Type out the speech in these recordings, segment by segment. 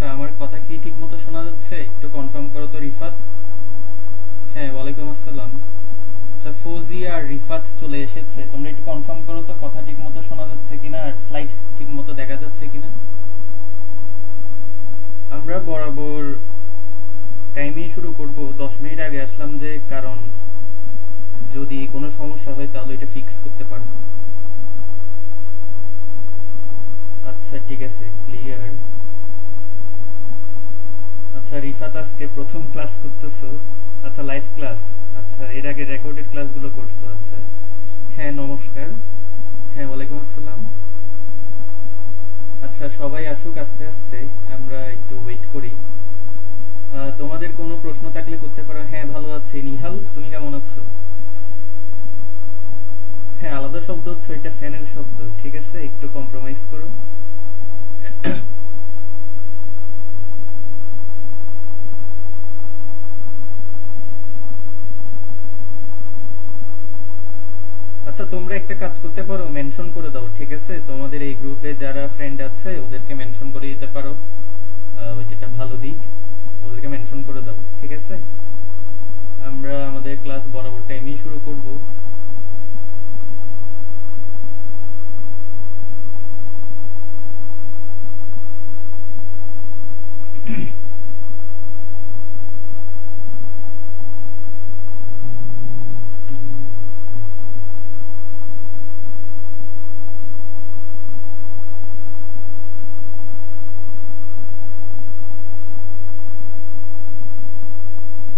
আচ্ছা, আমার কথা কি ঠিক মতো শোনা যাচ্ছে? একটু কনফার্ম করো তো রিফাত। হ্যাঁ, ওয়ালাইকুম আসসালাম। আচ্ছা, ফৌজি আর রিফাত চলে এসেছে। তোমরা একটু কনফার্ম করো তো কথা ঠিক মতো শোনা যাচ্ছে কিনা আর স্লাইড ঠিক মতো দেখা যাচ্ছে কিনা। আমরা বরাবর টাইমেই শুরু করব। 10 মিনিট আগে আসলাম যে কারণ যদি কোনো সমস্যা হয় তাহলে এটা ফিক্স করতে পারবো। আচ্ছা ঠিক আছে, ক্লিয়ার। আচ্ছা রিফাত, আজকে প্রথম ক্লাস করতেছো? আচ্ছা, লাইভ ক্লাস। আচ্ছা, এর আগে রেকর্ডেড ক্লাসগুলো করছো? আচ্ছা। হ্যাঁ নমস্কার। হ্যাঁ ওয়ালাইকুম আসসালাম। আচ্ছা, সবাই আসুক আস্তে আস্তে, আমরা একটু ওয়েট করি। তোমাদের কোনো প্রশ্ন থাকলে করতে পারো। হ্যাঁ ভালো আছি। নিহাল, তুমি কেমন আছো? হ্যাঁ, আলাদা শব্দ হচ্ছে ওইটা ফ্যানের শব্দ। ঠিক আছে, একটু কম্প্রোমাইজ করো। আচ্ছা, তোমরা একটা কাজ করতে পারো, মেনশন করে দাও। ঠিক আছে, তোমাদের এই গ্রুপে যারা ফ্রেন্ড আছে ওদেরকে মেনশন করে দিতে পারো। ওইটা একটা ভালো দিক, ওদেরকে মেনশন করে দাও। ঠিক আছে, আমরা আমাদের ক্লাস বরাবর টাইমেই শুরু করব।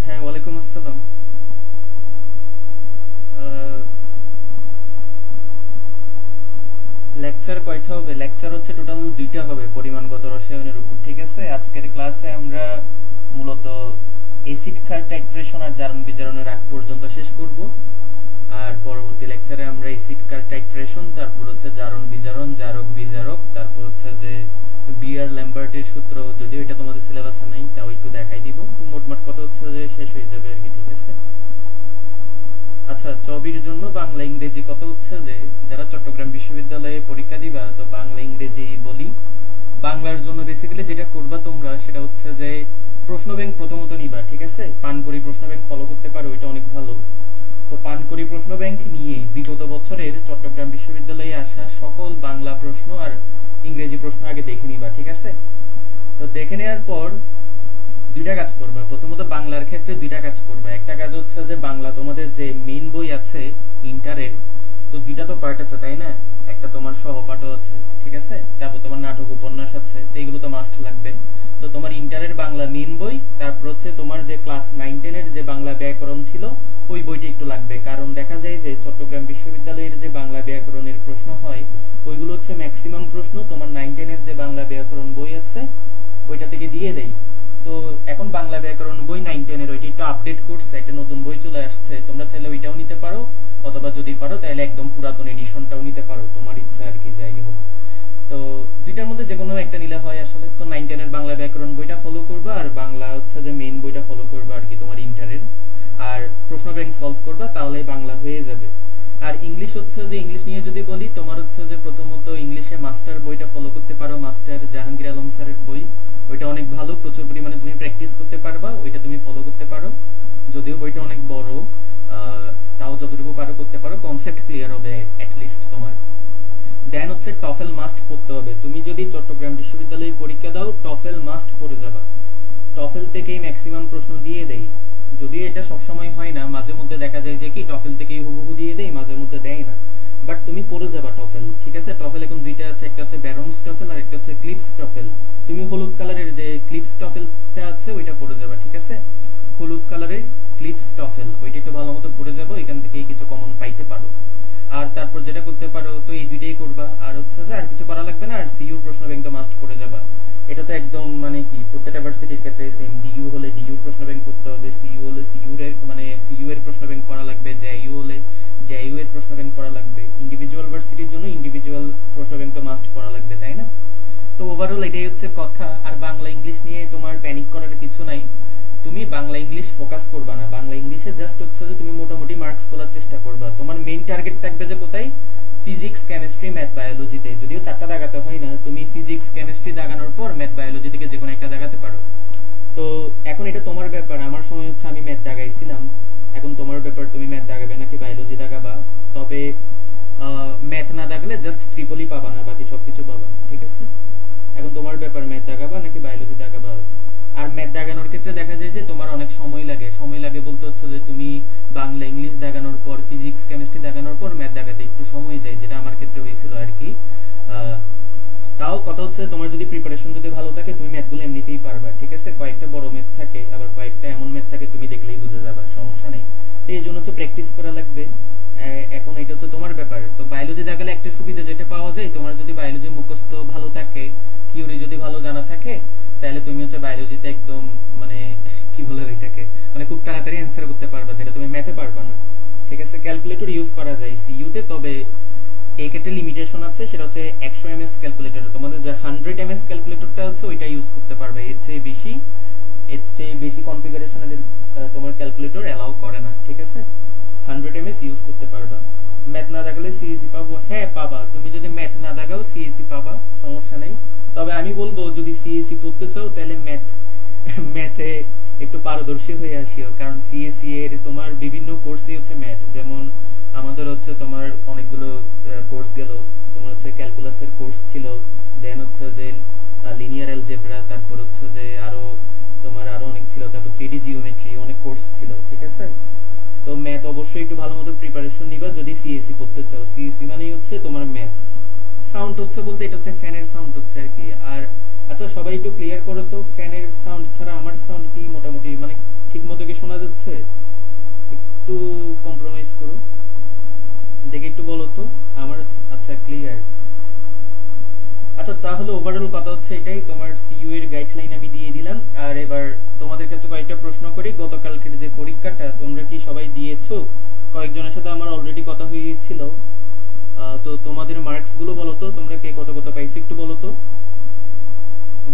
হ্যাঁ ওয়ালাইকুম আসসালাম। লেকচার কয়টা হবে? লেকচার হচ্ছে টোটাল 2টা হবে পরিমাণগত রসায়নের উপর। ঠিক আছে, আজকের ক্লাসে আমরা মূলত এসিড ক্ষার টাইট্রেশন আর জারণ বিজারণের আগ পর্যন্ত শেষ করব। আর পরবর্তী লেকচারে আমরা এসিড ক্ষার টাইট্রেশন, তারপর হচ্ছে জারণ বিজারণ, জারক বিজারক, তারপর হচ্ছে যে বিয়ার ল্যাম্বার্টের সূত্র, যদিও এটা তোমাদের সিলেবাসে নাই তাও একটু দেখাই দিব। তো মোটমাট কথা হচ্ছে যে শেষ হয়ে যাবে আর কি। ঠিক আছে। আচ্ছা, চবির জন্য বাংলা ইংরেজি কত হচ্ছে যে যারা চট্টগ্রাম বিশ্ববিদ্যালয়ে পরীক্ষা দিবা, তো বাংলা ইংরেজি বলি। বাংলার জন্য বেসিক্যালি যেটা করবা তোমরা সেটা হচ্ছে যে প্রশ্ন ব্যাংক প্রথমত নিবা। ঠিক আছে, পানকড়ি প্রশ্ন ব্যাংক ফলো করতে পারো, এটা অনেক ভালো। তো পানকড়ি প্রশ্ন ব্যাংক নিয়ে বিগত বছরের চট্টগ্রাম বিশ্ববিদ্যালয়ে আসা সকল বাংলা প্রশ্ন আর ইংরেজি প্রশ্ন আগে দেখে নিবা। ঠিক আছে, তো দেখে নেওয়ার পর 2টা কাজ করবা। প্রথমত বাংলার ক্ষেত্রে 2টা কাজ করবা। একটা কাজ হচ্ছে যে বাংলা তোমাদের যে মেইন বই আছে ইন্টারের, তো 2টা তো পার্ট আছে তাই না? একটা তোমার সহপাঠও আছে। ঠিক আছে, তারপর তোমার নাটক উপন্যাস আছে, তো এগুলো তো মাস্ট লাগবে। তো তোমার ইন্টারের বাংলা মেইন বই, তারপর হচ্ছে তোমার যে ক্লাস 9-10 এর যে বাংলা ব্যাকরণ ছিল ওই বইটি একটু লাগবে। কারণ দেখা যায় যে চট্টগ্রাম বিশ্ববিদ্যালয়ের যে বাংলা ব্যাকরণের প্রশ্ন হয় ওইগুলো হচ্ছে ম্যাক্সিমাম প্রশ্ন তোমার 9-10 এর যে বাংলা ব্যাকরণ বই আছে ওইটা থেকে দিয়ে দেয়। তো এখন বাংলা ব্যাকরণ বই 9-10 এর ওইটা একটু আপডেট করছে, একটা নতুন বই চলে আসছে। তোমরা চাইলে ওইটাও নিতে পারো, অথবা যদি পারো তাহলে একদম পুরাতন এডিশনটাও নিতে পারো, তোমার ইচ্ছা আর কি, যাই হোক। তো 2টার মধ্যে যে কোনো একটা নিলে হয় আসলে। তো 9-10 এর বাংলা ব্যাকরণ বইটা ফলো করবা, আর বাংলা হচ্ছে যে মেইন বইটা ফলো করবা আর কি তোমার ইন্টারের। আর প্রশ্ন ব্যাংক সলভ করবা, তাহলে বাংলা হয়ে যাবে। আর ইংলিশ হচ্ছে যে ইংলিশ নিয়ে যদি বলি, তোমার হচ্ছে যে প্রথমত ইংলিশে মাস্টার বইটা ফলো করতে পারো, মাস্টার জাহাঙ্গীর আলম স্যারের বই। ওইটা অনেক ভালো, প্রচুর পরিমাণে তুমি প্র্যাকটিস করতে পারবা, ওইটা তুমি ফলো করতে পারো। যদিও বইটা অনেক বড়, তাও যতটুকু পারো করতে পারো, কনসেপ্ট ক্লিয়ার হবে অ্যাটলিস্ট তোমার। দেন হচ্ছে টফেল মাস্ট পড়তে হবে। তুমি যদি চট্টগ্রাম বিশ্ববিদ্যালয়ে পরীক্ষা দাও টফেল মাস্ট পড়ে যাবা। টফেল থেকেই ম্যাক্সিমাম প্রশ্ন দিয়ে দেয়, যদিও এটা সবসময় হয় না, মাঝে মধ্যে দেখা যায় যে কি টফেল থেকেই হুবহু দিয়ে দেয়, মাঝে মধ্যে দেয় না, বাট তুমি পড়ে যাবা টফেল। ঠিক আছে, টফেল এখন 2টা আছে, একটা হচ্ছে ব্যারনস টফেল আর একটা হচ্ছে ক্লিপস টফেল। তুমি হলুদ কালারের যে ক্লিপস টফেলটা আছে ওইটা পড়ে যাবা। ঠিক আছে, হলুদ কালারের ক্লিপস টফেল ওইটা একটু ভালো মতো পড়ে যাবো, এখান থেকে কিছু কমন পাইতে পারো। আর তারপর যেটা করতে পারো তো এই 2টাই করবা, আর হচ্ছে যে আর কিছু করা লাগবে না। আর সিইউর প্রশ্ন ব্যাংক তো মাস্ট পড়ে যাবা। এটা তো একদম মানে কি প্রত্যেকটা ভার্সিটির ক্ষেত্রে সেম। ডিইউ হলে ডিইউর প্রশ্ন ব্যাংক পড়তে হবে, সিইউ হলে সিইউর মানে সিইউ এর প্রশ্ন ব্যাংক পড়া লাগবে, জেইউ হলে জেইউ এর প্রশ্ন ব্যাংক পড়া লাগবে। ইন্ডিভিজুয়াল ভার্সিটির জন্য ইন্ডিভিজুয়াল প্রশ্ন ব্যাংক তো মাস্ট পড়া লাগবে, তাই না? তো ওভারঅল এটাই হচ্ছে কথা। আর বাংলা ইংলিশ নিয়ে তোমার প্যানিক করার কিছু নাই। তুমি বাংলা ইংলিশ ফোকাস করবা না, বাংলা ইংলিশে জাস্ট হচ্ছে যে তুমি মোটামুটি মার্কস তোলার চেষ্টা করবা। তোমার মেইন টার্গেট থাকবে যে কোথায়? ফিজিক্স, কেমিস্ট্রি, ম্যাথ, বায়োলজিতে। যদিও 4টা দাগাতে হয় না, তুমি ফিজিক্স কেমিস্ট্রি দাগানোর পর ম্যাথ বায়োলজি থেকে যে কোনো একটা দাগাতে ব্যাপার, তুমি ম্যাথ দাগাবে নাকি বায়োলজি দাগাবা। তবে ম্যাথ না দাগলে জাস্ট ট্রিপলই পাবা না, বাকি সবকিছু পাবা, ঠিক আছে। এখন তোমার ব্যাপার ম্যাথ দাগাবা নাকি বায়োলজি দাগাবা। আর ম্যাথ দাগানোর ক্ষেত্রে দেখা যায় যে তোমার অনেক সময় লাগে। সময় লাগে বলতে হচ্ছে যে তুমি বাংলা ইংলিশ দাগানোর পর, ফিজিক্স কেমিস্ট্রি দাগানোর পর ম্যাথ দাগাতে একটু সময় যায়, যেটা আমার ক্ষেত্রে হয়েছিল আর কি। তাও কথা হচ্ছে তোমার যদি প্রিপারেশন যদি ভালো থাকে তুমি ম্যাথগুলো এমনিতেই পারবা, ঠিক আছে। কয়েকটা বড় ম্যাথ থাকে, আবার কয়েকটা এমন ম্যাথ থাকে তুমি দেখলেই বুঝে যাবা, সমস্যা নেই। এই জন্য হচ্ছে প্র্যাকটিস করা লাগবে। এখন এটা হচ্ছে তোমার ব্যাপার। তো বায়োলজি দেখালে একটা সুবিধা যেটা পাওয়া যায়, তোমার যদি বায়োলজি মুখস্থ ভালো থাকে, থিওরি যদি ভালো জানা থাকে, তাহলে তুমি হচ্ছে বায়োলজিতে একদম মানে কি বলে ওইটাকে, মানে খুব তাড়াতাড়ি অ্যান্সার করতে পারবা, যেটা তুমি ম্যাথে পারবা না, ঠিক আছে। ক্যালকুলেটর ইউজ করা যায় সিইউতে, তবে এই ক্ষেত্রে লিমিটেশন আছে, সেটা হচ্ছে 100 এমএস ক্যালকুলেটর। তোমাদের যে 100 এমএস ক্যালকুলেটরটা আছে ওইটা ইউজ করতে পারবে, এর চেয়ে বেশি কনফিগারেশনের তোমার ক্যালকুলেটর অ্যালাউ করে না, ঠিক আছে। 100 এমএস ইউজ করতে পারবা। ম্যাথ না দাগালে সিএসি পাবো, হ্যাঁ পাবা। তুমি যদি ম্যাথ না দাগাও সিএসি পাবা, সমস্যা নেই। তবে আমি বলবো যদি সিএসি পড়তে চাও তাহলে ম্যাথে একটু পারদর্শী হয়ে আসিও, কারণ সিএসি এর তোমার বিভিন্ন কোর্সই হচ্ছে ম্যাথ। যেমন আমাদের হচ্ছে তোমার অনেকগুলো কোর্স গেল, তোমার হচ্ছে ক্যালকুলাসের কোর্স ছিল, দেন হচ্ছে যে লিনিয়ার অ্যালজেব্রা, তারপর হচ্ছে যে আরো অনেক ছিল, তারপর 3D জিওমেট্রি, অনেক কোর্স ছিল, ঠিক আছে। তো ম্যাথ অবশ্যই একটু ভালো মতো প্রিপারেশন নিবা যদি সিএসি পড়তে চাও। সিএসি মানেই হচ্ছে তোমার ম্যাথ। সাউন্ড হচ্ছে বলতে এটা হচ্ছে ফ্যানের সাউন্ড হচ্ছে আর কি। আর আচ্ছা সবাই একটু ক্লিয়ার করো তো, ফ্যানের সাউন্ড ছাড়া আমার সাউন্ড কি মোটামুটি মানে ঠিক মতো কি শোনা যাচ্ছে? একটু কম্প্রোমাইজ করো দেখে একটু বলো তো আমার। আচ্ছা ক্লিয়ার। আচ্ছা তাহলে ওভারঅল কথা হচ্ছে এটাই, তোমার সিইউ এর গাইডলাইন আমি দিয়ে দিলাম। আর এবার তোমাদের কাছে কয়েকটা প্রশ্ন করি। গতকালকের যে পরীক্ষাটা তোমরা কি সবাই দিয়েছো? কয়েকজনের সাথে আমার অলরেডি কথা হয়েছিল। তো তোমাদের মার্কস গুলো বলো তো, তোমরা কে কত কত পাইছো একটু বলো তো।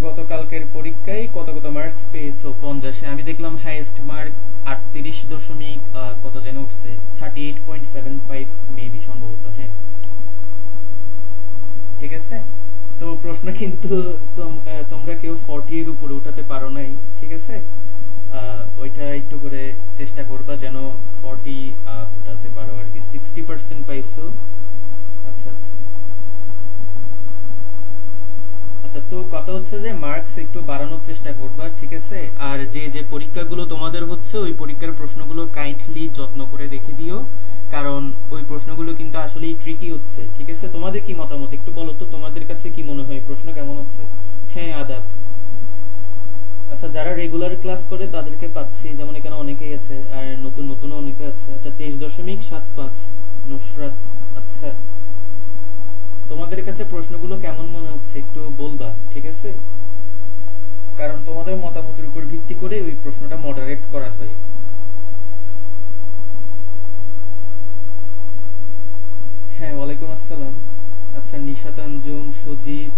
গতকালকের পরীক্ষায় কত কত মার্কস পেয়েছো? 50-এ আমি দেখলাম হাইয়েস্ট মার্ক 38 দশমিক কত যেন উঠছে, 38.75 মেবি সম্ভবত, হ্যাঁ ঠিক আছে। তো প্রশ্ন কিন্তু তোমরা কেউ 40 এর উপরে উঠাতে পারো নাই, ঠিক আছে। ওইটা একটু করে চেষ্টা করবা যেন 40 উঠাতে পারো আর কি। 60% পাইছো, আচ্ছা আচ্ছা আচ্ছা। তো কথা হচ্ছে যে মার্কস একটু বাড়ানোর চেষ্টা করবা, ঠিক আছে। আর যে পরীক্ষাগুলো তোমাদের হচ্ছে ওই পরীক্ষার প্রশ্নগুলো কাইন্ডলি যত্ন করে রেখে দিও, কারণ ওই প্রশ্নগুলো কিন্তু আসলেই ট্রিকি হচ্ছে, ঠিক আছে। তোমাদের কি মতামত একটু বলো তো, তোমাদের কাছে কি মনে হয় প্রশ্ন কেমন হচ্ছে? হ্যাঁ আদাব। আচ্ছা যারা রেগুলার ক্লাস করে তাদেরকে পাচ্ছি, যেমন এখানে অনেকেই আছে, আর নতুন অনেকে আছে। আচ্ছা 23.75 নুসরাত। আচ্ছা তোমাদের কাছে প্রশ্নগুলো কেমন মনে হচ্ছে একটু বলবা, ঠিক আছে, কারণ তোমাদের মতামতের উপর ভিত্তি করে ওই প্রশ্নটা মডারেট করা হয়। হ্যাঁ ওয়ালাইকুম আসসালাম। আচ্ছা নিশাত আঞ্জুম, সজীব,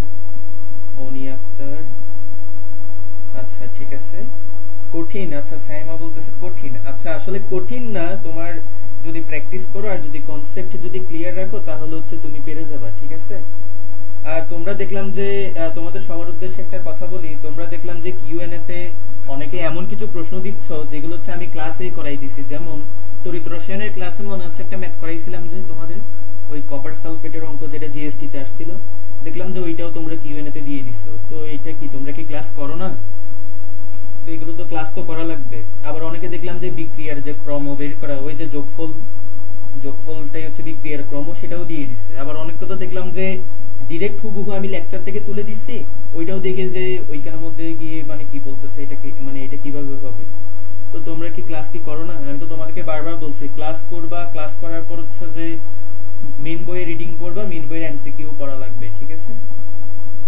অনি আক্তার, আচ্ছা ঠিক আছে। কঠিন, আচ্ছা সাইমা বলতেছে কঠিন। আচ্ছা আসলে কঠিন না, তোমার যদি প্র্যাকটিস করো আর যদি কনসেপ্ট যদি ক্লিয়ার রাখো তাহলে হচ্ছে তুমি পেরে যাবা, ঠিক আছে। আর তোমরা দেখলাম যে তোমাদের সবার উদ্দেশ্যে একটা কথা বলি, তোমরা দেখলাম যে কিউএনএ তে অনেকে এমন কিছু প্রশ্ন দিচ্ছ যেগুলো হচ্ছে আমি ক্লাসেই করাই দিছি। যেমন তড়িৎ রসায়নের ক্লাসে মনে হচ্ছে একটা ম্যাথ করাইছিলাম যে তোমাদের ওই কপার সালফেটের অঙ্ক যেটা জিএসটি তে আসছিল, দেখলাম যে ওইটাও তোমরা কিউএনএ তে দিয়ে দিছো। তো এটা কি তোমরা কি ক্লাস করো না? তো এগুলো তো ক্লাস তো করা লাগবে। আবার অনেকে দেখলাম যে বিক্রিয়ার যে ক্রম বের করা, ওই যে যোগফলটাই হচ্ছে বিক্রিয়ার ক্রম, সেটাও দিয়ে দিচ্ছে। আবার অনেককে তো দেখলাম যে ডিরেক্ট হুবহু আমি লেকচার থেকে তুলে দিচ্ছি, ওইটাও দেখে যে ওইখানের মধ্যে গিয়ে মানে কি বলতেছে এটা কি, মানে এটা কিভাবে হবে। তো তোমরা কি ক্লাস কি করো না? আমি তো তোমাদেরকে বারবার বলছি ক্লাস করবা, ক্লাস করার পর হচ্ছে যে মেইন বইয়ে রিডিং পড়বা, মেইন বইয়ের এমসিকিউ পড়া লাগবে, ঠিক আছে।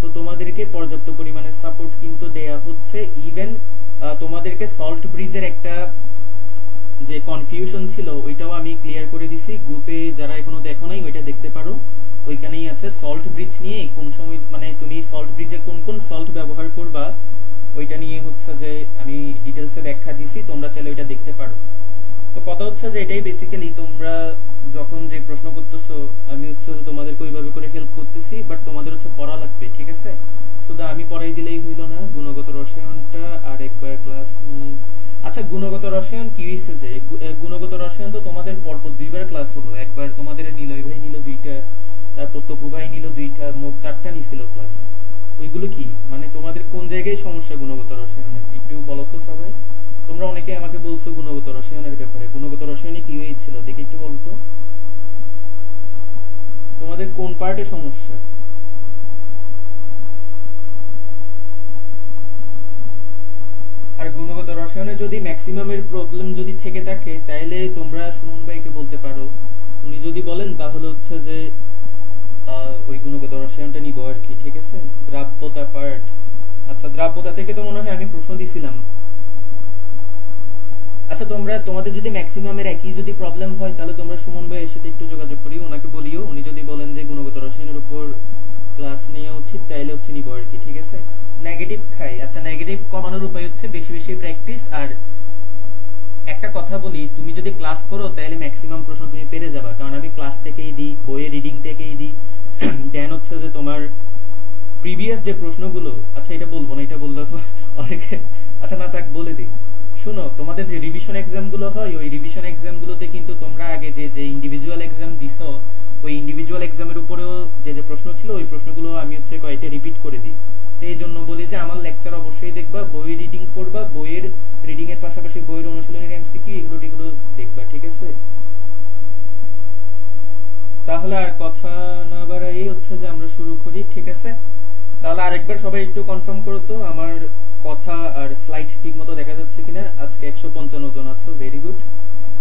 তো তোমাদেরকে পর্যাপ্ত পরিমাণে সাপোর্ট কিন্তু দেয়া হচ্ছে। ইভেন তোমাদেরকে সল্ট ব্রিজের একটা যে কনফিউশন ছিল ওইটাও আমি ক্লিয়ার করে দিছি গ্রুপে, যারা এখনো দেখো নাই ওইটা দেখতে পারো, ওইখানেই আছে সল্ট ব্রিজ নিয়ে কোন সময় মানে তুমি সল্ট ব্রিজে কোন কোন সল্ট ব্যবহার করবা ওইটা নিয়ে হচ্ছে যে আমি ডিটেলসে ব্যাখ্যা দিছি, তোমরা চাইলে ওইটা দেখতে পারো। তো কথা হচ্ছে যে এটাই বেসিক্যালি তোমরা যখন যে প্রশ্ন করতেছো আমি হচ্ছে তোমাদেরকে ওইভাবে করে হেল্প করতেছি, বাট তোমাদের হচ্ছে পড়া লাগবে, ঠিক আছে। শুধু আমি পড়াই দিলেই হইল না, গুণগত রসায়নটা আর একবার ক্লাস আচ্ছা গুণগত রসায়ন কি হয়েছে যে গুণগত রসায়ন তো তোমাদের পরপর দুইবার ক্লাস হলো, একবার তোমাদের নিলয় ভাই নিল দুইটা, তারপর তপু ভাই নিল দুইটা, মোট 4টা নিছিল ক্লাস। ওইগুলো কি মানে তোমাদের কোন জায়গায় সমস্যা গুণগত রসায়নের একটু বলো তো সবাই। তোমরা অনেকে আমাকে বলছো গুণগত রসায়নের ব্যাপারে, গুণগত রসায়নে কি হয়েছিল দেখি একটু বলো তো, তোমাদের কোন পার্টে সমস্যা? আর গুণগত রসায়নে যদি ম্যাক্সিমামের প্রবলেম যদি থেকে থাকে তাহলে তোমরা সুমন ভাইকে বলতে পারো, উনি যদি বলেন তাহলে হচ্ছে যে ওই গুণগত রসায়নটা নিব আর কি, ঠিক আছে। দ্রাব্যতা পার্ট, আচ্ছা দ্রাব্যতা থেকে তো মনে হয় আমি প্রশ্ন দিছিলাম। আচ্ছা তোমাদের যদি ম্যাক্সিমামের একই যদি প্রবলেম হয় তাহলে তোমরা সুমন ভাইয়ের সাথে একটু যোগাযোগ করি, ওনাকে বলিও, উনি যদি বলেন যে গুণগত রসায়নের উপর ক্লাস নেওয়া উচিত তাইলে হচ্ছে নিব আর কি, ঠিক আছে। নেগেটিভ খাই, আচ্ছা নেগেটিভ কমানোর উপায় হচ্ছে বেশি বেশি প্র্যাকটিস। আর একটা কথা বলি, তুমি যদি ক্লাস করো তাহলে ম্যাক্সিমাম প্রশ্ন তুমি পেরে যাবা, কারণ আমি ক্লাস থেকেই দিই, বইয়ের রিডিং থেকেই দিই। দেন হচ্ছে যে তোমার প্রিভিয়াস যে প্রশ্নগুলো, আচ্ছা এটা বলবো না, এটা বললে অনেকে, আচ্ছা না তাক বলে দিই। শুনো, তোমাদের যে রিভিশন এক্সামগুলো হয় ওই রিভিশন এক্সামগুলোতে কিন্তু তোমরা আগে যে ইন্ডিভিজুয়াল এক্সাম দিছো ওই ইন্ডিভিজুয়াল এক্সামের উপরেও যে প্রশ্ন ছিল ওই প্রশ্নগুলো আমি হচ্ছে কয়েকটা রিপিট করে দিই। তো এই জন্য বলি যে আমার লেকচার অবশ্যই দেখবা, বই রিডিং পড়বা, বইয়ের রিডিং এর পাশাপাশি বইয়ের অনুশীলনের এমসিকিউ এগুলো দেখবা, ঠিক আছে। তাহলে আর কথা না বাড়াই হচ্ছে যে আমরা শুরু করি, ঠিক আছে। তাহলে আরেকবার সবাই একটু কনফার্ম করো তো আমার কথা আর স্লাইড ঠিক মতো দেখা যাচ্ছে কিনা। আজকে 155 জন আছো, ভেরি গুড,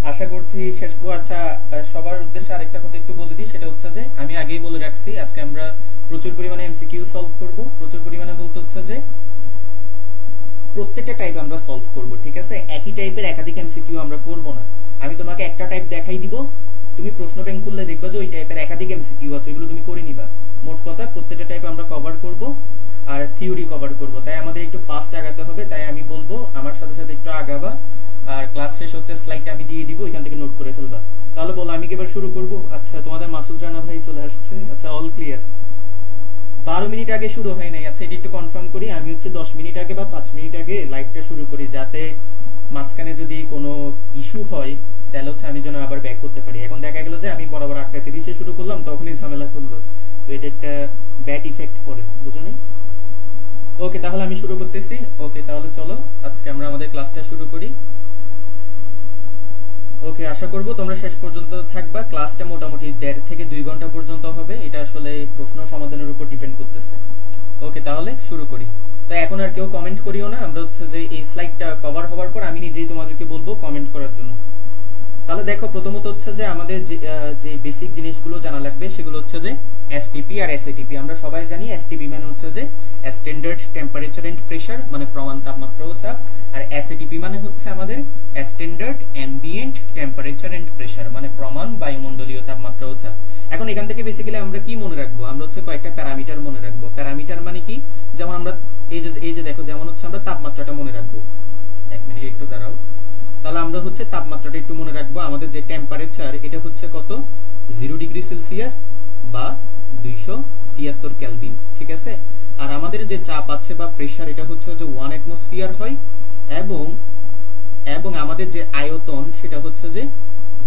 আশা করছি শেষ। আচ্ছা সবার উদ্দেশ্যে আরেকটা কথা একটু বলে দিই, সেটা হচ্ছে যে আমি আগেই বলে রাখছি আজকে আমরা প্রচুর পরিমাণে এমসিকিউ সলভ করব। প্রচুর পরিমাণে বলতে হচ্ছে যে প্রত্যেকটা টাইপ আমরা সলভ করব, ঠিক আছে। একই টাইপের একাধিক এমসিকিউ আমরা করব না। আমি তোমাকে একটা টাইপ দেখাই দিব, তুমি প্রশ্ন ব্যাংক করলে দেখবা যে ওই টাইপের একাধিক এমসিকিউ আছে, ওইগুলো তুমি করে নিবা। মোট কথা প্রত্যেকটা টাইপ আমরা কভার করব আর থিওরি কভার করব, তাই আমাদের একটু ফাস্ট আগাতে হবে। তাই আমি বলবো আমার সাথে সাথে একটু আগাবা, আর ক্লাস শেষ হচ্ছে স্লাইডটা আমি দিয়ে দিব, ওইখান থেকে নোট করে ফেলবা। তাহলে বলো আমি কি এবার শুরু করব? আচ্ছা তোমাদের মাসুদ রানা ভাই চলে আসছে, আচ্ছা অল ক্লিয়ার। 12 মিনিট আগে শুরু হয় নাই, আচ্ছা এটা একটু কনফার্ম করি। আমি হচ্ছে 10 মিনিট আগে বা 5 মিনিট আগে লাইভটা শুরু করি, যাতে মাঝখানে যদি কোনো ইস্যু হয় তাহলে হচ্ছে আমি যেন আবার ব্যাক করতে পারি। এখন দেখা গেল যে আমি বরাবর 8:30 শুরু করলাম, তখনই ঝামেলা করলো, তো এটা একটা ব্যাড ইফেক্ট পড়ে, বুঝো নাই? ওকে তাহলে আমি শুরু করতেছি। ওকে তাহলে চলো আজকে আমরা আমাদের ক্লাসটা শুরু করি। ওকে আশা করব তোমরা শেষ পর্যন্ত থাকবা। ক্লাসটা মোটামুটি 1.5 থেকে 2 ঘন্টা পর্যন্ত হবে, এটা আসলে প্রশ্ন সমাধানের উপর ডিপেন্ড করতেছে। ওকে তাহলে শুরু করি। তো এখন আর কেউ কমেন্ট করিও না, আমরা হচ্ছে যে এই স্লাইডটা কভার হওয়ার পর আমি নিজেই তোমাদেরকে বলবো কমেন্ট করার জন্য। তাহলে দেখো প্রথমত হচ্ছে যে আমাদের যে বেসিক জিনিসগুলো জানা লাগবে সেগুলো হচ্ছে যে এসটিপি আর এসএটিপি। আমরা সবাই জানি এসটিপি মানে হচ্ছে যে স্ট্যান্ডার্ড টেম্পারেচার এন্ড প্রেসার, মানে প্রমাণ তাপমাত্রা ও চাপ। আর এসএটিপি মানে হচ্ছে আমাদের standard ambient temperature and pressure, মানে প্রমাণ বায়ুমণ্ডলীয় তাপমাত্রা ও চাপ। এখন এখান থেকে বেসিক্যালি আমরা কি মনে রাখবো? আমরা হচ্ছে কয়েকটা প্যারামিটার মনে রাখবো। প্যারামিটার মানে কি? যেমন আমরা এই যে দেখো, যেমন হচ্ছে আমরা তাপমাত্রাটা মনে রাখবো। 1 মিনিট একটু দাঁড়াও। তাহলে আমরা হচ্ছে তাপমাত্রাটা একটু মনে রাখবো। আমাদের যে টেম্পারেচার এটা হচ্ছে কত? 0 ডিগ্রি সেলসিয়াস বা 273 কেলভিন, ঠিক আছে। আর আমাদের যে চাপ আছে বা প্রেসার এটা হচ্ছে যে 1 অ্যাটমসফিয়ার হয়, এবং আমাদের যে আয়তন সেটা হচ্ছে যে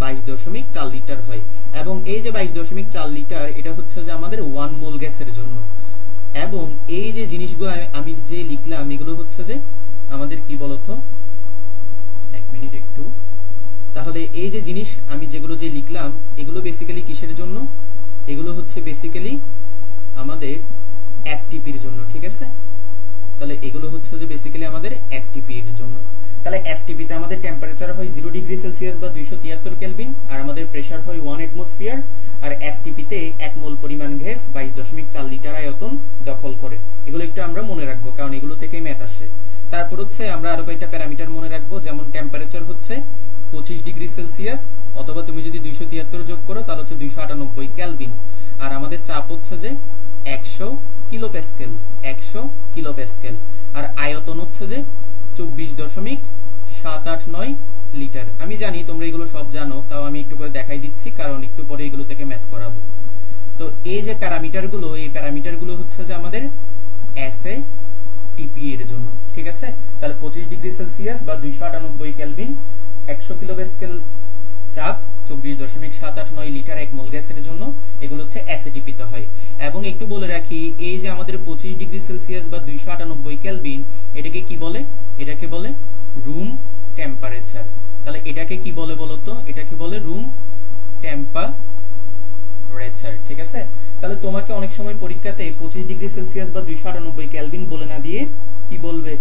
22.4 লিটার হয়। এবং এই যে 22.4 লিটার এটা হচ্ছে যে আমাদের 1 মোল গ্যাসের জন্য। এবং এই যে জিনিসগুলো আমি যে লিখলাম এগুলো হচ্ছে যে আমাদের কি বলতো, 1 মিনিট একটু। তাহলে এই যে জিনিস আমি যেগুলো যে লিখলাম এগুলো বেসিক্যালি কিসের জন্য? এগুলো হচ্ছে বেসিক্যালি আমাদের এসটিপির জন্য, ঠিক আছে। তাহলে এগুলো হচ্ছে যে বেসিক্যালি আমাদের এসটিপি এর জন্য। তাহলে এসটিপি তে আমাদের টেম্পারেচার হয় 0 ডিগ্রি সেলসিয়াস বা 273 কেলভিন, আর আমাদের প্রেসার হয় 1 অ্যাটমসফিয়ার। আর এসটিপি তে 1 মোল পরিমাণ গ্যাস 22.4 লিটার আয়তন দখল করে। এগুলো একটু আমরা মনে রাখবো, কারণ এগুলো থেকেই ম্যাথ আসে। তারপর হচ্ছে আমরা আরো কয়েকটা প্যারামিটার মনে রাখবো, যেমন টেম্পারেচার হচ্ছে 25 ডিগ্রি সেলসিয়াস, অথবা তুমি যদি 273 যোগ করো তাহলে হচ্ছে 298 কেলভিন। আর আমাদের চাপ হচ্ছে যে 100 কিলোপ্যাসকেল, 100 কিলোপ্যাসকেল। আর আয়তন হচ্ছে যে 24.789 লিটার। আমি জানি তোমরা এগুলো সব জানো, তাও আমি একটু করে দেখাই দিচ্ছি, কারণ একটু পরে এগুলো থেকে ম্যাথ করাবো। তো এই যে প্যারামিটারগুলো, এই প্যারামিটারগুলো হচ্ছে যে আমাদের এসএ টিপি এর জন্য, ঠিক আছে। তাহলে 25 ডিগ্রি সেলসিয়াস বা 298 কেলভিন 100 কিলোপ্যাসকেল চাপ 24.789 লিটার 1 মোল গ্যাসের জন্য এগুলো হচ্ছে এসএটিপি তে হয়। এবং একটু বলে রাখি, এই যে আমাদের 25 ডিগ্রি সেলসিয়াস বা 298 কেলভিন, এটাকে কি বলে? এটাকে বলে রুম টেম্পারেচার। তাহলে এটাকে কি বলে বলতো? এটাকে বলে রুম টেম্পারেচার, ঠিক আছে। তাহলে তোমাকে অনেক সময় পরীক্ষাতে 25 ডিগ্রি সেলসিয়াস বা 298 কেলভিন বলে না দিয়ে কি বলবে?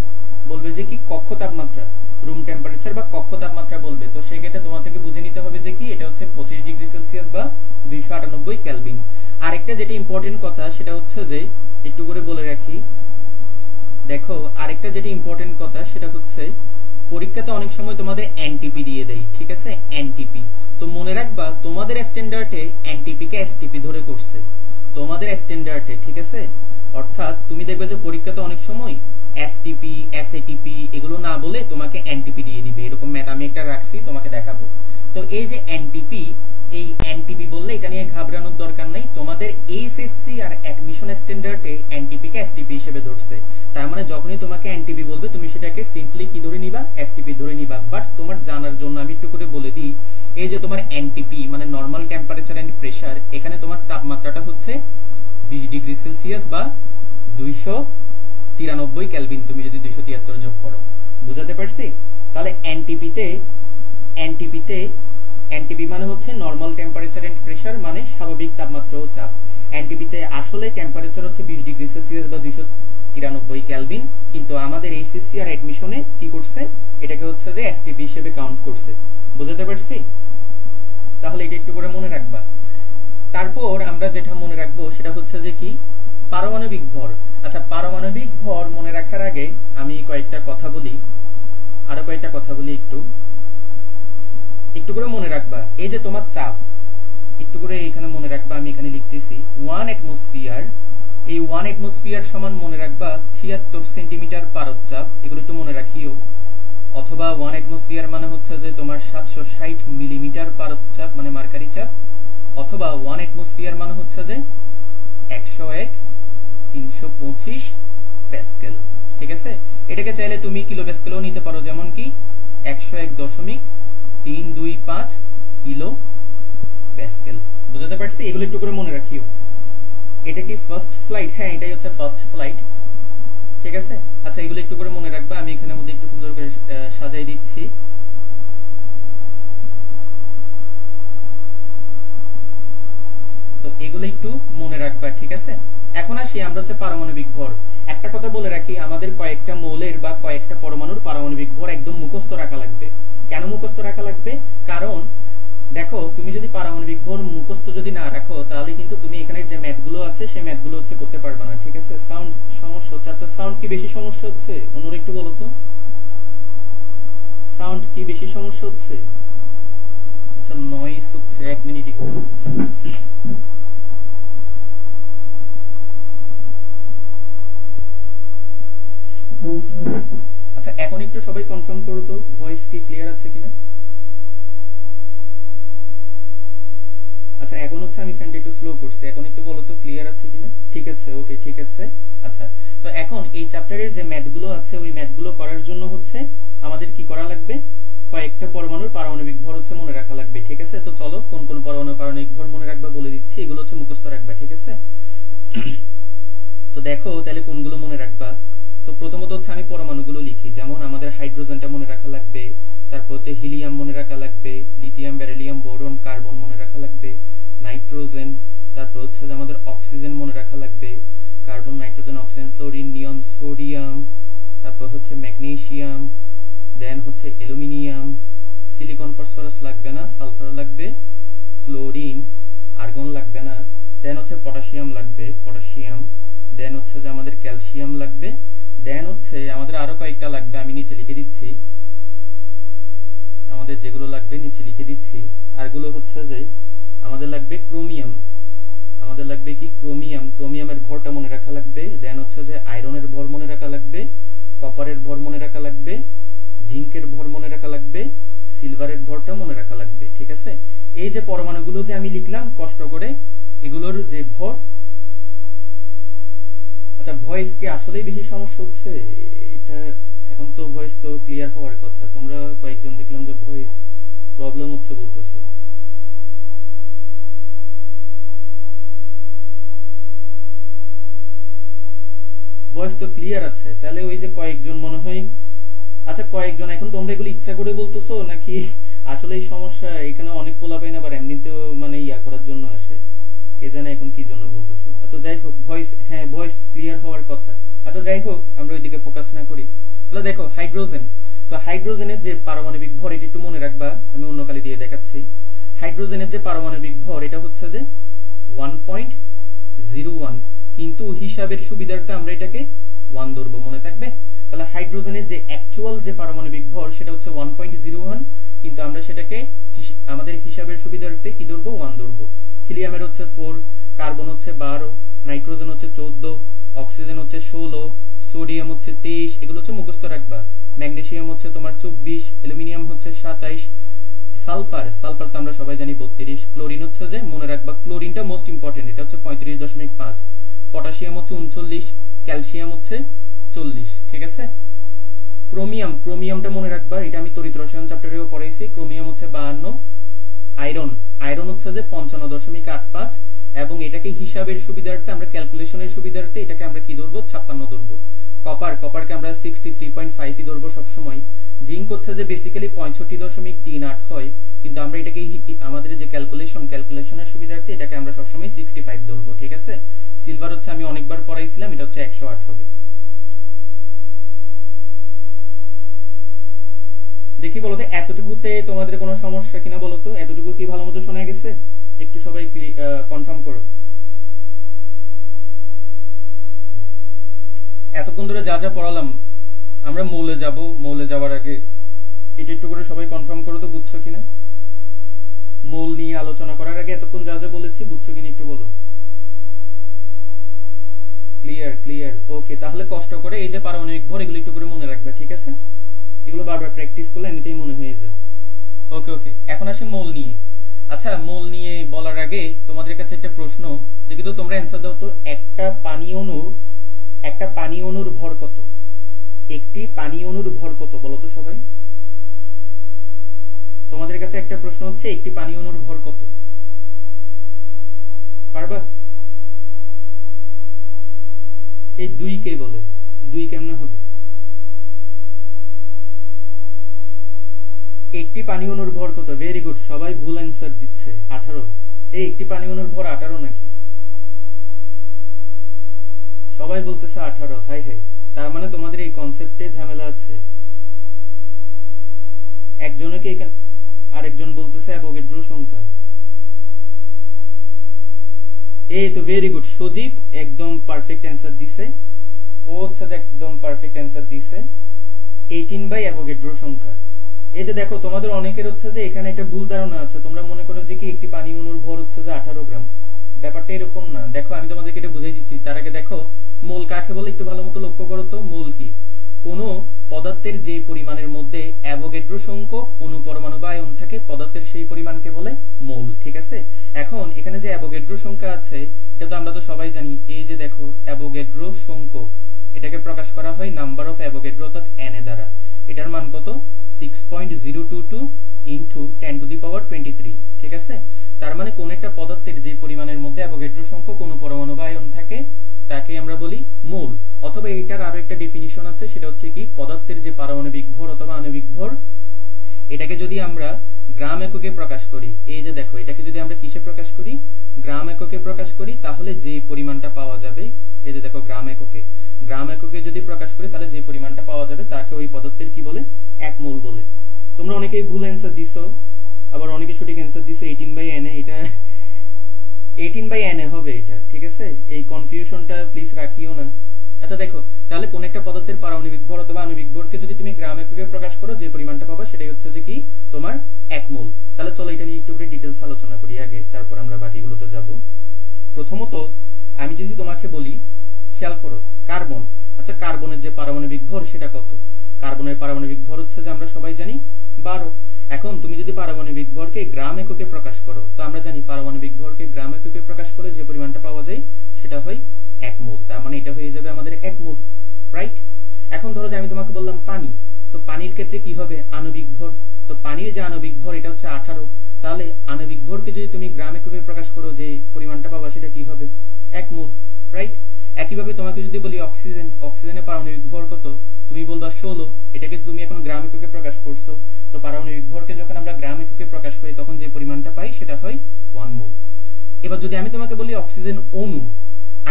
বলবে যে কি কক্ষ তাপমাত্রা, রুম টেম্পারেচার বা কক্ষ তাপমাত্রা বলবে। তো সেক্ষেত্রে তোমার থেকে বুঝে নিতে হবে যে কি এটা হচ্ছে 25 ডিগ্রি সেলসিয়াস বা 298 কেলভিন। আরেকটা যেটা ইম্পর্টেন্ট কথা সেটা হচ্ছে যে, একটু করে বলে রাখি, দেখো আরেকটা যেটা ইম্পর্টেন্ট কথা সেটা হচ্ছে পরীক্ষাতে অনেক সময় তোমাদের এনটিপি দিয়ে দেয়, ঠিক আছে, এনটিপি। তো মনে রাখবা তোমাদের স্ট্যান্ডার্ডে এনটিপি কে এসটিপি ধরে করছে, তোমাদের স্ট্যান্ডার্ডে, ঠিক আছে। অর্থাৎ তুমি দেখবে যে পরীক্ষাতে অনেক সময় এসটিপি এসএটিপি এগুলো না বলে তোমাকে এনটিপি দিয়ে দিবে, এরকম ম্যাথ আমি একটা রাখছি তোমাকে দেখাবো। তো এই যে এনটিপি, এই এনটিপি বললে এটা নিয়ে ঘাবড়ানোর দরকার নাই, তোমাদের এইচএসসি আর অ্যাডমিশন স্ট্যান্ডার্ডে এনটিপি কে এসটিপি হিসেবে ধরছে। তার মানে যখনই তোমাকে এনটিপি বলবে তুমি সেটাকে সিম্পলি কি ধরে নিবা? এসটিপি ধরে নিবা। বাট তোমার জানার জন্য আমি একটু করে বলে দিই, এই যে তোমার এনটিপি মানে নরমাল টেম্পারেচার এন্ড প্রেসার, এখানে তোমার তাপমাত্রাটা হচ্ছে 20 ডিগ্রি সেলসিয়াস বা 293 কেলভিন, তুমি যদি 273 যোগ করো, বুঝাতে পারছি? তাহলে এনটিপি মানে হচ্ছে নরমাল টেম্পারেচার এন্ড প্রেসার, মানে স্বাভাবিক তাপমাত্রা ও চাপ। এনটিপিতে আসলে টেম্পারেচার হচ্ছে 20 ডিগ্রি সেলসিয়াস বা 293 কেলভিন, কিন্তু আমাদের এইচএসসি আর অ্যাডমিশনে কি করছে? এটাকে হচ্ছে যে এসটিপি হিসেবে কাউন্ট করছে, বুঝাতে পারছি? তাহলে এটা একটু করে মনে রাখবা। তারপর আমরা যেটা মনে রাখবো সেটা হচ্ছে যে কি পারমাণবিক ভর। আচ্ছা, পারমাণবিক ভর মনে রাখার আগে আমি কয়েকটা কথা বলি, আরো কয়েকটা কথা বলি, একটু করে মনে রাখবা। এই যে তোমার চাপ, একটু করে এখানে মনে রাখবা, আমি এখানে লিখতেছি 1 অ্যাটমসফিয়ার। এই 1 অ্যাটমসফিয়ার সমান মনে রাখবা 76 সেন্টিমিটার পারদ-চাপ, এগুলো একটু মনে রাখিও। অথবা 1 অ্যাটমসফিয়ার মানে হচ্ছে যে তোমার 760 মিলিমিটার পারদ-চাপ মানে মার্কারি চাপ। অথবা 1 অ্যাটমসফিয়ার মানে হচ্ছে যে 101,325 প্যাসকেল, ঠিক আছে। এটাকে চাইলে তুমি কিলো প্যাসকেলও নিতে পারো, যেমন কি 101.325 কিলো প্যাসকেল, বুঝাতে পারছি? এগুলো একটু করে মনে রাখিও। এটা কি ফার্স্ট স্লাইড? হ্যাঁ, এটাই হচ্ছে ফার্স্ট স্লাইড, ঠিক আছে। আচ্ছা, এগুলো একটু করে মনে রাখবা, আমি এখানের মধ্যে একটু সুন্দর করে সাজাই দিচ্ছি। তো এগুলো একটু মনে রাখবা, ঠিক আছে। এখন আসি আমরা হচ্ছে পারমাণবিক ভর। একটা কথা বলে রাখি, আমাদের কয়েকটা মৌলের বা কয়েকটা পরমাণুর পারমাণবিক ভর একদম মুখস্থ রাখা লাগবে। কেন মুখস্থ রাখা লাগবে? কারণ দেখো তুমি যদি পারমাণবিক ভর মুখস্থ যদি না রাখো তাহলে কিন্তু তুমি এখানে যে ম্যাথগুলো আছে সেই ম্যাথগুলো হচ্ছে করতে পারবে না, ঠিক আছে। সাউন্ড সমস্যা হচ্ছে। আচ্ছা, সাউন্ড কি বেশি সমস্যা হচ্ছে? অন্যরা একটু বলো তো, সাউন্ড কি বেশি সমস্যা হচ্ছে? আচ্ছা, নয়েজ হচ্ছে, 1 মিনিট একটু। আচ্ছা, এখন একটু সবাই কনফার্ম করো তো ভয়েস কি ক্লিয়ার আছে কিনা। আচ্ছা, এখন হচ্ছে আমি ফ্যানটা একটু স্লো করছি, এখন একটু বলো তো ক্লিয়ার আছে কিনা। ঠিক আছে, ওকে, ঠিক আছে। আচ্ছা, তো এখন এই চ্যাপ্টারের যে ম্যাথগুলো আছে ওই ম্যাথগুলো করার জন্য হচ্ছে আমাদের কি করা লাগবে? কয়েকটা পরমাণুর পারমাণবিক ভর হচ্ছে মনে রাখা লাগবে, ঠিক আছে। তো চলো কোন কোন পরমাণুর পারমাণবিক ভর মনে রাখবা বলে দিচ্ছি, এগুলো হচ্ছে মুখস্থ রাখবা, ঠিক আছে। তো দেখো তাহলে কোনগুলো মনে রাখবা। তো প্রথমত হচ্ছে আমি পরমাণুগুলো লিখি, যেমন আমাদের হাইড্রোজেনটা মনে রাখা লাগবে, তারপর হচ্ছে হিলিয়াম মনে রাখা লাগবে, লিথিয়াম, বেরিলিয়াম, বোরন, কার্বন মনে রাখা লাগবে, নাইট্রোজেন, তারপর হচ্ছে যে আমাদের অক্সিজেন মনে রাখা লাগবে, কার্বন, নাইট্রোজেন, অক্সিজেন, ফ্লোরিন, নিয়ন, সোডিয়াম, তারপর হচ্ছে ম্যাগনেসিয়াম, দেন হচ্ছে অ্যালুমিনিয়াম, সিলিকন, ফসফরাস লাগবে না, সালফার লাগবে, ক্লোরিন, আর্গন লাগবে না, দেন হচ্ছে পটাশিয়াম লাগবে, পটাশিয়াম, দেন হচ্ছে যে আমাদের ক্যালসিয়াম লাগবে, দেন হচ্ছে আমাদের আরো কয়েকটা লাগবে, আমি নিচে লিখে দিচ্ছি, আমাদের যেগুলো লাগবে নিচে লিখে দিচ্ছি। আরগুলো হচ্ছে যে আমাদের লাগবে ক্রোমিয়াম, আমাদের লাগবে কি ক্রোমিয়াম, ক্রোমিয়ামের ভরটা মনে রাখা লাগবে, দেন হচ্ছে যে আয়রনের ভর মনে রাখা লাগবে, কপারের ভর মনে রাখা লাগবে, জিঙ্কের ভর মনে রাখা লাগবে, সিলভারের ভরটা মনে রাখা লাগবে, ঠিক আছে। এই যে পরমাণুগুলো যে আমি লিখলাম কষ্ট করে, এগুলোর যে ভর আচ্ছা, ভয়েস কি আসলেই বেশি সমস্যা হচ্ছে? এটা এখন তো ভয়েস তো ক্লিয়ার হওয়ার কথা, তোমরা কয়েকজন দেখলাম যে ভয়েস প্রবলেম হচ্ছে বলতেছো। ভয়েস তো ক্লিয়ার আছে, তাহলে ওই যে কয়েকজন মনে হয়, আচ্ছা কয়েকজন এখন তোমরা এগুলো ইচ্ছা করে বলতেছো নাকি আসলে এই সমস্যা? এখানে অনেক পোলাপাইন আবার এমনিতেও মানে ইয়া করার জন্য আসে, কে জানে এখন কি জন্য বলতেছো। আচ্ছা যাই হোক, ভয়েস, হ্যাঁ ভয়েস ক্লিয়ার হওয়ার কথা। আচ্ছা যাই হোক, আমরা ওইদিকে ফোকাস না করি। তাহলে দেখো হাইড্রোজেন, তো হাইড্রোজেনের যে পারমাণবিক ভর এটা একটু মনে রাখবা, আমি অন্য কালি দিয়ে দেখাচ্ছি। হাইড্রোজেনের যে পারমাণবিক ভর এটা হচ্ছে যে 1.01, কিন্তু হিসাবের সুবিধার্থে আমরা এটাকে 1 ধরবো, মনে থাকবে। তাহলে হাইড্রোজেনের যে অ্যাকচুয়াল যে পারমাণবিক ভর সেটা হচ্ছে 1.01, কিন্তু আমরা সেটাকে আমাদের হিসাবের সুবিধার্থে কি ধরবো? 1 ধরবো। হিলিয়ামের হচ্ছে 4, কার্বন হচ্ছে 12, নাইট্রোজেন হচ্ছে 14, অক্সিজেন হচ্ছে 16, সোডিয়াম হচ্ছে 23, এগুলো হচ্ছে মুখস্থ রাখবা। ম্যাগনেসিয়াম হচ্ছে তোমার 24, অ্যালুমিনিয়াম হচ্ছে 27, সালফার, সালফার তো আমরা সবাই জানি 32, ক্লোরিন হচ্ছে যে মনে রাখবা, ক্লোরিনটা মোস্ট ইম্পর্টেন্ট, এটা হচ্ছে 35.5, পটাশিয়াম হচ্ছে 39, ক্যালসিয়াম হচ্ছে 40, ঠিক আছে। ক্রোমিয়াম, ক্রোমিয়ামটা মনে রাখবা, এটা আমি তড়িৎ রসায়ন চ্যাপ্টারেও পড়াইছি। ক্রোমিয়াম হচ্ছে 52, আয়রন, আয়রন হচ্ছে যে 55.85, এবং এটাকে হিসাবের সুবিধার্থে আমরা ক্যালকুলেশনের সুবিধার্থে এটাকে আমরা কি ধরবো? 56 ধরবো। কপার, কপারকে আমরা 63.5 ধরবো সবসময়। জিঙ্ক হচ্ছে যে বেসিক্যালি 65.38 হয়, কিন্তু আমরা এটাকে আমাদের যে ক্যালকুলেশনের সুবিধার্থে এটাকে আমরা সবসময় 65 ধরবো, ঠিক আছে। সিলভার হচ্ছে আমি অনেকবার পড়াইছিলাম, এটা হচ্ছে 108 হবে। দেখি বলো তো এতটুকুতে তোমাদের কোনো সমস্যা কিনা বলো তো, এতটুকু কি ভালো মতো শোনা গেছে? একটু সবাই কনফার্ম করো। এতক্ষণ ধরে যা যা পড়ালাম, আমরা মৌলে যাব, মৌলে যাওয়ার আগে এটা একটু করে সবাই কনফার্ম করো তো বুঝছো কিনা। মৌল নিয়ে আলোচনা করার আগে এতক্ষণ যা যা বলেছি বুঝছো কিনা একটু বলো। ক্লিয়ার, ক্লিয়ার, ওকে। তাহলে কষ্ট করে এই যে পারমাণবিক ভর এগুলো একটু করে মনে রাখবে, ঠিক আছে। এগুলো বারবার প্র্যাকটিস করলে এমনিতেই মনে হয়ে যাবে। ওকে ওকে, এখন আসি মৌল নিয়ে। আচ্ছা, মৌল নিয়ে বলার আগে তোমাদের কাছে একটা প্রশ্ন, দেখি তো তোমরা অ্যান্সার দাও তো। একটা পানি অণুর ভর কত? একটি পানি অণুর ভর কত বলো তো সবাই। তোমাদের কাছে একটা প্রশ্ন হচ্ছে, একটি পানি অণুর ভর কত? পারবা? এই 2 কে বলে, 2 কেমনে হবে? একটি পানি অণুর ভর কত? ভেরি গুড, সবাই ভুল অ্যান্সার দিচ্ছে। 18। এই একটি পানি অণুর ভর 18 নাকি? সবাই বলতেছে 18। হাই হাই, তার মানে তোমাদের এই কনসেপ্টে ঝামেলা আছে। একজনকে আরেকজন বলতেছে অ্যাভোগাড্রো সংখ্যা। এই তো ভেরি গুড, সজীব একদম পারফেক্ট অ্যান্সার দিছে। ও হচ্ছে যে একদম পারফেক্ট অ্যান্সার দিছে, 18 বাই অ্যাভোগাড্রো সংখ্যা। এই যে দেখো, তোমাদের অনেকের হচ্ছে যে এখানে একটা ভুল ধারণা আছে, তোমরা মনে করো যে কি একটি পানি অণুর ভর হচ্ছে যে 18 গ্রাম। ব্যাপারটা এরকম না। দেখো আমি তোমাদেরকে এটা বুঝাই দিচ্ছি, তার আগে দেখো মোল কাকে বলে একটু ভালো মতো লক্ষ্য করো তো। মোল কি? কোনো পদার্থের যে পরিমাণের মধ্যে অ্যাভোগাড্রো সংখ্যক অণু পরমাণু বা আয়ন থাকে, পদার্থের সেই পরিমাণকে বলে মোল, ঠিক আছে। এখন এখানে যে অ্যাভোগাড্রো সংখ্যা আছে, এটা তো আমরা তো সবাই জানি। এই যে দেখো অ্যাভোগাড্রো সংখ্যক, এটাকে প্রকাশ করা হয় নাম্বার অফ অ্যাভোগাড্রো অর্থাৎ এন এ দ্বারা। এটার মান কত? 6.022 ইনটু 10 টু দি পাওয়ার 23, ঠিক আছে। তার মানে কোন একটা পদার্থের যে পরিমাণের মধ্যে অ্যাভোগাড্রো সংখ্যক অণু পরমাণু বা আয়ন থাকে তাকে আমরা বলি মোল। অথবা এটার আরো একটা ডেফিনিশন আছে, সেটা হচ্ছে কি পদার্থের যে পারমাণবিক ভর অথবা আণবিক ভর, এটাকে যদি আমরা গ্রাম এককে প্রকাশ করি, এই যে দেখো এটাকে যদি আমরা কিসে প্রকাশ করি? গ্রাম এককে প্রকাশ করি, তাহলে যে পরিমাণটা পাওয়া যাবে, এই যে দেখো গ্রাম এককে যদি প্রকাশ করি তাহলে যে পরিমাণটা পাওয়া যাবে তাকে ওই পদার্থের কি বলে? 1 মোল বলে। তোমরা অনেকেই ভুল অ্যান্সার দিছো, আবার অনেকে সঠিক অ্যান্সার দিছো 18/Na। এটা 18/Na হবে এটা, ঠিক আছে। এই কনফিউশনটা প্লিজ রাখিও না। আচ্ছা দেখো, তাহলে কোন একটা পদার্থের পারমাণবিক ভর অথবা আণবিক ভরকে যদি তুমি গ্রাম এককে প্রকাশ করো, যে পরিমাণটা পাবা সেটাই হচ্ছে যে কি তোমার 1 মোল। তাহলে চলো এটা নিয়ে একটু করে ডিটেইলস আলোচনা করি আগে, তারপর আমরা বাকিগুলোতে যাব। প্রথমত আমি যদি তোমাকে বলি, খেয়াল করো কার্বন। আচ্ছা, কার্বনের যে পারমাণবিক ভর সেটা কত? কার্বনের পারমাণবিক ভর হচ্ছে যে আমরা সবাই জানি 12। এখন তুমি যদি পারমাণবিক ভরকে গ্রাম এককে প্রকাশ করো, তো আমরা জানি পারমাণবিক ভরকে গ্রাম এককে প্রকাশ করে যে পরিমাণটা পাওয়া যায় সেটা হয় 1 মোল, তার মানে এটা হয়ে যাবে আমাদের 1 মোল, রাইট? এখন ধরো যে আমি তোমাকে বললাম পানি, তো পানির ক্ষেত্রে কি হবে? আণবিক ভর। তো পানির যে আণবিক ভর এটা হচ্ছে 18, তাহলে আণবিক ভরকে যদি তুমি গ্রাম এককে প্রকাশ করো, যে পরিমাণটা পাবা সেটা কি হবে? 1 মোল, রাইট? একইভাবে তোমাকে যদি বলি অক্সিজেন, অক্সিজেনের পারমাণবিক ভর কত? তুমি বলবা 16, এটাকে তুমি এখন গ্রাম এককে প্রকাশ করছো, তো পারমাণবিক ভরকে যখন আমরা গ্রাম এককে প্রকাশ করি তখন যে পরিমাণটা পাই সেটা হয় 1 মোল। এবার যদি আমি তোমাকে বলি অক্সিজেন অণু,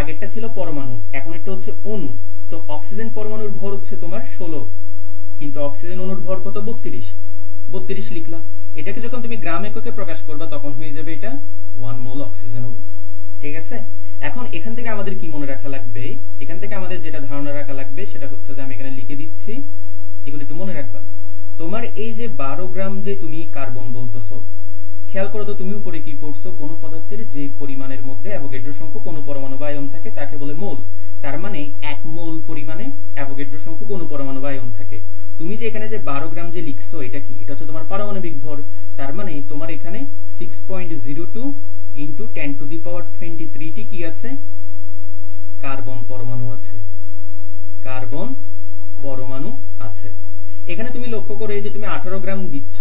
আগেরটা ছিল পরমাণু, এখন এটা হচ্ছে অণু, তো অক্সিজেন পরমাণুর ভর হচ্ছে তোমার 16, কিন্তু অক্সিজেন অণুর ভর কত? 32 লিখলা। এটাকে যখন তুমি গ্রাম এককে প্রকাশ করবা তখন হয়ে যাবে এটা 1 মোল অক্সিজেন অণু, ঠিক আছে? এখন এখান থেকে আমাদের কি মনে রাখা লাগবে? এখান থেকে আমাদের যেটা ধারণা রাখা লাগবে সেটা হচ্ছে যে আমি এখানে লিখে দিচ্ছি, এগুলো একটু মনে রাখবা। তোমার এই যে 12 গ্রাম যে তুমি কার্বন বলতেছো, খেয়াল করো তো তুমি উপরে কি পড়ছো? কোন পদার্থের যে পরিমাণের মধ্যে অ্যাভোগাড্রো সংখ্যক কোন পরমাণু বা আয়ন থাকে তাকে বলে মোল। তার মানে 1 মোল পরিমাণে অ্যাভোগাড্রো সংখ্যক কোন পরমাণু বা আয়ন থাকে। তুমি যে এখানে যে 12 গ্রাম যে লিখছো এটা কি? এটা হচ্ছে তোমার পারমাণবিক ভর। তার মানে তোমার এখানে 6.02 ইনটু 10 টু দি পাওয়ার 23 কি আছে? কার্বন পরমাণু আছে, কার্বন পরমাণু আছে। এখানে তুমি লক্ষ্য করো এই যে তুমি 18 গ্রাম দিচ্ছ,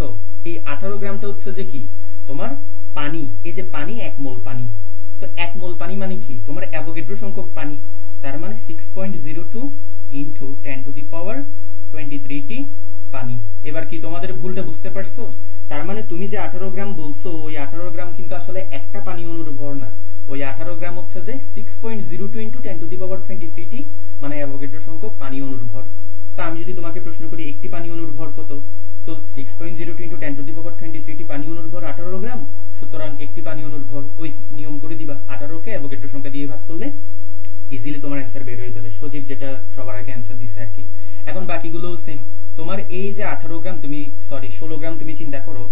এই 18 গ্রামটা হচ্ছে যে কি? তোমার পানি। এই যে পানি 1 মোল পানি, তো 1 মোল পানি মানে কি? তোমার অ্যাভোগাড্রো সংখ্যক পানি। তার মানে 6.02 ইনটু 10 টু দি পাওয়ার 23 পানি। এবার কি তোমাদের ভুলটা বুঝতে পারছো? তার মানে তুমি যে 18 গ্রাম বলছো, ওই 18 গ্রাম কিন্তু আসলে একটা পানি অণুর ভর না, ওই 18 গ্রাম হচ্ছে যে 6.02 ইনটু 10 টু দি পাওয়ার 23 মানে অ্যাভোগাড্রো সংখ্যক পানি অণুর ভর। তো আমি যদি তোমাকে প্রশ্ন করি একটি পানি অণুর ভর কত, তো 6.02 ইনটু 10 টু দি পাওয়ার 23 পানি অণুর ভর 18 গ্রাম। সুতরাং একটি পানি অণুর ভর ওই নিয়ম করে দিবা, 18 কে অ্যাভোগাড্রো সংখ্যা দিয়ে ভাগ করলে ইজিলি তোমার অ্যান্সার বের হয়ে যাবে। সজীব যেটা সবার আগে অ্যান্সার দিছে আর কি। এখন বাকিগুলোও সেম। তোমার এই যে 18 গ্রাম তুমি 16 গ্রাম তুমি চিন্তা করো,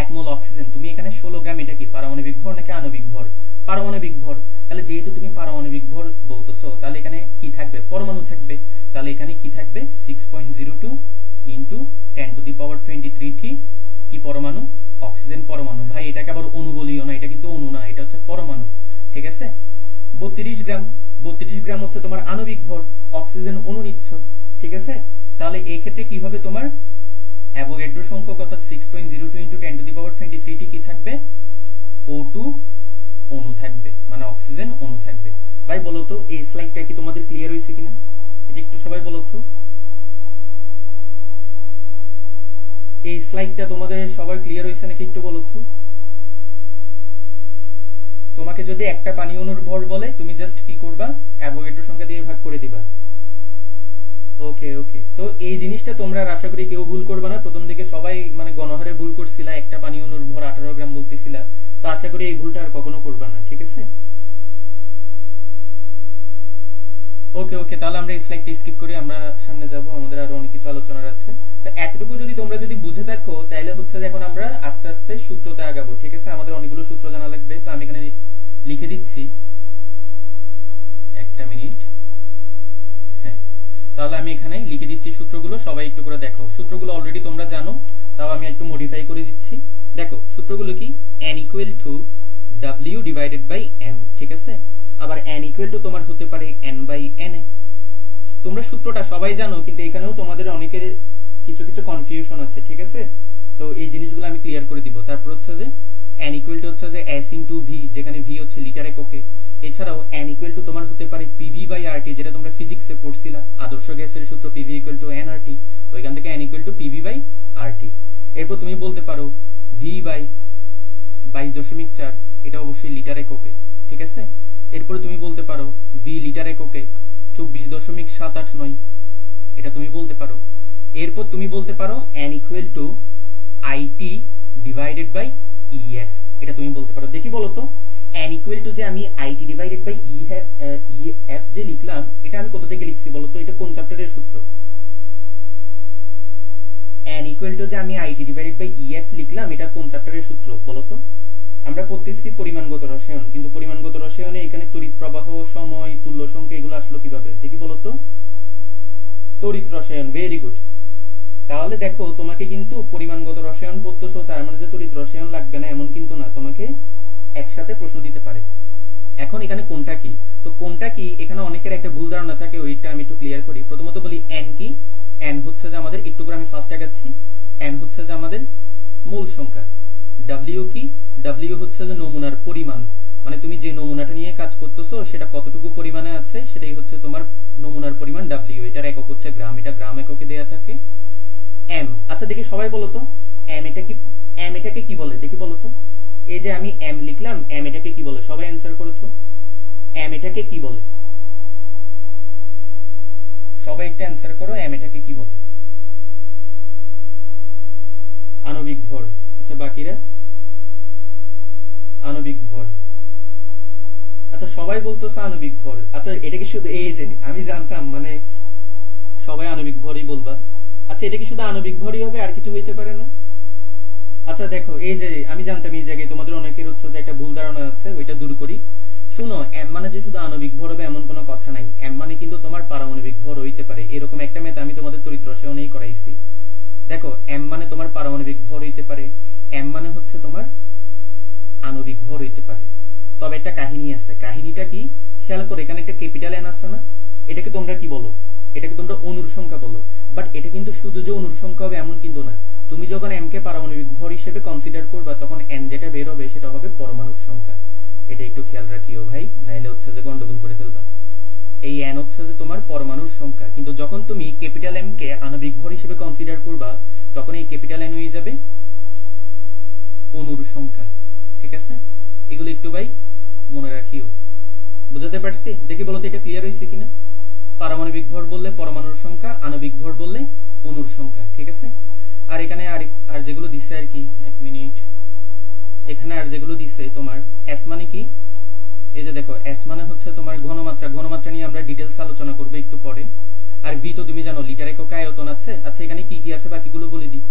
1 মোল অক্সিজেন, তুমি এখানে 16 গ্রাম, এটা কি পারমাণবিক ভর নাকি আণবিক ভর? পারমাণবিক ভর। তাহলে যেহেতু তুমি পারমাণবিক ভর বলতেছো, তাহলে এখানে কি থাকবে? পরমাণু থাকবে। তাহলে এখানে কি থাকবে? 6.02 ইনটু 10 টু দি পাওয়ার 23 কি পরমাণু? অক্সিজেন পরমাণু। ভাই এটাকে আবার অণু বলিও না, এটা কিন্তু অণু না, এটা হচ্ছে পরমাণু, ঠিক আছে? 32 গ্রাম, 32 গ্রাম হচ্ছে তোমার আণবিক ভর, অক্সিজেন অণু নিচ্ছ, ঠিক আছে? তাহলে এই ক্ষেত্রে কি হবে? তোমার অ্যাভোগাড্রো সংখ্যক অর্থাৎ 6.02 ইনটু 10 টু দি পাওয়ার 23 কি থাকবে? O2 অণু থাকবে, মানে অক্সিজেন অণু থাকবে। ভাই বলো তো এই স্লাইডটা কি তোমাদের ক্লিয়ার হয়েছে কিনা? এটা একটু সবাই বলো তো, এই স্লাইডটা তোমাদের সবার ক্লিয়ার হয়েছে নাকি একটু বলো তো। তোমাকে যদি একটা পানি অণুর ভর বলে তুমি জাস্ট কি করবা? অ্যাভোগাড্রো সংখ্যা দিয়ে ভাগ করে দিবা। ওকে ওকে, তো এই জিনিসটা তোমরা আশা করি কেউ ভুল করবে না। প্রথম দিকে সবাই মানে গণহারে ভুল করছিলা, একটা পানি অণুর ভর 18 গ্রাম বলতেছিলা, তো আশা করি এই ভুলটা আর কখনো করবে না, ঠিক আছে? ওকে ওকে, তাহলে আমরা এই স্লাইডটা স্কিপ করি, আমরা সামনে যাব, আমাদের আরো অনেক কিছু আলোচনার আছে। তো এতটুকু যদি তোমরা যদি বুঝে থাকো তাহলে হচ্ছে যে এখন আমরা আস্তে আস্তে সূত্রতে আগাবো, ঠিক আছে? আমাদের অনেকগুলো সূত্র জানা লাগবে, তো আমি এখানে লিখে দিচ্ছি, একটা মিনিট। হ্যাঁ, তাহলে আমি এখানে লিখে দিচ্ছি সূত্রগুলো, সবাই একটু করে দেখো। সূত্রগুলো অলরেডি তোমরা জানো, তাও আমি একটু মডিফাই করে দিচ্ছি। দেখো সূত্রগুলো কি? n equal to w divided by m, ঠিক আছে? আবার n ইকুয়াল টু তোমার হতে পারে n বাই na। তোমরা সূত্রটা সবাই জানো, কিন্তু এখানেও তোমাদের অনেকের কিছু কিছু কনফিউশন আছে, ঠিক আছে? তো এই জিনিসগুলো আমি ক্লিয়ার করে দিব। তারপর হচ্ছে যে n ইকুয়াল টু হচ্ছে যে s ইনটু v, যেখানে v হচ্ছে লিটার এককে। এছাড়াও n ইকুয়াল টু তোমার হতে পারে pv বাই rt, যেটা তোমরা ফিজিক্সে পড়ছিলা, আদর্শ গ্যাসের সূত্র pv ইকুয়াল টু nRT, ওইখান থেকে n equal to pv by rt। এরপর তুমি বলতে পারো v বাই 22.4, এটা অবশ্যই লিটার এককে, ঠিক আছে? এরপরে তুমি বলতে পারো v লিটার এককে 24.789, এটা তুমি বলতে পারো। এরপর তুমি বলতে পারো n equal to it divided by ef, এটা তুমি বলতে পারো। দেখি বলো তো n ইকুয়াল টু যে আমি it ডিভাইডেড বাই ef যে লিখলাম, এটা আমি কোথা থেকে লিখছি বলো তো? এটা কোন চ্যাপ্টারের সূত্র? n ইকুয়াল টু যে আমি it ডিভাইডেড বাই ef লিখলাম, এটা কোন চ্যাপ্টারের সূত্র বলো তো? আমরা পড়তেছি পরিমাণগত রসায়ন, কিন্তু পরিমাণগত রসায়নে এখানে তড়িৎ প্রবাহ, সময়, তুল্য সংখ্যা এগুলো আসলো কিভাবে? দেখি বলো তো। তড়িৎ রসায়ন, ভেরি গুড। তাহলে দেখো তোমাকে কিন্তু পরিমাণগত রসায়ন পড়তেছো, তার মানে যে তড়িৎ রসায়ন লাগবে না এমন কিন্তু না, তোমাকে একসাথে প্রশ্ন দিতে পারে, এখন এখানে কোনটা কি, তো কোনটা কি এখানে অনেকের একটা ভুল ধারণা থাকে, ওইটা আমি একটু ক্লিয়ার করি। প্রথমত বলি n কি, n হচ্ছে যে আমাদের, একটু করে আমি ফার্স্ট আগাচ্ছি, n হচ্ছে যে আমাদের মূল সংখ্যা। w কি, w হচ্ছে যে নমুনার পরিমাণ, মানে তুমি যে নমুনাটা নিয়ে কাজ করতেছো সেটা কতটুকু পরিমাণে আছে সেটাই হচ্ছে তোমার নমুনার পরিমাণ w। এটার একক হচ্ছে গ্রাম, এটা গ্রাম এককে দেয়া থাকে। m, আচ্ছা দেখি সবাই বলো তো m এটা কি, m এটাকে কি বলে দেখি বলো তো। এই যে আমি m লিখলাম, m এটাকে কি বলে, সবাই অ্যানসার করো তো, m এটাকে কি বলে, সবাই একটা অ্যানসার করো, m এটাকে কি বলে। আণবিক ভর। আচ্ছা বাকিরা আণবিক ভর। আচ্ছা সবাই বলতেছে আণবিক ভর। আচ্ছা এটা কি শুধু, এই যে আমি জানতাম মানে সবাই আণবিক ভরই বলবা। আচ্ছা এটা কি শুধু আণবিক ভরই হবে, আর কিছু হইতে পারে না? আচ্ছা দেখো, এই যে আমি জানতাম এই জায়গায় তোমাদের অনেকের হচ্ছে যে একটা ভুল ধারণা আছে, ওইটা দূর করি। শুনো, m মানে যে শুধু আণবিক ভর হবে এমন কোনো কথা নাই। m মানে কিন্তু তোমার পারমাণবিক ভর হইতে পারে, এরকম একটা ম্যাথ আমি তোমাদের তড়িৎ রসায়নেই করাইছি। দেখো m মানে তোমার পারমাণবিক ভর হইতে পারে, m মানে হচ্ছে তোমার আণবিক ভর হইতে পারে। তবে একটা কাহিনী আছে, কাহিনীটা কি খেয়াল করে, এখানে একটা ক্যাপিটাল n আছে না, এটাকে তোমরা কি বলো, এটাকে তোমরা অণুর সংখ্যা বলো। বাট এটা কিন্তু শুধু যে অণুর সংখ্যা হবে এমন কিন্তু না। তুমি যখন m কে পারমাণবিক ভর হিসেবে কনসিডার করবা তখন n যেটা বের হবে সেটা হবে পরমাণুর সংখ্যা। এটা একটু খেয়াল রাখিও ভাই, নাইলে হচ্ছে যে গন্ডগোল করে ফেলবা। এই n হচ্ছে যে তোমার পরমাণুর সংখ্যা, কিন্তু যখন তুমি ক্যাপিটাল m কে আণবিক ভর হিসেবে কনসিডার করবা তখন এই ক্যাপিটাল n হয়ে যাবে অণুর সংখ্যা। ঠিক আছে, এগুলো একটু ভাই মনে রাখিও। বুঝাতে পারছি? দেখি বলো তো এটা ক্লিয়ার হয়েছে কিনা। পারমাণবিক ভর বললে পরমাণুর সংখ্যা, আণবিক ভর বললে অণুর সংখ্যা। ঠিক আছে, আর এখানে আর যেগুলো দিছে আর কি, এক মিনিট, এখানে আর যেগুলো দিছে তোমার s মানে কি, এই যে দেখো s মানে হচ্ছে তোমার ঘনমাত্রা। ঘনমাত্রা নিয়ে আমরা ডিটেইলস আলোচনা করব একটু পরে। আর v তো তুমি জানো লিটার একক আয়তন আছে। আচ্ছা এখানে কি কি আছে বাকিগুলো বলে দিই,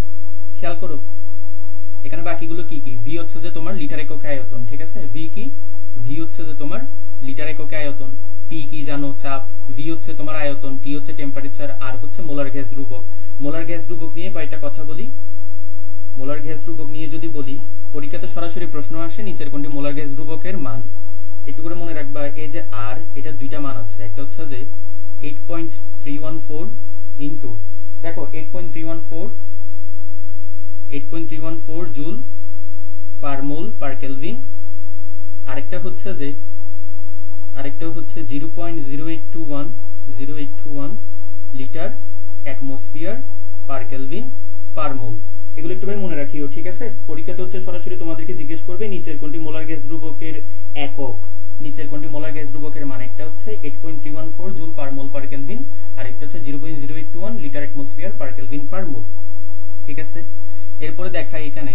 খেয়াল করো এখানে বাকিগুলো কি কি। v হচ্ছে যে তোমার লিটার একক আয়তন। ঠিক আছে, v কি, v হচ্ছে যে তোমার লিটার একক আয়তন। p কি জানো, চাপ। v হচ্ছে তোমার আয়তন, t হচ্ছে টেম্পারেচার, আর হচ্ছে মোলার গ্যাস ধ্রুবক। মোলার গ্যাস ধ্রুবক নিয়ে কয়েকটা কথা বলি। মোলার গ্যাস ধ্রুবক নিয়ে যদি বলি, পরীক্ষাতে সরাসরি প্রশ্ন আসে নিচের কোনটি মোলার গ্যাস ধ্রুবকের মান। একটু করে মনে রাখবা, এই যে r, এটা দুইটা মান আছে, একটা হচ্ছে যে 8.314 ইনটু, দেখো 8.314 জুল পার মোল পার কেলভিন, আরেকটা হচ্ছে 0.0821 litre atmosphere per kelvin per mole. এগুলো একটু ভাই মনে রাখিও। ঠিক আছে, পরীক্ষাতে হচ্ছে সরাসরি তোমাদেরকে জিজ্ঞেস করবে নিচের কোনটি মোলার গ্যাস ধ্রুবকের একক, নিচের কোনটি মোলার গ্যাস ধ্রুবকের মান। একটা হচ্ছে 8.314 জুল পার মোল পার কেলভিন, আর একটা হচ্ছে 0.0821 litre atmosphere per kelvin per mole. ঠিক আছে, এরপরে দেখাই এখানে,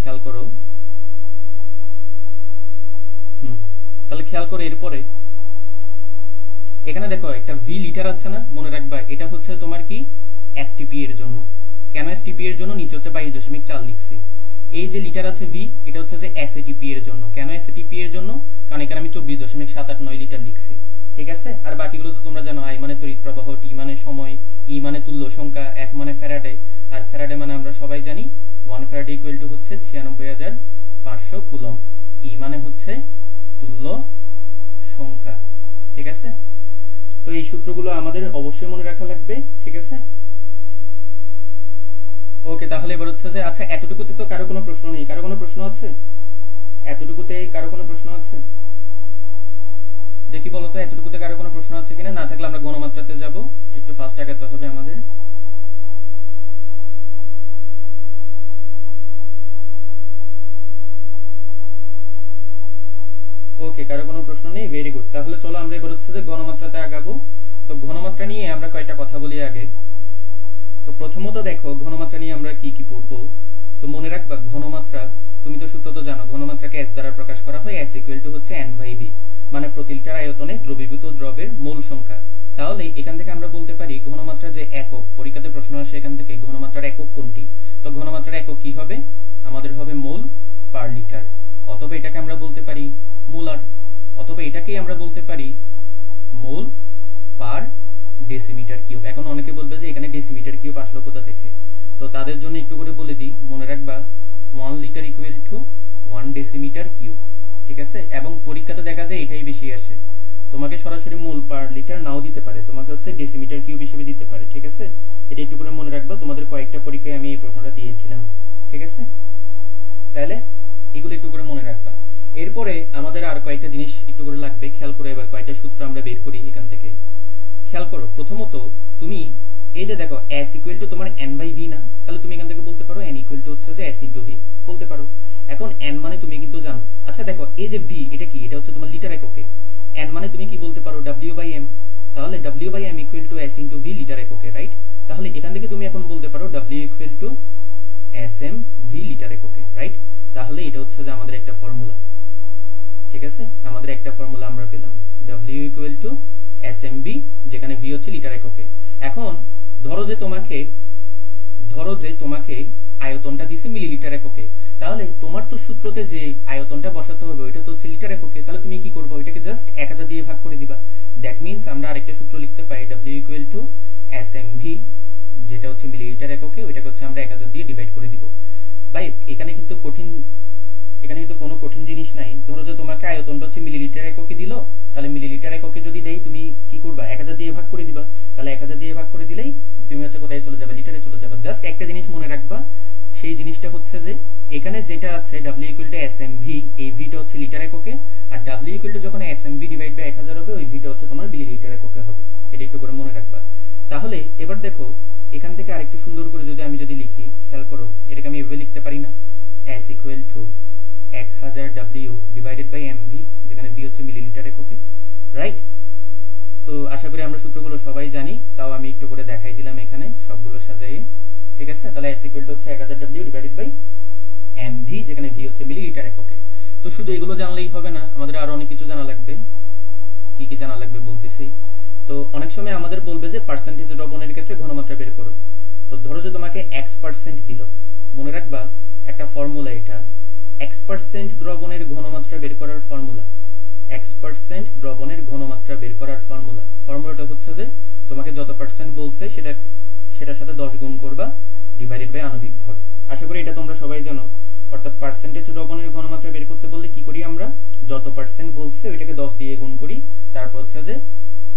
খেয়াল করো, তাহলে খেয়াল করো এরপরে এখানে দেখো একটা ভি লিটার আছে না, মনে রাখবা এটা হচ্ছে তোমার কি এসটিপি এর জন্য। কেন এসটিপি এর জন্য, নিচে হচ্ছে 22.4 লিখছি। এই যে লিটার আছে ভি, এটা হচ্ছে যে এসএটিপি এর জন্য। কেন এসএটিপি এর জন্য, কারণ এখানে আমি 24.789 লিটার লিখছি। ঠিক আছে, আর বাকিগুলো তো তোমরা জানো, আই মানে তড়িৎ প্রবাহ, টি মানে সময়, ই মানে তুল্য সংখ্যা, এফ মানে ফ্যারাডে, আর ফ্যারাডে মানে আমরা সবাই জানি 1 ফ্যারাডে ইকুয়াল টু হচ্ছে 96,500 কুলম্ব। ই মানে হচ্ছে তুল্য সংখ্যা। ঠিক আছে, তো এই সূত্রগুলো আমাদের অবশ্যই মনে রাখা লাগবে। ঠিক আছে, ওকে, তাহলে এবার হচ্ছে যে, আচ্ছা এতটুকুতে তো কারো কোনো প্রশ্ন নেই, কারো কোনো প্রশ্ন আছে? এতটুকুতে কারো কোনো প্রশ্ন আছে? দেখি বলো তো এতটুকুতে কারো কোনো প্রশ্ন আছে কিনা। না থাকলে আমরা ঘনমাত্রাতে যাব, একটু ফাস্ট আগাতে হবে আমাদের। ওকে, কারো কোনো প্রশ্ন নেই, ভেরি গুড। তাহলে চলো আমরা এবার হচ্ছে যে ঘনমাত্রাতে আগাবো। তো ঘনমাত্রা নিয়ে আমরা কয়েকটা কথা বলি আগে। তো প্রথমত দেখো ঘনমাত্রা নিয়ে আমরা কি কি পড়বো। তো মনে রাখবা ঘনমাত্রা, তুমি তো সূত্র তো জানো, ঘনমাত্রাকে S দ্বারা প্রকাশ করা হয়। S ইকুয়াল টু হচ্ছে n/v, মানে প্রতি লিটার আয়তনে দ্রবীভূত দ্রবের মোল সংখ্যা। তাহলে এখান থেকে আমরা বলতে পারি ঘনমাত্রা যে একক, পরীক্ষাতে প্রশ্ন আসে এখান থেকে ঘনমাত্রার একক কোনটি। তো ঘনমাত্রার একক কি হবে, আমাদের হবে মোল পার লিটার, অথবা এটাকে আমরা বলতে পারি মোলার, অথবা এটাকেই আমরা বলতে পারি মোল পার ডেসিমিটার কিউব। এখন অনেকে বলবে যে এখানে ডেসিমিটার কিউব আসলো কোথা থেকে, তো তাদের জন্য একটু করে বলে দিই, মনে রাখবা 1 litre equal to 1 decimetre cube. ঠিক আছে, এবং পরীক্ষাতে দেখা যায় এটাই বেশি আসে, তোমাকে সরাসরি মোল পার লিটার নাও দিতে পারে, তোমাকে হচ্ছে ডেসিমিটার কিউব হিসেবে দিতে পারে। ঠিক আছে, এটা একটু করে মনে রাখবা, তোমাদের কয়েকটা পরীক্ষায় আমি এই প্রশ্নটা দিয়েছিলাম। ঠিক আছে, তাহলে এগুলো একটু করে মনে রাখবা। এরপরে আমাদের আর কয়েকটা জিনিস একটু করে লাগবে, খেয়াল করো। এবার কয়েকটা সূত্র আমরা বের করি এখান থেকে, খেয়াল করো। প্রথমত তুমি এই যে দেখো s ইকুয়াল টু তোমার n বাই v না, তাহলে তুমি এখান থেকে বলতে পারো n ইকুয়াল টু হচ্ছে যে s ইনটু v বলতে পারো। এখন n মানে তুমি কিন্তু জানো। আচ্ছা দেখো এই যে v এটা কি, এটা হচ্ছে তোমার লিটার এককে। n মানে তুমি কি বলতে পারো w বাই m, তাহলে w by m equal to s into v litre এককে, রাইট? তাহলে এখান থেকে তুমি এখন বলতে পারো w equal to sm v litre এককে, রাইট? তাহলে এটা হচ্ছে যে আমাদের একটা ফর্মুলা। ঠিক আছে, আমাদের একটা ফর্মুলা আমরা পেলাম, w ইকুয়াল টু smv, যেখানে v হচ্ছে লিটার এককে। এখন ধরো যে তোমাকে আয়তনটা দিছে মিলিলিটার এককে, তাহলে তোমার তো সূত্রতে যে আয়তনটা বসাতে হবে ওইটা তো হচ্ছে লিটার এককে, তাহলে তুমি কি করবে, ওইটাকে জাস্ট 1000 দিয়ে ভাগ করে দিবা। দ্যাট মিন্স আমরা আরেকটা সূত্র লিখতে পাই, w ইকুয়াল টু smv, যেটা হচ্ছে মিলিলিটার এককে, ওইটাকে হচ্ছে আমরা 1000 দিয়ে ডিভাইড করে দিব। ভাই এখানে কিন্তু কোনো কঠিন জিনিস নাই। ধরো যে তোমাকে আয়তনটা হচ্ছে মিলিলিটার এককে দিল, তাহলে মিলিলিটার এককে যদি দেই তুমি কি করবা, 1000 দিয়ে ভাগ করে দিবা। তাহলে 1000 দিয়ে ভাগ করে দিলেই তুমি হচ্ছে কোথায় চলে যাবে, লিটারে চলে যাবে। জাস্ট একটা জিনিস মনে রাখবা, সেই জিনিসটা হচ্ছে যে এখানে যেটা আছে w ইকুয়াল টু smv, এই vটা হচ্ছে লিটার এককে, আর w ইকুয়াল টু যখন smv ডিভাইড বাই 1000 হবে, ওই vটা হচ্ছে তোমার মিলিলিটার এককে হবে। এটা একটু করে মনে রাখবা। তাহলে এবার দেখো এখান থেকে আরেকটু সুন্দর করে আমি যদি লিখি, খেয়াল করো, এটাকে আমি এভাবে লিখতে পারি না, s equal to 1000 w divided by mv, যেখানে v হচ্ছে মিলিলিটার এককে, রাইট? তো আশা করি আমরা সূত্রগুলো সবাই জানি, তাও আমি একটু করে দেখাই দিলাম এখানে সবগুলো সাজাইয়ে। ঠিক আছে, তাহলে s ইকুয়াল টু হচ্ছে 1000 w ডিভাইডেড বাই mv, যেখানে v হচ্ছে মিলিলিটার এককে। তো শুধু এগুলো জানলেই হবে না, আমাদের আরো অনেক কিছু জানা লাগবে। কি কি জানা লাগবে বলতেছি। তো অনেক সময় আমাদের বলবে যে পার্সেন্টেজ দ্রবণের ক্ষেত্রে ঘনমাত্রা বের করো। তো ধরো যে তোমাকে x% দিল, মনে রাখবা একটা ফর্মুলা, এটা x% দ্রবণের ঘনমাত্রা বের করার ফর্মুলা, x% দ্রবণের ঘনমাত্রা বের করার ফর্মুলাটা হচ্ছে যে তোমাকে যত পার্সেন্ট বলছে সেটার সাথে 10 গুণ করবা ডিভাইডেড বাই আণবিক ভর। আশা করি এটা তোমরা সবাই জানো। অর্থাৎ পার্সেন্টেজ দ্রবণের ঘনমাত্রা বের করতে বললে কি করি আমরা, যত পার্সেন্ট বলছে ওইটাকে 10 দিয়ে গুণ করি, তারপর হচ্ছে যে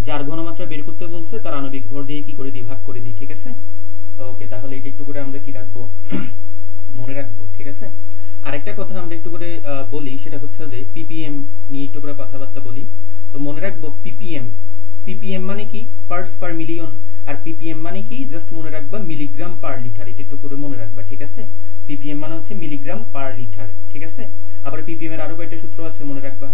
যার ঘনমাত্রা বের করতে বলছে তার আণবিক ভর দিয়ে কি করে দিই, ভাগ করে দিই। ঠিক আছে, ওকে। তাহলে এটা একটু করে আমরা কি রাখবো, মনে রাখবো। ঠিক আছে, আরেকটা কথা আমরা একটু করে বলি, সেটা হচ্ছে যে ppm নিয়ে একটু করে কথাবার্তা বলি। তো মনে রাখবো ppm মানে কি, পার্টস পার মিলিয়ন, আর ppm মানে কি, জাস্ট মনে রাখবা মিলিগ্রাম পার লিটার, এটা একটু করে মনে রাখবা। ঠিক আছে, ppm মানে হচ্ছে মিলিগ্রাম পার লিটার। ঠিক আছে, আবার ppm এর আরো কয়েকটা সূত্র আছে, মনে রাখবা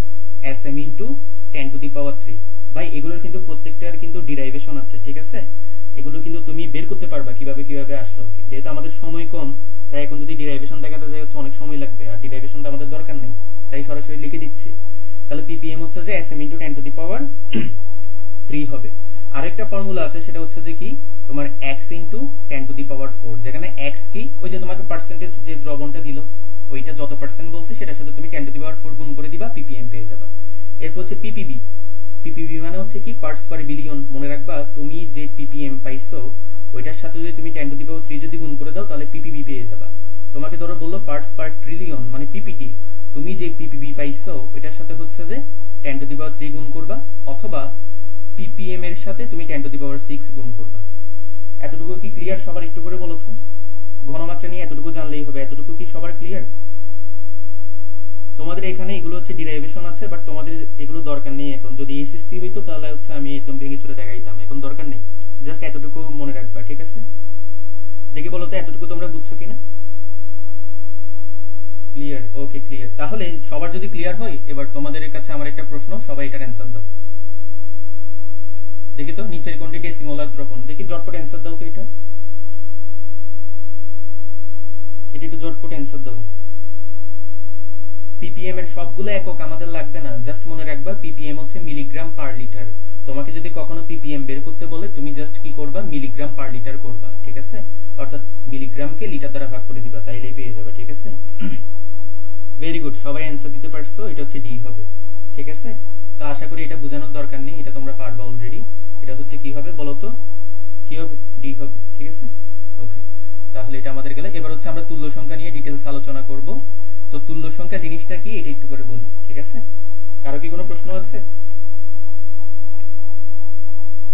sm into 10 to the power 3। ভাই এগুলোর কিন্তু প্রত্যেকটার কিন্তু ডিরাইভেশন আছে। ঠিক আছে, এগুলো কিন্তু তুমি বের করতে পারবা কিভাবে আসলো। যেহেতু আমাদের সময় কম, তাই এখন যদি ডিরাইভেশন দেখাতে যায় হচ্ছে অনেক সময় লাগবে, আর ডিরাইভেশনটা আমাদের দরকার নেই, তাই সরাসরি লিখে দিচ্ছি। তাহলে ppm হচ্ছে যে sm into 10 to the power 3 হবে। আরেকটা ফর্মুলা আছে, সেটা হচ্ছে যে কি তোমার x ইনটু 10 টু দি পাওয়ার 4, যেখানে x কি, ওই যে তোমাকে পার্সেন্টেজ যে দ্রবণটা দিল ওইটা যত পার্সেন্ট বলছে সেটার সাথে তুমি 10 টু দি পাওয়ার 4 গুণ করে দিবা, ppm পেয়ে যাবা। এরপর হচ্ছে ppb মানে হচ্ছে কি পার্টস পার বিলিয়ন। মনে রাখবা তুমি যে ppm পাইছো ওইটার সাথে যদি তুমি 10 টু দি পাওয়ার 3 যদি গুণ করে দাও তাহলে ppb পেয়ে যাবা। তোমাকে ধরো বললো পার্টস পার ট্রিলিয়ন মানে ppt, তুমি যে ppb পাইছো ওইটার সাথে হচ্ছে যে 10 টু দি পাওয়ার 3 গুণ করবা, অথবা ppm এর সাথে তুমি 10 টু দি পাওয়ার 6 গুণ করবা। এতটুকু কি ক্লিয়ার সবার? একটু করে বলো তো, ঘনমাত্রা নিয়ে এতটুকু জানলেই হবে। এতটুকু কি সবার ক্লিয়ার? তোমাদের এখানে এগুলো হচ্ছে ডিরাইভেশন আছে, বাট তোমাদের এগুলো দরকার নেই এখন। যদি এসএসসি হইতো তাহলে হচ্ছে আমি একদম ভেঙে চুরে দেখাইতাম, এখন দরকার নেই। জাস্ট এতটুকু মনে রাখবা। ঠিক আছে, দেখি বলো তো এতটুকু তোমরা বুঝছো কিনা? ক্লিয়ার? ওকে, ক্লিয়ার। তাহলে সবার যদি ক্লিয়ার হয়, এবার তোমাদের কাছে আমার একটা প্রশ্ন, সবাই এটার অ্যান্সার দাও। দেখি তো নিচের কোনটি ডেসিমোলার দ্রবণ, দেখি ঝটপট অ্যান্সার দাও তো। এটা একটু ঝটপট অ্যান্সার দাও। ppm এর সবগুলো একক আমাদের লাগবে না, জাস্ট মনে রাখবা ppm হচ্ছে মিলিগ্রাম পার লিটার। তোমাকে যদি কখনো ppm বের করতে বলে তুমি জাস্ট কি করবা, মিলিগ্রাম পার লিটার করবা। ঠিক আছে, অর্থাৎ মিলিগ্রামকে লিটার দ্বারা ভাগ করে দিবা, তাইলেই পেয়ে যাবে। ঠিক আছে, ভেরি গুড, সবাই অ্যান্সার দিতে পারছো। এটা হচ্ছে ডি হবে। ঠিক আছে, তো আশা করি এটা বোঝানোর দরকার নেই, এটা তোমরা পারবা অলরেডি। এটা হচ্ছে কি হবে বলো তো, কি হবে? ডি হবে। ঠিক আছে, ওকে। তাহলে এটা আমাদের গেলে। এবার হচ্ছে আমরা তুল্য সংখ্যা নিয়ে ডিটেইলস আলোচনা করব। তো তুল্য সংখ্যা জিনিসটা কি এটা একটু করে বলি, ঠিক আছে? কারো কি কোনো প্রশ্ন আছে?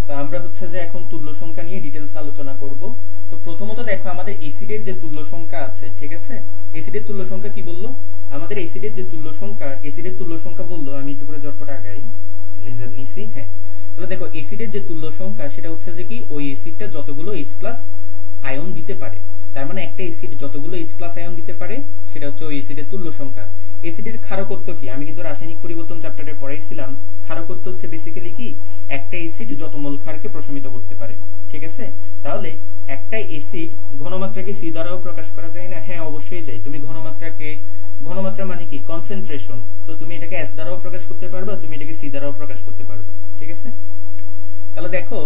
তো আমরা হচ্ছে যে এখন তুল্য সংখ্যা নিয়ে ডিটেইলস আলোচনা করব। তো প্রথমত দেখো আমাদের অ্যাসিডের যে তুল্য সংখ্যা আছে, ঠিক আছে? অ্যাসিডের তুল্য সংখ্যা কি বললো? আমাদের অ্যাসিডের যে তুল্য সংখ্যা, অ্যাসিডের তুল্য সংখ্যা বললো, আমি একটু করে জটপট আগাই, লেজার নিছি। হ্যাঁ, তাহলে দেখো অ্যাসিডের যে তুল্য সংখ্যা সেটা হচ্ছে যে কি ওই অ্যাসিডটা যতগুলো H+ আয়ন দিতে পারে, তার মানে একটা অ্যাসিড যতগুলো H+ আয়ন দিতে পারে সেটা হচ্ছে ওই অ্যাসিডের তুল্য সংখ্যা। অ্যাসিডের ক্ষারকত্ব কি? আমি কিন্তু রাসায়নিক পরিবর্তন চ্যাপ্টারে পড়াইছিলাম। ক্ষারকত্ব হচ্ছে বেসিক্যালি কি একটা অ্যাসিড যত মোল ক্ষারকে প্রশমিত করতে পারে, ঠিক আছে? তাহলে একটা অ্যাসিড ঘনমাত্রাকে সি দ্বারাও প্রকাশ করা যায় না? হ্যাঁ, অবশ্যই যায়। তুমি ঘনমাত্রা মানে কি কনসেন্ট্রেশন, তো তুমি এটাকে এস দ্বারাও প্রকাশ করতে পারবা, তুমি এটাকে সি দ্বারাও প্রকাশ করতে পারবা, ঠিক আছে? তাহলে দেখো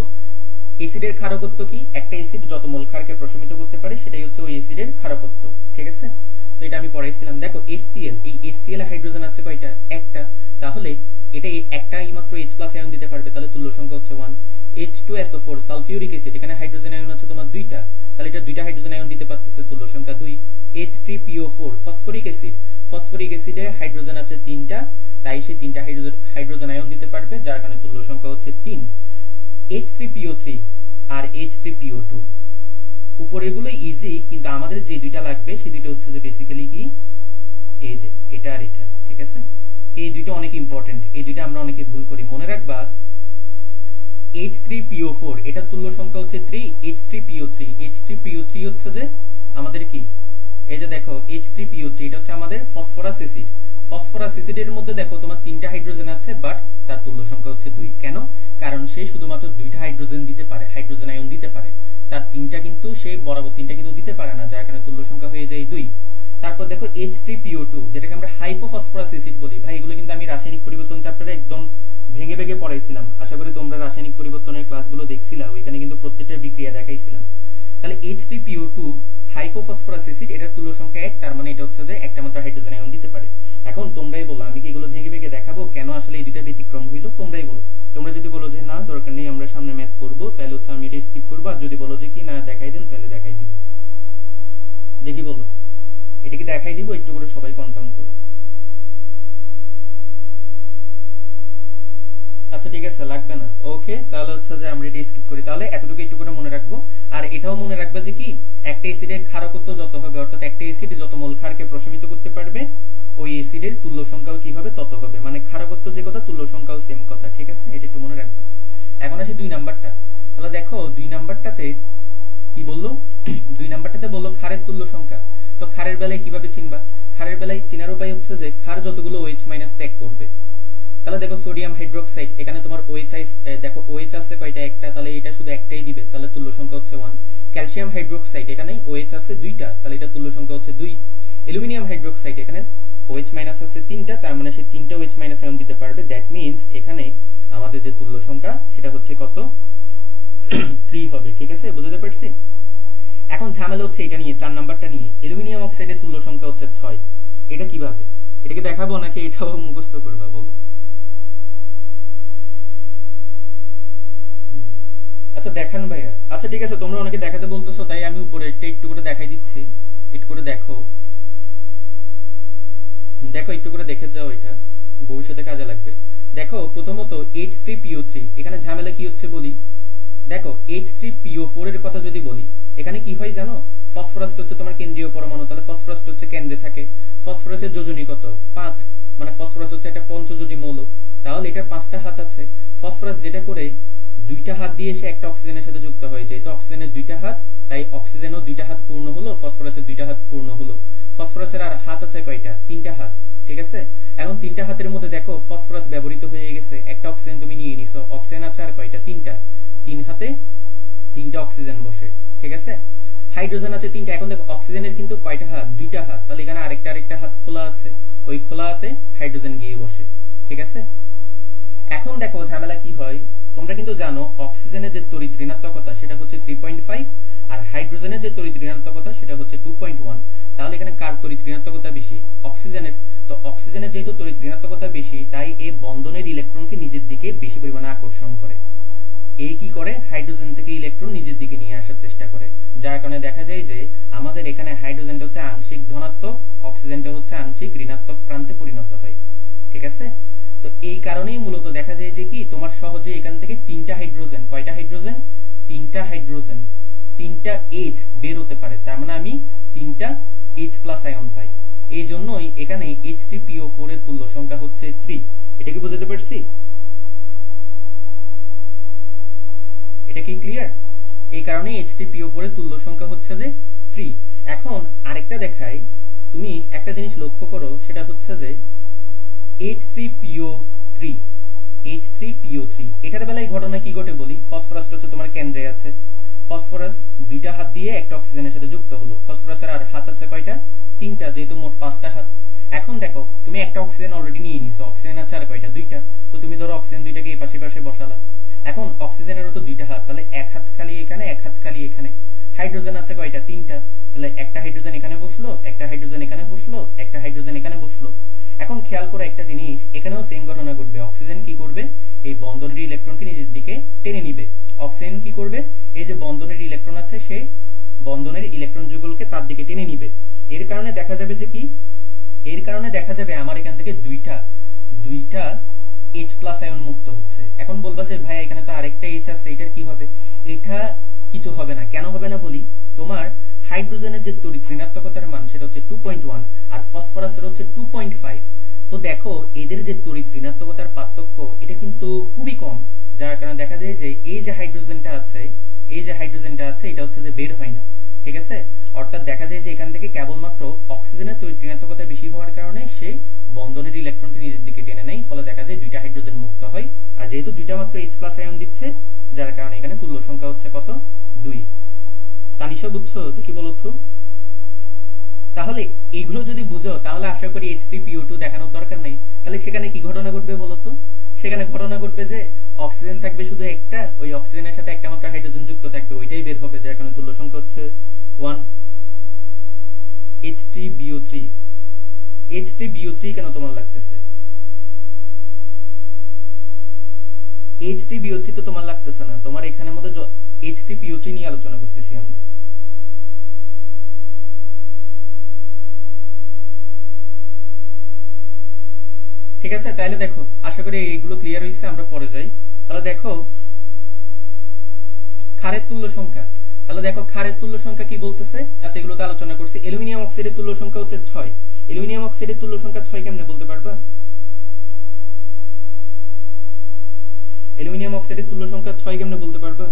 অ্যাসিডের ক্ষারকত্ব কি? একটা অ্যাসিড যত মোল ক্ষারকে প্রশমিত করতে পারে সেটাই হচ্ছে ওই অ্যাসিডের ক্ষারকত্ব, ঠিক আছে? তো এটা আমি পড়াইছিলাম। দেখো HCl, এই HCl এ হাইড্রোজেন আছে কয়টা? একটা। তাহলে এটা একটাই মাত্র H+ আয়ন দিতে পারবে, তাহলে তুল্য সংখ্যা হচ্ছে 1। H2SO4 সালফিউরিক অ্যাসিড, এখানে হাইড্রোজেন আয়ন আছে তোমার দুইটা, তাহলে এটা দুইটা হাইড্রোজেন আয়ন দিতে পারতেছে, তুল্য সংখ্যা 2। H3PO4 ফসফরিক অ্যাসিড, ফসফরিক অ্যাসিডে হাইড্রোজেন আছে তিনটা, তাই সে তিনটা হাইড্রোজেন আয়ন দিতে পারবে, যার কারণে তুল্য সংখ্যা হচ্ছে 3। H3PO3 আর H3PO2, উপরের গুলো ইজি, কিন্তু আমাদের যে দুইটা লাগবে সেই দুইটা হচ্ছে যে বেসিক্যালি কি এই যে এটা আর এটা, ঠিক আছে? এই দুইটা অনেক ইম্পর্টেন্ট, এই দুইটা আমরা অনেকে ভুল করি। মনে রাখবা H3PO4 এটা তুল্য সংখ্যা হচ্ছে 3, H3PO3 হচ্ছে যে আমাদের কি এই যে দেখো H3PO3 এটা হচ্ছে আমাদের ফসফরাস অ্যাসিড। ফসফরাস অ্যাসিডের মধ্যে দেখো তোমার তিনটা হাইড্রোজেন আছে, বাট তার তুল্য সংখ্যা হচ্ছে 2। কেন? কারণ সে শুধুমাত্র দুইটা হাইড্রোজেন দিতে পারে, হাইড্রোজেন আয়ন দিতে পারে, তার তিনটা কিন্তু সে বরাবর তিনটা কিন্তু দিতে পারে না, যার কারণে তুল্য সংখ্যা হয়ে যায় 2। তারপর দেখো H3PO2 যেটাকে আমরা হাইপোফসফরাস অ্যাসিড বলি। ভাই এগুলো কিন্তু আমি রাসায়নিক পরিবর্তন চ্যাপ্টারে একদম ভেঙে ভেঙে পড়াইছিলাম, আশা করি তোমরা রাসায়নিক পরিবর্তনের ক্লাসগুলো দেখছিলা, ওইখানে কিন্তু প্রত্যেকটা বিক্রিয়া দেখাইছিলাম। তাহলে H3PO2 হাইপোফসফরাস অ্যাসিড, এটার তুল্য সংখ্যা 1, তার মানে এটা হচ্ছে যে একটা মাত্র হাইড্রোজেন আয়ন দিতে পারে। এখন তোমরাই বলো, আমি কি এগুলো ভেঙে ভেঙে দেখাবো কেন আসলে এই দুইটা ব্যতিক্রম হইলো? তোমরাই বলো। তোমরা যদি বলো যে না দরকার নেই, আমরা সামনে ম্যাথ করব, তাহলে হচ্ছে আমি এটা স্কিপ করবো, আর যদি বলো যে কি না দেখাই দেন, তাহলে দেখাই দিব। দেখি বলো, এটা কি দেখাই দিব? একটু করে সবাই কনফার্ম করো। আচ্ছা ঠিক আছে, লাগবে না, ওকে। তাহলে হচ্ছে যে আমরা এটা স্কিপ করি। তাহলে এতটুকু একটু করে মনে রাখবো। আর এটাও মনে রাখবা যে কি একটা অ্যাসিডের ক্ষারকত্ব যত হবে, অর্থাৎ একটা অ্যাসিড যত মোল ক্ষারকে প্রশমিত করতে পারবে, ওই অ্যাসিডের তুল্য সংখ্যাও কি হবে? তত হবে। মানে ক্ষারকত্ব যে কথা, তুল্য সংখ্যাও সেম কথা, ঠিক আছে? এটা একটু মনে রাখবা। এখন আসি 2 নাম্বারটা। তাহলে দেখো 2 নাম্বারটাতে কি বললো? 2 নাম্বারটাতে বললো ক্ষারের তুল্য সংখ্যা। তো ক্ষারের বেলায় কিভাবে চিনবা? ক্ষারের বেলায় চেনার উপায় হচ্ছে যে ক্ষার যতগুলো OH- ত্যাগ করবে। তাহলে দেখো সোডিয়াম হাইড্রোক্সাইড, এখানে তোমার OH দেখো OH আছে কয়টা? একটা, তাহলে এটা শুধু একটাই দিবে, তাহলে তুল্য সংখ্যা হচ্ছে 1। ক্যালসিয়াম হাইড্রোক্সাইড, এখানে OH আছে 2টা, তাহলে এটা তুল্য সংখ্যা হচ্ছে 2। অ্যালুমিনিয়াম হাইড্রোক্সাইড, এখানে OH- আছে 3টা, তার মানে সে 3টা OH- আয়ন দিতে পারবে। দ্যাট মিন্স এখানে আমাদের যে তুল্য সংখ্যা সেটা হচ্ছে কত? 3 হবে, ঠিক আছে? বুঝতে পারছি? এখন ঝামেলা হচ্ছে এটা নিয়ে, 4 নাম্বারটা নিয়ে। অ্যালুমিনিয়াম অক্সাইডের তুল্য সংখ্যা হচ্ছে 6। এটা কিভাবে? এটাকে দেখাবো নাকি এটাও মুখস্থ করবা বলো? আচ্ছা দেখান ভাইয়া। আচ্ছা ঠিক আছে, তোমরা অনেকে দেখাতে বলতেছো, তাই আমি উপরে একটু করে দেখাই দিচ্ছি। একটু করে দেখো, একটু করে দেখে যাও, এটা ভবিষ্যতে কাজে লাগবে। দেখো প্রথমত H3PO3, এখানে ঝামেলা কি হচ্ছে বলি। দেখো H3PO4 এর কথা যদি বলি, এখানে কি হয় জানো? ফসফরাস হচ্ছে তোমার কেন্দ্রীয় পরমাণু, তাহলে ফসফরাস হচ্ছে কেন্দ্রে থাকে। ফসফরাসের যোজনী কত? 5, মানে ফসফরাস হচ্ছে একটা পঞ্চযোজী মৌল, তাহলে এটার 5টা হাত আছে। ফসফরাস যেটা করে 2টা হাত দিয়ে এসে একটা অক্সিজেনের সাথে যুক্ত হয়ে যায়, তো অক্সিজেনের 2টা হাত, তাই অক্সিজেনও 2টা হাত পূর্ণ হলো, ফসফরাসের 2টা হাত পূর্ণ হলো। ফসফরাসের আর হাত আছে কয়টা? 3টা হাত, ঠিক আছে? এখন 3টা হাতের মধ্যে দেখো ফসফরাস ব্যবহৃত হয়ে গেছে, একটা অক্সিজেন তুমি নিয়ে নিছো, অক্সিজেন আছে আর কয়টা? 3টা, 3 হাতে 3টা অক্সিজেন বসে, ঠিক আছে? হাইড্রোজেন আছে 3টা। এখন দেখো অক্সিজেনের কিন্তু কয়টা হাত? 2টা হাত, তাহলে এখানে আরেকটা হাত খোলা আছে, ওই খোলা হাতে হাইড্রোজেন গিয়ে বসে, ঠিক আছে? এখন দেখো ঝামেলা কি হয়, তোমরা কিন্তু জানো অক্সিজেনের যে তড়িৎ ঋণাত্মকতা সেটা হচ্ছে 3.5, আর হাইড্রোজেনের যে তড়িৎ ঋণাত্মকতা সেটা হচ্ছে 2.1। তাহলে এখানে কার তড়িৎ ঋণাত্মকতা বেশি? অক্সিজেনের। তো অক্সিজেনের যেহেতু তড়িৎ ঋণাত্মকতা বেশি, তাই এই বন্ধনের ইলেকট্রনকে নিজের দিকে বেশি পরিমাণে আকর্ষণ করে। এই কি করে? হাইড্রোজেন থেকে ইলেকট্রন নিজের দিকে নিয়ে আসার চেষ্টা করে, যার কারণে দেখা যায় যে আমাদের এখানে হাইড্রোজেনটা হচ্ছে আংশিক ধনাত্মক, অক্সিজেন অক্সিজেনটা হচ্ছে আংশিক ঋণাত্মক প্রান্তে পরিণত হয়। ঠিক আছে, তো এই কারণেই মূলত দেখা যায় যে কি তোমার সহজে এখান থেকে তিনটা হাইড্রোজেন, কয়টা হাইড্রোজেন, তিনটা হাইড্রোজেন, তিনটা এইচ বের হতে পারে। তার মানে আমি তিনটা H প্লাস আয়ন পাই। এই জন্যই এখানে H3PO4 এর তুল্য সংখ্যা হচ্ছে 3। এটা কি বুঝতে পারছি? এটা কি ক্লিয়ার? এই কারণে H3PO4 এর তুল্য সংখ্যা হচ্ছে যে 3। এখন আরেকটা দেখাই, তুমি একটা জিনিস লক্ষ্য করো, সেটা হচ্ছে যে H3PO3 এটার বেলায় ঘটনা কি ঘটে বলি। ফসফরাসটা হচ্ছে তোমার কেন্দ্রে আছে, ফসফরাস দুইটা হাত দিয়ে একটা অক্সিজেনের সাথে যুক্ত হলো। ফসফরাসের আর হাত আছে কয়টা, তিনটা, যেহেতু মোট 5টা হাত। এখন দেখো তুমি একটা অক্সিজেন অলরেডি নিয়ে নিছো, অক্সিজেন আছে আর কয়টা, দুইটা। তো তুমি ধরো অক্সিজেন দুইটাকে এই পাশে পাশে বসালা। এখন অক্সিজেনেরও তো দুইটা হাত, তাহলে এক হাত খালি এখানে, এক হাত খালি এখানে। হাইড্রোজেন আছে কয়টা, তিনটা, তাহলে একটা হাইড্রোজেন এখানে বসলো, একটা হাইড্রোজেন এখানে বসলো, একটা হাইড্রোজেন এখানে বসলো। এখন খেয়াল করে একটা জিনিস, এখানেও সেম ঘটনা ঘটবে। অক্সিজেন কি করবে, এই বন্ধনের ইলেকট্রনকে নিজের দিকে টেনে নিবে। অক্সিজেন কি করবে, এই যে বন্ধনের ইলেকট্রন আছে সে বন্ধনের ইলেকট্রন যুগলকে তার দিকে টেনে নিবে। এর কারণে দেখা যাবে যে কি, এর কারণে দেখা যাবে আমার এখান থেকে দুইটা H প্লাস আয়ন মুক্ত হচ্ছে। এখন বলবা যে ভাই এখানে তো আরেকটা H আছে, এটার কি হবে? এটা কিছু হবে না। কেন হবে না বলি, তোমার হাইড্রোজেনের যে তড়িৎ ঋণাত্মকতার মান সেটা হচ্ছে 2.1 আর ফসফরাসের হচ্ছে 2.5। তো দেখো এদের যে তড়িৎ ঋণাত্মকতার পার্থক্য এটা কিন্তু খুবই কম, যার কারণে দেখা যায় যে এই যে হাইড্রোজেনটা আছে, এই যে হাইড্রোজেনটা আছে এটা হচ্ছে যে বের হয় না। ঠিক আছে, অর্থাৎ দেখা যায় যে এখান থেকে কেবলমাত্র অক্সিজেনের তড়িৎ ঋণাত্মকতা বেশি হওয়ার কারণে সে বন্ধনের ইলেকট্রনকে নিজের দিকে টেনে নেয়, ফলে দেখা যায় দুইটা হাইড্রোজেন মুক্ত হয়। আর যেহেতু দুইটা মাত্র H প্লাস আয়ন দিচ্ছে, যার কারণে এখানে তুল্য সংখ্যা হচ্ছে কত, 2। তানিশা বুঝছো? দেখি বলো তো। তাহলে এইগুলো যদি বুঝো তাহলে আশা করি H3PO2 দেখানোর দরকার নেই। তাহলে সেখানে কি ঘটনা ঘটবে বলো তো? সেখানে ঘটনা ঘটবে যে অক্সিজেন থাকবে শুধু একটা, ওই অক্সিজেনের সাথে একটা মাত্র হাইড্রোজেন যুক্ত থাকবে, ওইটাই বের হবে, যার কারণে তুল্য সংখ্যা হচ্ছে 1। H3BO3 কেন তোমার লাগতেছে? H3BO3 তো তোমার লাগতেছে না, তোমার এখানের মধ্যে H3PO3 নিয়ে আলোচনা করতেছি আমরা। ঠিক আছে, তাহলে দেখো আশা করি এইগুলো ক্লিয়ার হয়েছে। আমরা পরে যাই। তাহলে দেখো ক্ষারের তুল্য সংখ্যা, তাহলে দেখো ক্ষারের তুল্য সংখ্যা কি বলতেছে। আচ্ছা এগুলো তো আলোচনা করছি। অ্যালুমিনিয়াম অক্সাইডের তুল্য সংখ্যা হচ্ছে 6। অ্যালুমিনিয়াম অক্সাইডের তুল্য সংখ্যা 6 কেমনে বলতে পারবা? অ্যালুমিনিয়াম অক্সাইডের তুল্য সংখ্যা 6 কেমনে বলতে পারবা?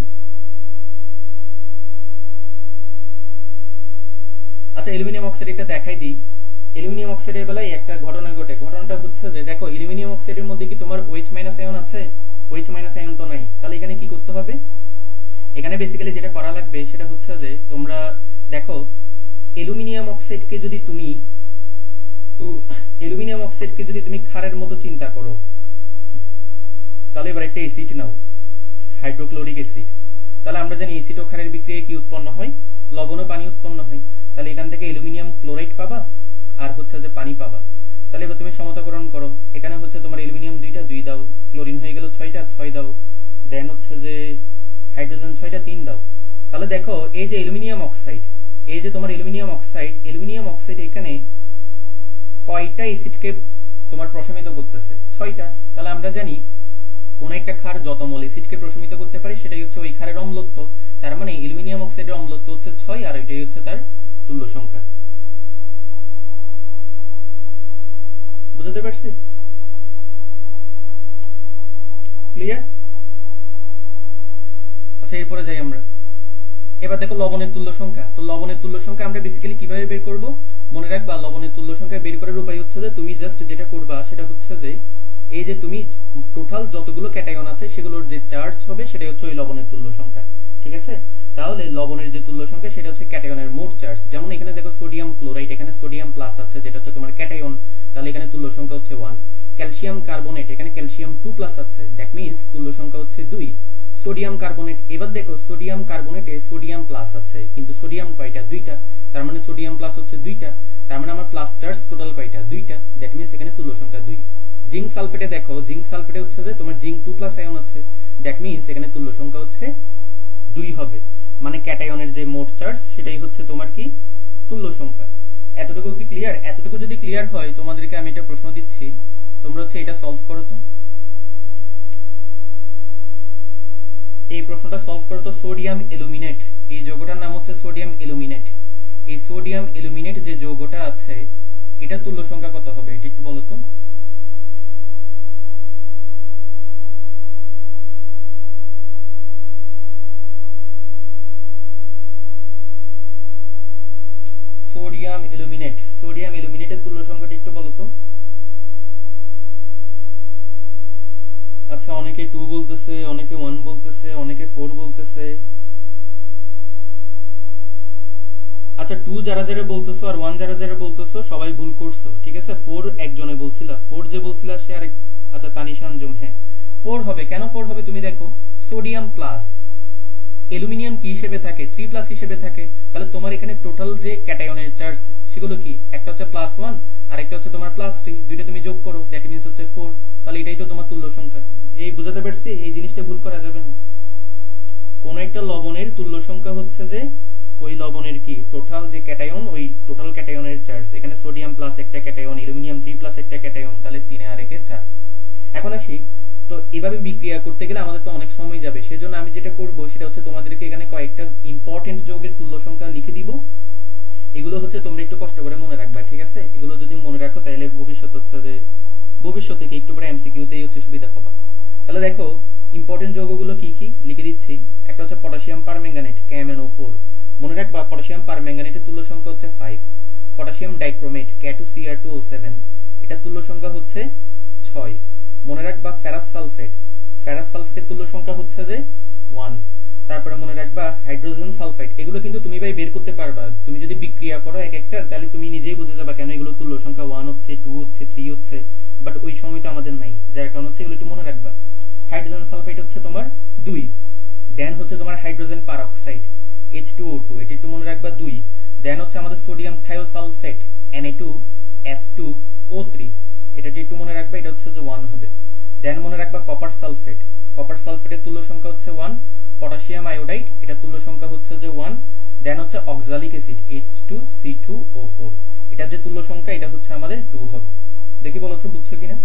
আচ্ছা অ্যালুমিনিয়াম অক্সাইড এটা দেখাই দিই। অ্যালুমিনিয়াম অক্সাইডের বেলায় একটা ঘটনা ঘটে। ঘটনাটা হচ্ছে যে দেখো অ্যালুমিনিয়াম অক্সাইডের মধ্যে কি তোমার OH মাইনাস আয়ন আছে? OH মাইনাস আয়ন তো নাই। তাহলে এখানে কি করতে হবে? এখানে বেসিক্যালি যেটা করা লাগবে সেটা হচ্ছে যে তোমরা দেখো অ্যালুমিনিয়াম অক্সাইডকে যদি তুমি ক্ষারের মতো চিন্তা করো, তাহলে এবার একটা অ্যাসিড নাও, হাইড্রোক্লোরিক অ্যাসিড। তাহলে আমরা জানি অ্যাসিড ও ক্ষারের বিক্রিয়ায় কি উৎপন্ন হয়? লবণ ও পানি উৎপন্ন হয়। তাহলে এখান থেকে অ্যালুমিনিয়াম ক্লোরাইড পাবা আর হচ্ছে যে পানি পাবা। তাহলে এবার তুমি সমতাকরণ করো। এখানে হচ্ছে তোমার অ্যালুমিনিয়াম 2টা 2 দাও, ক্লোরিন হয়ে গেল 6টা 6 দাও, দেন হচ্ছে যে হাইড্রোজেন 6টা 3 দাও। তাহলে দেখো এই যে অ্যালুমিনিয়াম অক্সাইড, এই যে তোমার অ্যালুমিনিয়াম অক্সাইড এখানে কয়টা অ্যাসিডকে তোমার প্রশমিত করতেছে? 6টা। তাহলে আমরা জানি কোন একটা ক্ষার যত মোল অ্যাসিডকে প্রশমিত করতে পারে সেটাই হচ্ছে ওই ক্ষারের অম্লত্ব। তার মানে অ্যালুমিনিয়াম অক্সাইডের অম্লত্ব হচ্ছে 6 আর এটাই হচ্ছে তার তুল্য সংখ্যা। বুঝতে পারছি? ক্লিয়ার? আচ্ছা এরপরে যাই আমরা। এবার দেখো লবণের তুল্য সংখ্যা। তো লবণের তুল্য সংখ্যা আমরা বেসিক্যালি কিভাবে বের করব? মনে রাখবা লবণের তুল্য সংখ্যা বের করার উপায় হচ্ছে যে তুমি জাস্ট যেটা করবা সেটা হচ্ছে যে এই যে তুমি টোটাল যতগুলো ক্যাটায়ন আছে সেগুলোর যে চার্জ হবে সেটাই হচ্ছে ওই লবণের তুল্য সংখ্যা। ঠিক আছে, তাহলে লবণের যে তুল্য সংখ্যা সেটা হচ্ছে ক্যাটায়নের মোট চার্জ। যেমন এখানে দেখো সোডিয়াম ক্লোরাইড, এখানে সোডিয়াম প্লাস আছে যেটা হচ্ছে তোমার ক্যাটায়ন, তাহলে এখানে তুল্য সংখ্যা হচ্ছে 1। ক্যালসিয়াম কার্বনেট, এখানে ক্যালসিয়াম 2 প্লাস আছে, দ্যাট মিন্স তুল্য সংখ্যা হচ্ছে 2। সোডিয়াম কার্বনেট, এবার দেখো সোডিয়াম কার্বনেটে সোডিয়াম প্লাস আছে কিন্তু সোডিয়াম কয়টা? 2টা। তার মানে সোডিয়াম প্লাস হচ্ছে 2টা, তার মানে আমার প্লাস চার্জ টোটাল কয়টা? 2টা, দ্যাট মিন্স এখানে তুল্য সংখ্যা 2। জিঙ্ক সালফেটে দেখো, জিঙ্ক সালফেটে হচ্ছে যে তোমার জিঙ্ক 2 প্লাস আয়ন আছে, দ্যাট মিন্স এখানে তুল্য সংখ্যা হচ্ছে 2 হবে। মানে ক্যাটায়নের যে মোট চার্জ সেটাই হচ্ছে তোমার কি? তুল্য সংখ্যা। এতটুকু কি ক্লিয়ার? এতটুকু যদি ক্লিয়ার হয় তোমাদেরকে আমি একটা প্রশ্ন দিচ্ছি, তোমরা হচ্ছে এটা সলভ করো তো। এই প্রশ্নটা সলভ করো তো। সোডিয়াম অ্যালুমিনেট, এই যৌগটার নাম হচ্ছে সোডিয়াম অ্যালুমিনেট। এই সোডিয়াম অ্যালুমিনেট যে যৌগটা আছে এটা তুল্য সংখ্যা কত হবে এটা একটু বলো তো। সোডিয়াম অ্যালুমিনেটের তুল্য সংখ্যাটা একটু বলো তো। আচ্ছা, অনেকে 2 বলতেছে, অনেকে 1 বলতেছে, অনেকে 4 বলতেছে। আচ্ছা, 2 যারা যারা বলতেছো আর 1 যারা যারা বলতেছো সবাই ভুল করছো, ঠিক আছে। 4 একজনে বলছিলা, 4 যে বলছিলা সে আরেক। আচ্ছা, তানিশা আঞ্জুম, হ্যাঁ 4 হবে। কেন 4 হবে তুমি দেখো, সোডিয়াম প্লাস অ্যালুমিনিয়াম কি হিসেবে থাকে, 3+ হিসেবে থাকে। তাহলে তোমার এখানে টোটাল যে ক্যাটায়নের চার্জ সেগুলো কি, একটা হচ্ছে +1 আর একটা হচ্ছে তোমার +3, দুইটা তুমি যোগ করো, দ্যাট মিন্স হচ্ছে 4। তাহলে এটাই তো তোমার তুল্য সংখ্যা। এই বুঝাতে পারছি? এই জিনিসটা ভুল করা যাবে না। কোন একটা লবণের তুল্য সংখ্যা হচ্ছে যে ওই লবণের কি টোটাল যে ক্যাটায়ন, ওই টোটাল ক্যাটায়নের চার্জ। এখানে সোডিয়াম প্লাস একটা ক্যাটায়ন, অ্যালুমিনিয়াম 3+ একটা ক্যাটায়ন, তাহলে 3 আর 1 4। এখন আসি তো, এভাবে বিক্রিয়া করতে গেলে আমাদের তো অনেক সময় যাবে। সেজন্য আমি যেটা করব সেটা হচ্ছে তোমাদেরকে এখানে কয়েকটা ইম্পর্টেন্ট যৌগের তুল্য সংখ্যা লিখে দিব। এগুলো হচ্ছে তোমরা একটু কষ্ট করে মনে রাখবা, ঠিক আছে। এগুলো যদি মনে রাখো তাহলে ভবিষ্যতে কি একটু পরে এমসিকিউতেই হচ্ছে সুবিধা পাবা। তাহলে দেখো ইম্পর্টেন্ট যৌগগুলো কি কি লিখে দিচ্ছি। একটা হচ্ছে পটাশিয়াম পারম্যাঙ্গানেট, KMnO4। মনে রাখবা পটাশিয়াম পারম্যাঙ্গানেটের তুল্য সংখ্যা হচ্ছে 5। পটাশিয়াম ডাইক্রোমেট, K2Cr2O7, এটার তুল্য সংখ্যা হচ্ছে 6। মনে রাখবা ফেরাস সালফেটের তুল্য সংখ্যা হচ্ছে যে 1। তারপরে মনে রাখবা হাইড্রোজেন সালফাইড। এগুলো কিন্তু তুমি ভাই বের করতে পারবা, তুমি যদি বিক্রিয়া করো এক একটার, তাহলে তুমি নিজেই বুঝে যাবা কেন এগুলো তুল্য সংখ্যা 1 হচ্ছে, 2 হচ্ছে, 3 হচ্ছে। বাট ওই সময় তো আমাদের নাই, যার কারণ হচ্ছে এগুলো একটু মনে রাখবা। হাইড্রোজেন সালফাইড হচ্ছে তোমার 2। দেন হচ্ছে তোমার হাইড্রোজেন পারঅক্সাইড, H2O2, এটা একটু মনে রাখবা 2। দেন হচ্ছে আমাদের সোডিয়াম থায়োসালফেট, Na2S2O3, এটা একটু মনে রাখবা, এটা হচ্ছে যে 1 হবে। দেন মনে রাখবা কপার সালফেটের তুল্য সংখ্যা হচ্ছে 1। পটাশিয়াম আয়োডাইড, এটা তুল্য সংখ্যা হচ্ছে যে 1। দেন হচ্ছে অক্সালিক অ্যাসিড, H2C2O4, এটার যে তুল্য সংখ্যা এটা হচ্ছে আমাদের 2 হবে। দেখি বলো তো বুঝছো কিনা।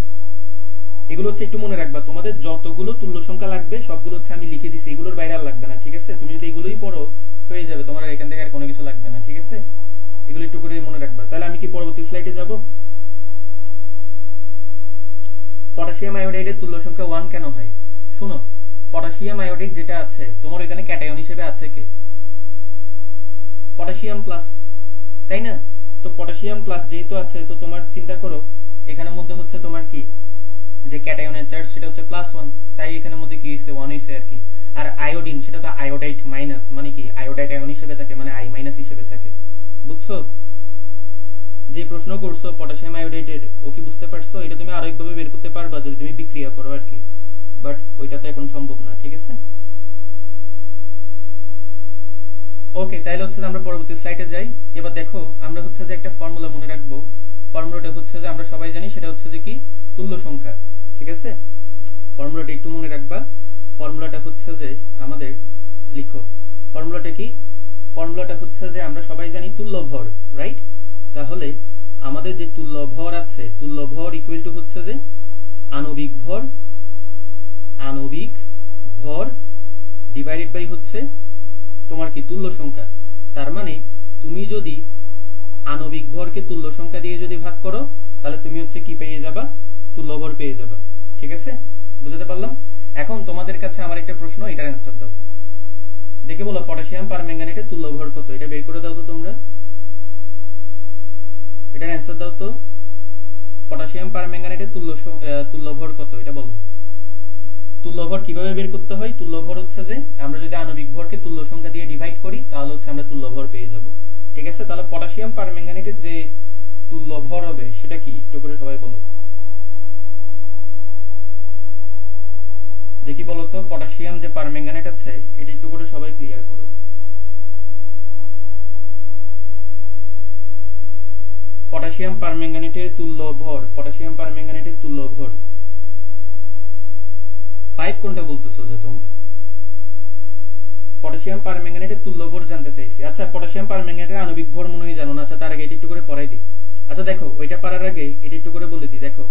এগুলো হচ্ছে একটু মনে রাখবা, তোমাদের যতগুলো তুল্য সংখ্যা লাগবে সবগুলো হচ্ছে আমি লিখে দিছি, এগুলোর বাইরে আর লাগবে না, ঠিক আছে। তুমি যদি এগুলোই পড়ো হয়ে যাবে, তোমার এখান থেকে আর কোনো কিছু লাগবে না, ঠিক আছে। এগুলো একটু করে মনে রাখবা। তাহলে আমি কি পরবর্তী স্লাইডে যাব। পটাশিয়াম আয়োডাইডের তুল্য সংখ্যা 1 কেন হয় শুনো। পটাশিয়াম আয়োডাইড যেটা আছে তোমার এখানে ক্যাটায়ন হিসেবে আছে কে, পটাশিয়াম প্লাস, তাই না। তো পটাশিয়াম প্লাস যেহেতু আছে, তো তোমার চিন্তা করো এখানের মধ্যে হচ্ছে তোমার কি যে ক্যাটায়নের চার্জ সেটা হচ্ছে +1, তাই এখানের মধ্যে কি হইছে 1 হইছে আর কি। আর আয়োডিন সেটা তো আয়োডাইড মাইনাস, মানে কি আয়োডাইড আয়ন হিসেবে থাকে, মানে I- হিসেবে থাকে, বুঝছো। যে প্রশ্ন করছো পটাশিয়াম আয়োডাইডের, ও কি বুঝতে পারছো? এটা তুমি আরেকভাবে বের করতে পারবা যদি তুমি বিক্রিয়া করো আর কি, বাট ওইটা তো এখন সম্ভব না, ঠিক আছে। ওকে, তাহলে হচ্ছে যে আমরা পরবর্তী স্লাইডে যাই। এবার দেখো আমরা হচ্ছে যে একটা ফর্মুলা মনে রাখবো। ফর্মুলাটা হচ্ছে যে আমরা সবাই জানি, সেটা হচ্ছে যে কি তুল্য সংখ্যা, ঠিক আছে। ফর্মুলাটা একটু মনে রাখবা। ফর্মুলাটা হচ্ছে যে আমাদের লিখো, ফর্মুলাটা কি, ফর্মুলাটা হচ্ছে যে আমরা সবাই জানি তুল্য ভর, রাইট। তাহলে আমাদের যে তুল্য ভর আছে, তুল্য ভর ইকুয়াল টু হচ্ছে যে আণবিক ভর ডিভাইডেড বাই হচ্ছে তোমার কি তুল্য সংখ্যা। তার মানে তুমি যদি আণবিক ভরকে তুল্য সংখ্যা দিয়ে যদি ভাগ করো তাহলে তুমি হচ্ছে কি পেয়ে যাবা, তুল্য ভর পেয়ে যাবা, ঠিক আছে। বুঝতে পারলাম। এখন তোমাদের কাছে আমার একটা প্রশ্ন, এটার অ্যান্সার দাও। দেখে বলো পটাশিয়াম পারম্যাঙ্গানেটের তুল্য ভর কত, এটা বের করে দাও তো তোমরা, এটার অ্যান্সার দাও তো। পটাশিয়াম পারম্যাঙ্গানেটের তুল্য ভর কত এটা বলো। তুল্য ভর কিভাবে বের করতে হয়, তুল্য ভর হচ্ছে যে আমরা যদি আণবিক ভরকে তুল্য সংখ্যা দিয়ে ডিভাইড করি তাহলে হচ্ছে আমরা তুল্য ভর পেয়ে যাব, ঠিক আছে। তাহলে পটাশিয়াম পারম্যাঙ্গানেটের যে তুল্য ভর হবে সেটা কি একটু করে সবাই বলো। দেখি বলো তো, পটাশিয়াম যে পারম্যাঙ্গানেট আছে এটা একটু করে সবাই ক্লিয়ার করো। পটাশিয়াম পারম্যাঙ্গানেটের তুল্য ভর, পটাশিয়াম পারম্যাঙ্গানেটের তুল্য ভর 5 কোনটা বলতেছো যে তোমরা? পটাশিয়াম পারম্যাঙ্গানেটের তুল্য ভর জানতে চাইছি। আচ্ছা, পটাশিয়াম পারম্যাঙ্গানেটের আণবিক ভর মনে হয় জানো না। আচ্ছা, তার আগে এটা একটু করে পড়াই দিই। আচ্ছা দেখো, ওইটা পারার আগে এটা একটু করে বলে দিই। দেখো,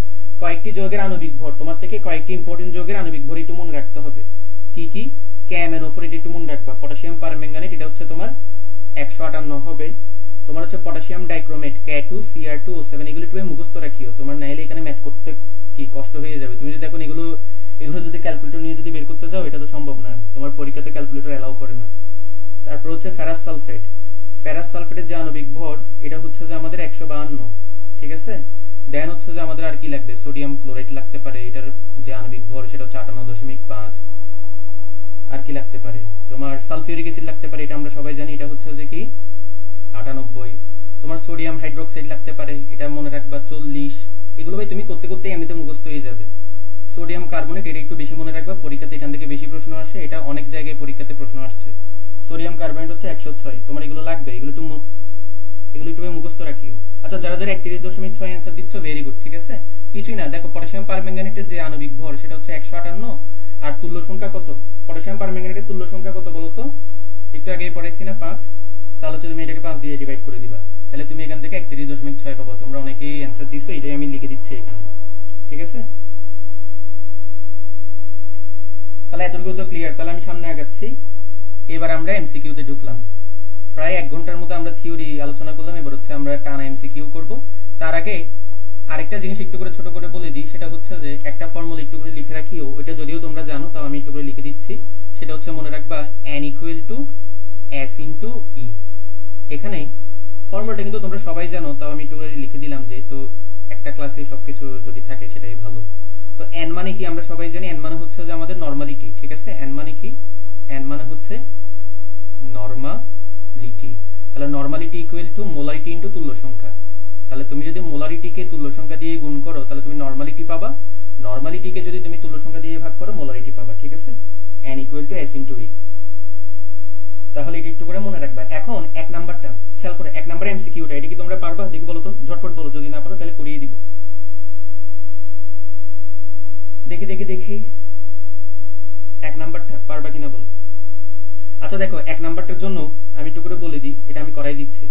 কয়েকটি যৌগের আণবিক ভর, তোমার থেকে কয়েকটি ইম্পর্টেন্ট যৌগের আণবিক ভর একটু মনে রাখতে হবে। কি কি? KMnO4 এটা একটু মনে রাখবা। পটাশিয়াম পারম্যাঙ্গানেট এটা হচ্ছে তোমার 158 হবে। তোমার হচ্ছে পটাশিয়াম ডাইক্রোমেট K2Cr2O7, এগুলো একটু মুখস্থ রাখিও, তোমার নাইলে এখানে ম্যাথ করতে কি কষ্ট হয়ে যাবে। তুমি যদি দেখো এগুলো যদি ক্যালকুলেটর নিয়ে যদি বের করতে যাও, এটা তো সম্ভব না, তোমার পরীক্ষাতে ক্যালকুলেটর অ্যালাউ করে না। তারপর হচ্ছে ফেরাস সালফেট। ফেরাস সালফেটের যে আণবিক ভর এটা হচ্ছে যে আমাদের 152, ঠিক আছে। দেন হচ্ছে যে আমাদের আর কি লাগবে, সোডিয়াম ক্লোরাইড লাগতে পারে, এটার যে আণবিক ভর সেটা হচ্ছে 58.5। আর কি লাগতে পারে, তোমার সালফিউরিক অ্যাসিড লাগতে পারে, এটা আমরা সবাই জানি, এটা হচ্ছে যে কি 98। তোমার সোডিয়াম হাইড্রোক্সাইড লাগতে পারে, এটা মনে রাখবা 40। এগুলো ভাই তুমি করতে করতে এমনিতে মুখস্থ হয়ে যাবে। সোডিয়াম কার্বনেট এটা একটু বেশি মনে রাখবা, পরীক্ষাতে এখান থেকে বেশি প্রশ্ন আসে, এটা অনেক জায়গায় পরীক্ষাতে প্রশ্ন আসছে। সোডিয়াম কার্বনেট হচ্ছে 106, তোমার এগুলো লাগবে, এগুলো একটু মুখস্থ রাখিও। আচ্ছা, যারা 31.6 অ্যান্সার দিচ্ছ, ভেরি গুড, ঠিক আছে। কিছুই না, দেখো পটাশিয়াম পারম্যাঙ্গানেটের যে আণবিক ভর সেটা হচ্ছে 158, আর তুল্য সংখ্যা কত? পটাশিয়াম পারম্যাঙ্গানেটের তুল্য সংখ্যা কত বলো তো? একটু আগে পড়াইছি না, 5। তাহলে হচ্ছে তুমি এটাকে 5 দিয়ে ডিভাইড করে দিবা, তাহলে তুমি এখান থেকে 31.6 পাবো। তোমরা অনেকেই অ্যান্সার দিছো, এটাই আমি লিখে দিচ্ছি এখানে, ঠিক আছে। তাহলে এতটুকু তো ক্লিয়ার। তাহলে আমি সামনে আগাচ্ছি, এবার আমরা এমসিকিউতে ঢুকলাম। প্রায় 1 ঘন্টার মতো আমরা থিওরি আলোচনা করলাম, এবার হচ্ছে আমরা টানা এমসিকিউ করব। তার আগে আরেকটা জিনিস একটু করে ছোট করে বলে দিই, সেটা হচ্ছে যে একটা ফর্মুলা একটু করে লিখে রাখিও, ওইটা যদিও তোমরা জানো তাও আমি একটু করে লিখে দিচ্ছি। সেটা হচ্ছে মনে রাখবা n = S × E। এখানে ফর্মুলাটা কিন্তু তোমরা সবাই জানো, তাও আমি একটু করে লিখে দিলাম, যেহেতু একটা ক্লাসে সবকিছু যদি থাকে সেটাই ভালো। তো n মানে কি আমরা সবাই জানি, n মানে হচ্ছে যে আমাদের নরমালিটি, ঠিক আছে। n মানে কি? n মানে হচ্ছে নরমালিটি। তাহলে নরমালিটি = মোলারিটি × তুল্য সংখ্যা। তাহলে তুমি যদি মোলারিটিকে তুল্য সংখ্যা দিয়ে গুণ করো তাহলে তুমি নরমালিটি পাবা, নরমালিটিকে যদি তুমি তুল্য সংখ্যা দিয়ে ভাগ করো মোলারিটি পাবা, ঠিক আছে। n = S × E। তাহলে এটা একটু করে মনে রাখবা। এখন 1 নাম্বারটা খেয়াল করে, 1 নাম্বার এমসিকিউটা, এটা কি তোমরা পারবা? দেখি বলো তো, ঝটপট বলো, যদি না পারো তাহলে করিয়ে দিব। দেখি 1 নাম্বারটা পারবা কিনা বলো। আচ্ছা দেখো, 1 নাম্বারটার জন্য আমি একটু করে বলে দিই, এটা আমি করাই দিচ্ছি।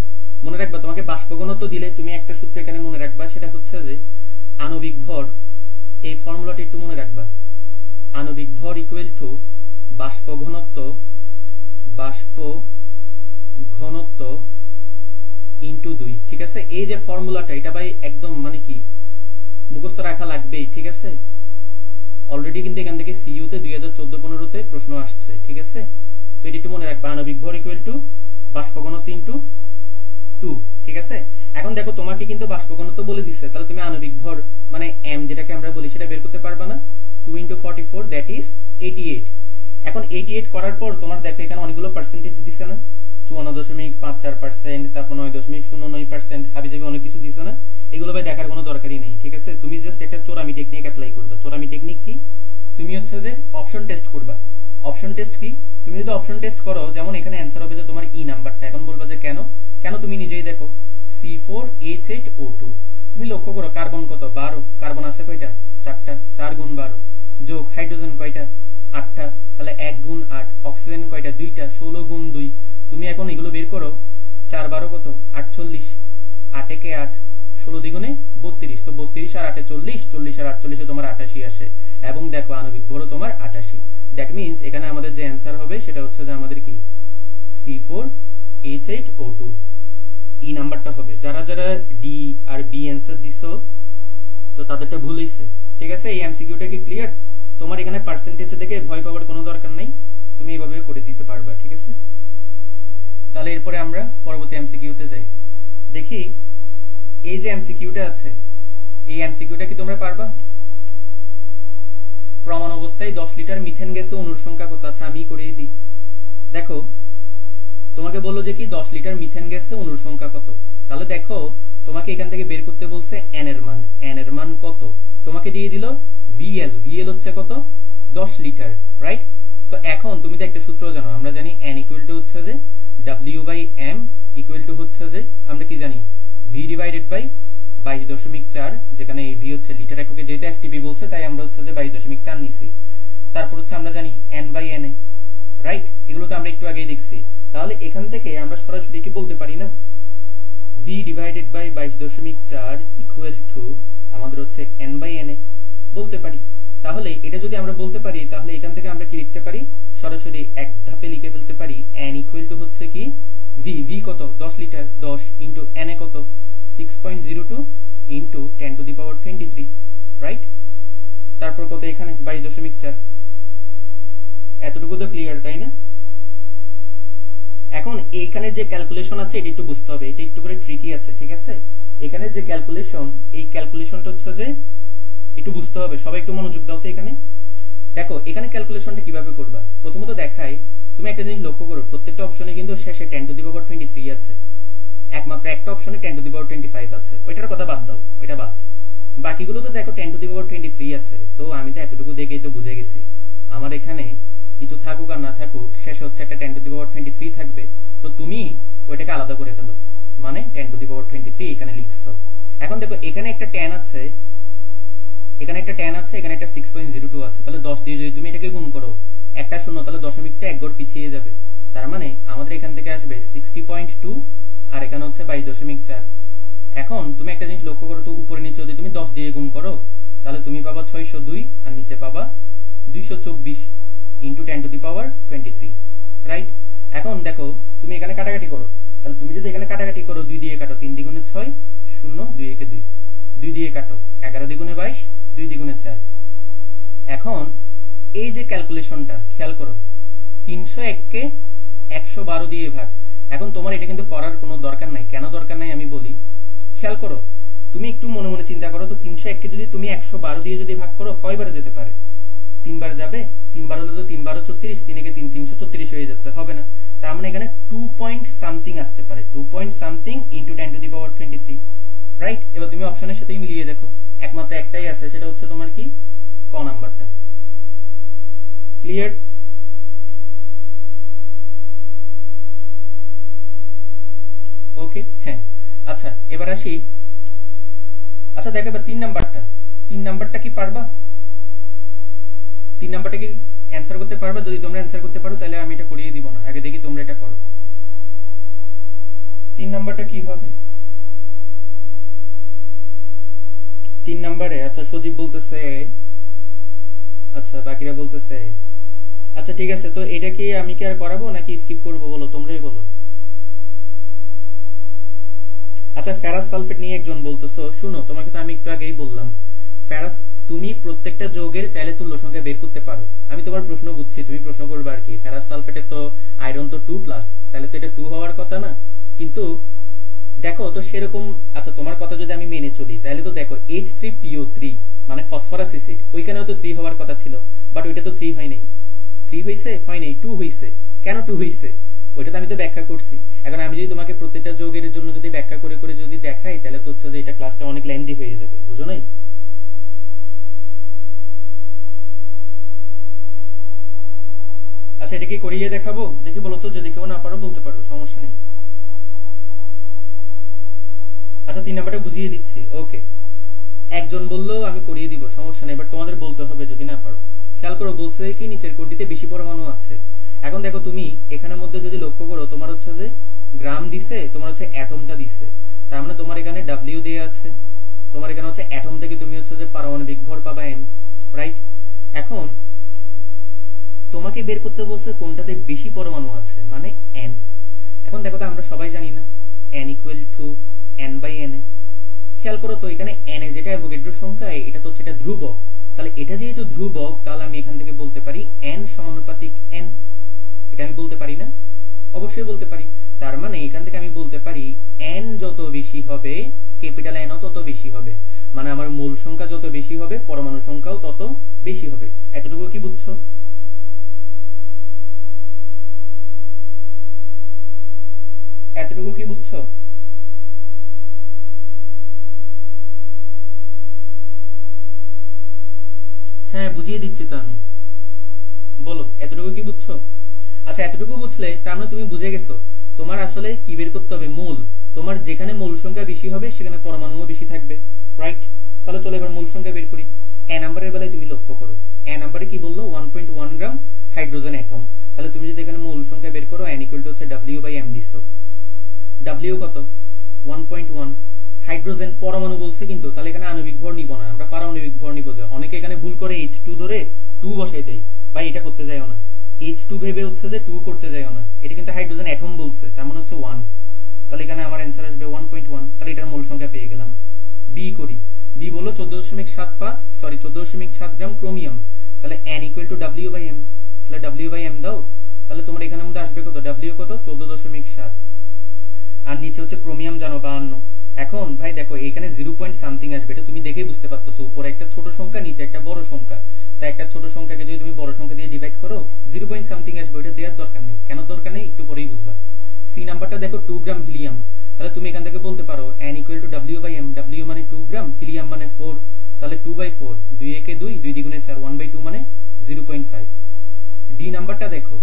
মনে রাখবা, তোমাকে বাষ্প ঘনত্ব দিলে তুমি একটা সূত্র এখানে মনে রাখবা, সেটা হচ্ছে যে আণবিক ভর, এই ফর্মুলাটা একটু মনে রাখবা। আণবিক ভর = বাষ্প ঘনত্ব × 2, ঠিক আছে। এই যে ফর্মুলাটা, এটা ভাই একদম মানে কি মুখস্থ রাখা লাগবেই, ঠিক আছে। অলরেডি কিন্তু এখান থেকে সিইউ তে 2014-15 তে প্রশ্ন আসছে, ঠিক আছে। তো এটা একটু মনে রাখবা, আণবিক ভর = বাষ্প ঘনত্ব × 2, ঠিক আছে। এখন দেখো, তোমাকে কিন্তু বাষ্প ঘনত্ব বলে দিচ্ছে, তাহলে তুমি আণবিক ভর মানে m যেটাকে আমরা বলি সেটা বের করতে পারবা না। 2 × 44 দ্যাট ইজ 88। এখন 88 করার পর তোমার দেখো এখানে অনেকগুলো পার্সেন্টেজ দিছে না, 54.54%, তারপর 9.09%, হাবিজাবি অনেক কিছু দিছে না। এগুলো ভাই দেখার কোনো দরকারই নেই, ঠিক আছে। তুমি জাস্ট একটা চোরামি টেকনিক অ্যাপ্লাই করবা। চোরামি টেকনিক কি? তুমি হচ্ছে যে অপশন টেস্ট করবা। অপশন টেস্ট কি? তুমি যদি অপশন টেস্ট করো, যেমন এখানে অ্যান্সার হবে যে তোমার ই নাম্বারটা, এখন বলবা যে কেন তুমি নিজেই দেখো, C4H8O2। তুমি লক্ষ্য করো কার্বন কত? 12। কার্বন আছে কয়টা? 4টা, 4 × 12। যোগ হাইড্রোজেন কয়টা? 8টা, তাহলে 1 × 8। অক্সিজেন কয়টা? 2টা, 16 × 2। তুমি এখন এগুলো বের করো, 4 12 কত? 48, 8 একে 8, 16 দ্বিগুণে 32, তো 32 আর 8 40, 40 আর 48 তোমার 88 আসে। এবং দেখো আণবিক ভরও তোমার 88। দ্যাট মিন্স এখানে আমাদের যে অ্যান্সার হবে সেটা হচ্ছে যে আমাদের কি C4H8O2 ই নাম্বারটা হবে। যারা ডি আর বি অ্যান্সার দিছো তো তাদেরটা ভুল হইছে, ঠিক আছে। এই এমসিকিউটা কি ক্লিয়ার? তোমার এখানে পার্সেন্টেজ দেখে ভয় পাওয়ার কোনো দরকার নাই, তুমি এইভাবে করে দিতে পারবা, ঠিক আছে। তাহলে এরপরে আমরা পরবর্তী এমসিকিউতে যাই। দেখি এই যে এমসিকিউটা আছে, এই এমসিকিউটা কি তোমরা পারবা? প্রমাণ অবস্থায় 10 লিটার মিথেন গ্যাসে অণুর সংখ্যা কত? আচ্ছা আমি করিয়ে দিই। দেখো তোমাকে বললো যে কি 10 লিটার মিথেন গ্যাসে অণুর সংখ্যা কত। তাহলে দেখো তোমাকে এখান থেকে বের করতে বলছে n এর মান। n এর মান কত? তোমাকে দিয়ে দিল VL। VL হচ্ছে কত? 10 লিটার, রাইট। তো এখন তুমি তো একটা সূত্র জানো, আমরা জানি n = হচ্ছে যে W/m = হচ্ছে যে আমরা কি জানি V / 22.4, যেখানে V হচ্ছে লিটার এককে, যেহেতু STP বলছে তাই আমরা হচ্ছে যে 22.4 নিছি। তারপর হচ্ছে আমরা জানি n/na, রাইট। এগুলো তো আমরা একটু আগেই দেখছি। তাহলে এখান থেকে আমরা সরাসরি কি বলতে পারি না V divided by 22.4 equal to আমাদের হচ্ছে n বাই na বলতে পারি। তাহলে এটা যদি আমরা বলতে পারি তাহলে এখান থেকে আমরা কি লিখতে পারি, সরাসরি এক ধাপে লিখে ফেলতে পারি n ইকুয়াল টু হচ্ছে কি v কত 10 লিটার, 10 ইনটু na কত 6.02 into 10 to the power 23, right? তারপর কত এখানে 22.4। এতটুকু তো ক্লিয়ার, তাই না? এখন এইখানে যে ক্যালকুলেশন আছে এটা একটু বুঝতে হবে, এটা একটু করে ট্রিকি আছে, ঠিক আছে? এখানে যে ক্যালকুলেশন, এই ক্যালকুলেশনটা হচ্ছে যে একটু বুঝতে হবে, সবাই একটু মনোযোগ দাও তো। এখানে দেখো এখানে ক্যালকুলেশনটা কিভাবে করবা। প্রথমত দেখাই, তুমি একটা জিনিস লক্ষ্য করো, প্রত্যেকটা অপশনে কিন্তু শেষে 10 টু দি পাওয়ার 23 আছে, একমাত্র একটা অপশনে 10 টু দি পাওয়ার 25 আছে, ওইটার কথা বাদ দাও, ওইটা বাদ। বাকিগুলো তো দেখো 10 টু দি পাওয়ার 23 আছে। তো আমি তো এতটুকু দেখেই তো বুঝে গেছি আমার এখানে কিছু থাকুক আর না থাকুক শেষে হচ্ছে একটা 10 টু দি পাওয়ার 23 থাকবে। তো তুমি ওইটাকে আলাদা করে ফেলো, মানে 10 টু দি পাওয়ার 23 এখানে লিখছো। এখন দেখো এখানে একটা 10 আছে, এখানে একটা 10 আছে, এখানে একটা 6.02 আছে। তাহলে 10 দিয়ে যদি তুমি এটাকে গুণ করো, একটা শূন্য, তাহলে দশমিকটা এক ঘর পিছিয়ে যাবে। তার মানে আমাদের এখান থেকে আসবে 60.2 আর এখানে হচ্ছে 22.4। এখন তুমি একটা জিনিস লক্ষ্য করো তো, উপরে নিচে যদি তুমি 10 দিয়ে গুণ করো তাহলে তুমি পাবা 602 আর নিচে পাবা 224 into 10 to the power 23, right? এখন দেখো তুমি এখানে কাটাকাটি করো, তাহলে তুমি যদি এখানে কাটাকাটি করো 2 দিয়ে কাটো, 3 দ্বিগুণে 6, 0 2 একে 2, 2 দিয়ে কাটো 11 দ্বিগুণে 22, 2 দ্বিগুণে 4। এখন এই যে ক্যালকুলেশনটা খেয়াল করো, 301 কে 112 দিয়ে ভাগ। এখন তোমার এটা কিন্তু করার কোনো দরকার নাই। কেন দরকার নাই আমি বলি, খেয়াল করো, তুমি একটু মনে মনে চিন্তা করো তো, 301 কে যদি তুমি 112 দিয়ে যদি ভাগ করো কয়বারে যেতে পারে? 3 বার যাবে। 3 বার হলে তো 3 বার 34, 3 একে 3, 334 হয়ে যাচ্ছে, হবে না? তার মানে এখানে 2 পয়েন্ট সামথিং আসতে পারে, 2 point something into 10 to the power 23, right? এবার তুমি অপশনের সাথে মিলিয়ে দেখো, একমাত্র একটাই আছে, সেটা হচ্ছে তোমার কি ক নাম্বারটা। ক্লিয়ার? ওকে, হ্যাঁ। আচ্ছা এবার আসি, আচ্ছা দেখো এবার 3 নাম্বারটা কি পারবা? 3 নাম্বারটা কি অ্যান্সার করতে পারবা? যদি তোমরা অ্যান্সার করতে পারো তাহলে আমি এটা করিয়ে দিব না, আগে দেখি তোমরা এটা করো। 3 নাম্বারটা কি হবে? 3 নাম্বারে আচ্ছা সজীব বলতেছে, আচ্ছা বাকিরা বলতেছে। আচ্ছা ঠিক আছে, তো এটা কি আমি কি আর করাবো নাকি স্কিপ করবো বলো, তোমরাই বলো। আচ্ছা ফেরাস সালফেট নিয়ে একজন বলতেছো, শুনো তোমাকে তো আমি একটু আগেই বললাম, ফেরাস তুমি প্রত্যেকটা যৌগের চাইলে তুল্য সংখ্যা বের করতে পারো। আমি তোমার প্রশ্ন বুঝছি, তুমি প্রশ্ন করবে আর কি, ফেরাস সালফেটে তো আয়রন তো 2+, তাহলে তো এটা 2 হওয়ার কথা না। কিন্তু দেখো তো সেরকম, আচ্ছা তোমার কথা যদি আমি মেনে চলি তাহলে তো দেখো H3PO3 মানে ফসফরাস অ্যাসিড, ওইখানেও তো 3 হওয়ার কথা ছিল, বাট ওইটা তো 3 হয় নাই। 3 হইছে? হয় নাই, 2 হইছে। কেন 2 হইছে ওইটা তো আমি তো ব্যাখ্যা করছি। এখন আমি যদি তোমাকে প্রত্যেকটা যৌগের জন্য যদি ব্যাখ্যা করে করে যদি দেখাই তাহলে তো হচ্ছে যে এটা ক্লাসটা অনেক লেন্থি হয়ে যাবে, বুঝো নাই? আচ্ছা এটা কি করিয়ে দেখাবো? দেখি বলো তো, যদি কেউ না পারো বলতে পারো, সমস্যা নেই। আচ্ছা 3 নাম্বারটা বুঝিয়ে দিচ্ছি। ওকে, একজন বললেও আমি করিয়ে দিব, সমস্যা নেই, বাট তোমাদের বলতে হবে যদি না পারো। খেয়াল করো বলছে কি নিচের কোনটিতে বেশি পরমাণু আছে। এখন দেখো তুমি এখানের মধ্যে যদি লক্ষ্য করো, তোমার হচ্ছে যে গ্রাম দিছে, তোমার হচ্ছে অ্যাটমটা দিছে, তার মানে তোমার এখানে W দেয়া আছে, তোমার এখানে হচ্ছে অ্যাটম থেকে তুমি হচ্ছে যে পারমাণবিক ভর পাবা m, রাইট? এখন তোমাকে বের করতে বলছে কোনটাতে বেশি পরমাণু আছে, মানে n। এখন দেখো তো আমরা সবাই জানি না n equal to n by na। খেয়াল করো তো এখানে na যেটা অ্যাভোগাড্রো সংখ্যা, এটা তো হচ্ছে এটা ধ্রুবক, তাহলে এটা যেহেতু ধ্রুবক তাহলে আমি এখান থেকে বলতে পারি n সমানুপাতিক n। এটা আমি বলতে পারি না? অবশ্যই বলতে পারি। তার মানে এখান থেকে আমি বলতে পারি n যত বেশি হবে ক্যাপিটাল n ও তত বেশি হবে, মানে আমার মূল সংখ্যা যত বেশি হবে পরমাণু সংখ্যাও তত বেশি হবে। এতটুকু কি বুঝছো? এতটুকু কি বুঝছো? হ্যাঁ বুঝিয়ে দিচ্ছি তো আমি, বলো এতটুকু কি বুঝছো? আচ্ছা এতটুকু বুঝলে তার মানে তুমি বুঝে গেছো তোমার আসলে কি বের করতে হবে, মূল। তোমার যেখানে মূল সংখ্যা বেশি হবে সেখানে পরমাণুও বেশি থাকবে, রাইট? তাহলে চলো এবার মূল সংখ্যা বের করি। a নাম্বারের বেলায় তুমি লক্ষ্য করো, a নাম্বারে কি বললো 1.1 গ্রাম হাইড্রোজেন অ্যাটম। তাহলে তুমি যদি এখানে মূল সংখ্যা বের করো n ইকুয়াল টু হচ্ছে W বাই m দিছো। W কত? 1.1। হাইড্রোজেন পরমাণু বলছে কিন্তু, তাহলে এখানে আণবিক ভর নিব না, আমরা পারমাণবিক ভর নিব। যে অনেকে এখানে ভুল করে H2 ধরে 2 বসাই দেয়, ভাই এটা করতে যাইও না। H2 ভেবে হচ্ছে যে 2 করতে যাইও না, এটা কিন্তু হাইড্রোজেন অ্যাটম বলছে, তার মানে হচ্ছে 1। তাহলে এখানে আমার অ্যান্সার আসবে 1.1। তাহলে এটার মূল সংখ্যা পেয়ে গেলাম। বি করি, বি বলো 14.7 গ্রাম ক্রোমিয়াম। তাহলে N = W/M, তাহলে W/M দাও। তাহলে তোমার এখানের মধ্যে আসবে কত, W কত 14.7, আর নিচে হচ্ছে ক্রোমিয়াম জানো 52। এখন ভাই দেখো এখানে 0 পয়েন্ট সামথিং আসবে, এটা তুমি দেখেই বুঝতে পারতেছো, উপরে একটা ছোট সংখ্যা নিচে একটা বড় সংখ্যা। তাই একটা ছোট সংখ্যাকে যদি তুমি বড় সংখ্যা দিয়ে ডিভাইড করো 0 পয়েন্ট সামথিং আসবে, ওটা দেওয়ার দরকার নেই। কেন দরকার নেই একটু পরেই বুঝবা। সি নাম্বারটা দেখো 2 গ্রাম হিলিয়াম। তাহলে তুমি এখান থেকে বলতে পারো N = W/M, W মানে 2 গ্রাম, হিলিয়াম মানে 4, তাহলে 2/4, 2 একে 2, 2 দ্বিগুণে 4, 1/2 মানে 0.5। ডি নাম্বারটা দেখো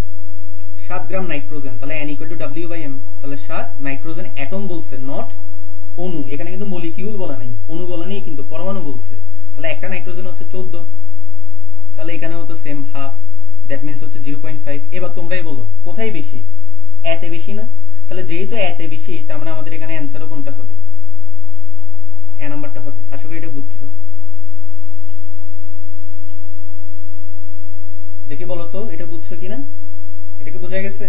7 গ্রাম নাইট্রোজেন। তাহলে N = W/M, তাহলে 7 নাইট্রোজেন অ্যাটম বলছে, নট অণু। এখানে কিন্তু মলিকিউল বলা নেই, অণু বলা নেই, কিন্তু পরমাণু বলছে। তাহলে একটা নাইট্রোজেন হচ্ছে 14, তাহলে এখানে হতো সেম হাফ, দ্যাট মিন্স হচ্ছে 0.5। এবার তোমরাই বলো কোথায় বেশি, এতে বেশি না? তাহলে যেহেতু এতে বেশি, তার মানে আমাদের এখানে অ্যান্সারও কোনটা হবে, এ নাম্বারটা হবে। আশা করি এটা বুঝছো। দেখি বলো তো এটা বুঝছো কিনা, এটা কি বোঝা গেছে?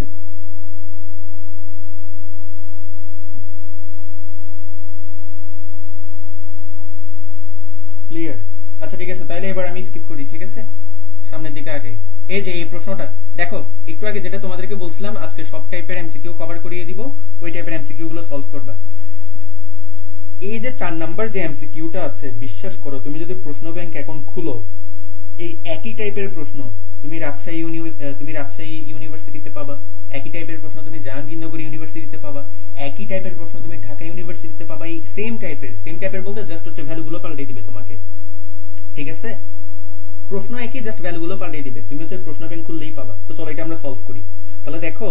ক্লিয়ার? আচ্ছা ঠিক আছে, তাহলে এবার আমি স্কিপ করি, ঠিক আছে, সামনের দিকে আগে। এই যে এই প্রশ্নটা দেখো, একটু আগে যেটা তোমাদেরকে বলছিলাম আজকে সব টাইপের এমসিকিউ কভার করিয়ে দিব, ওই টাইপের এমসিকিউ গুলো সলভ করবা। এই যে 4 নাম্বার যে এমসিকিউটা আছে, বিশ্বাস করো তুমি যদি প্রশ্ন ব্যাংক এখন খুলো, এই একই টাইপের প্রশ্ন তুমি রাজশাহী ইউনিভার্সিটিতে পাবা, একই টাইপের প্রশ্ন তুমি জাহাঙ্গীরনগর ইউনিভার্সিটিতে পাবা, একই টাইপের প্রশ্ন তুমি ঢাকা ইউনিভার্সিটিতে পাবা। এই সেম টাইপের বলতে জাস্ট হচ্ছে ভ্যালুগুলো পাল্টে দিবে তোমাকে, ঠিক আছে? প্রশ্ন একই, জাস্ট ভ্যালুগুলো পাল্টে দিবে, তুমি হচ্ছে প্রশ্ন ব্যাংক খুললেই পাবা। তো চলো এটা আমরা সলভ করি। তাহলে দেখো,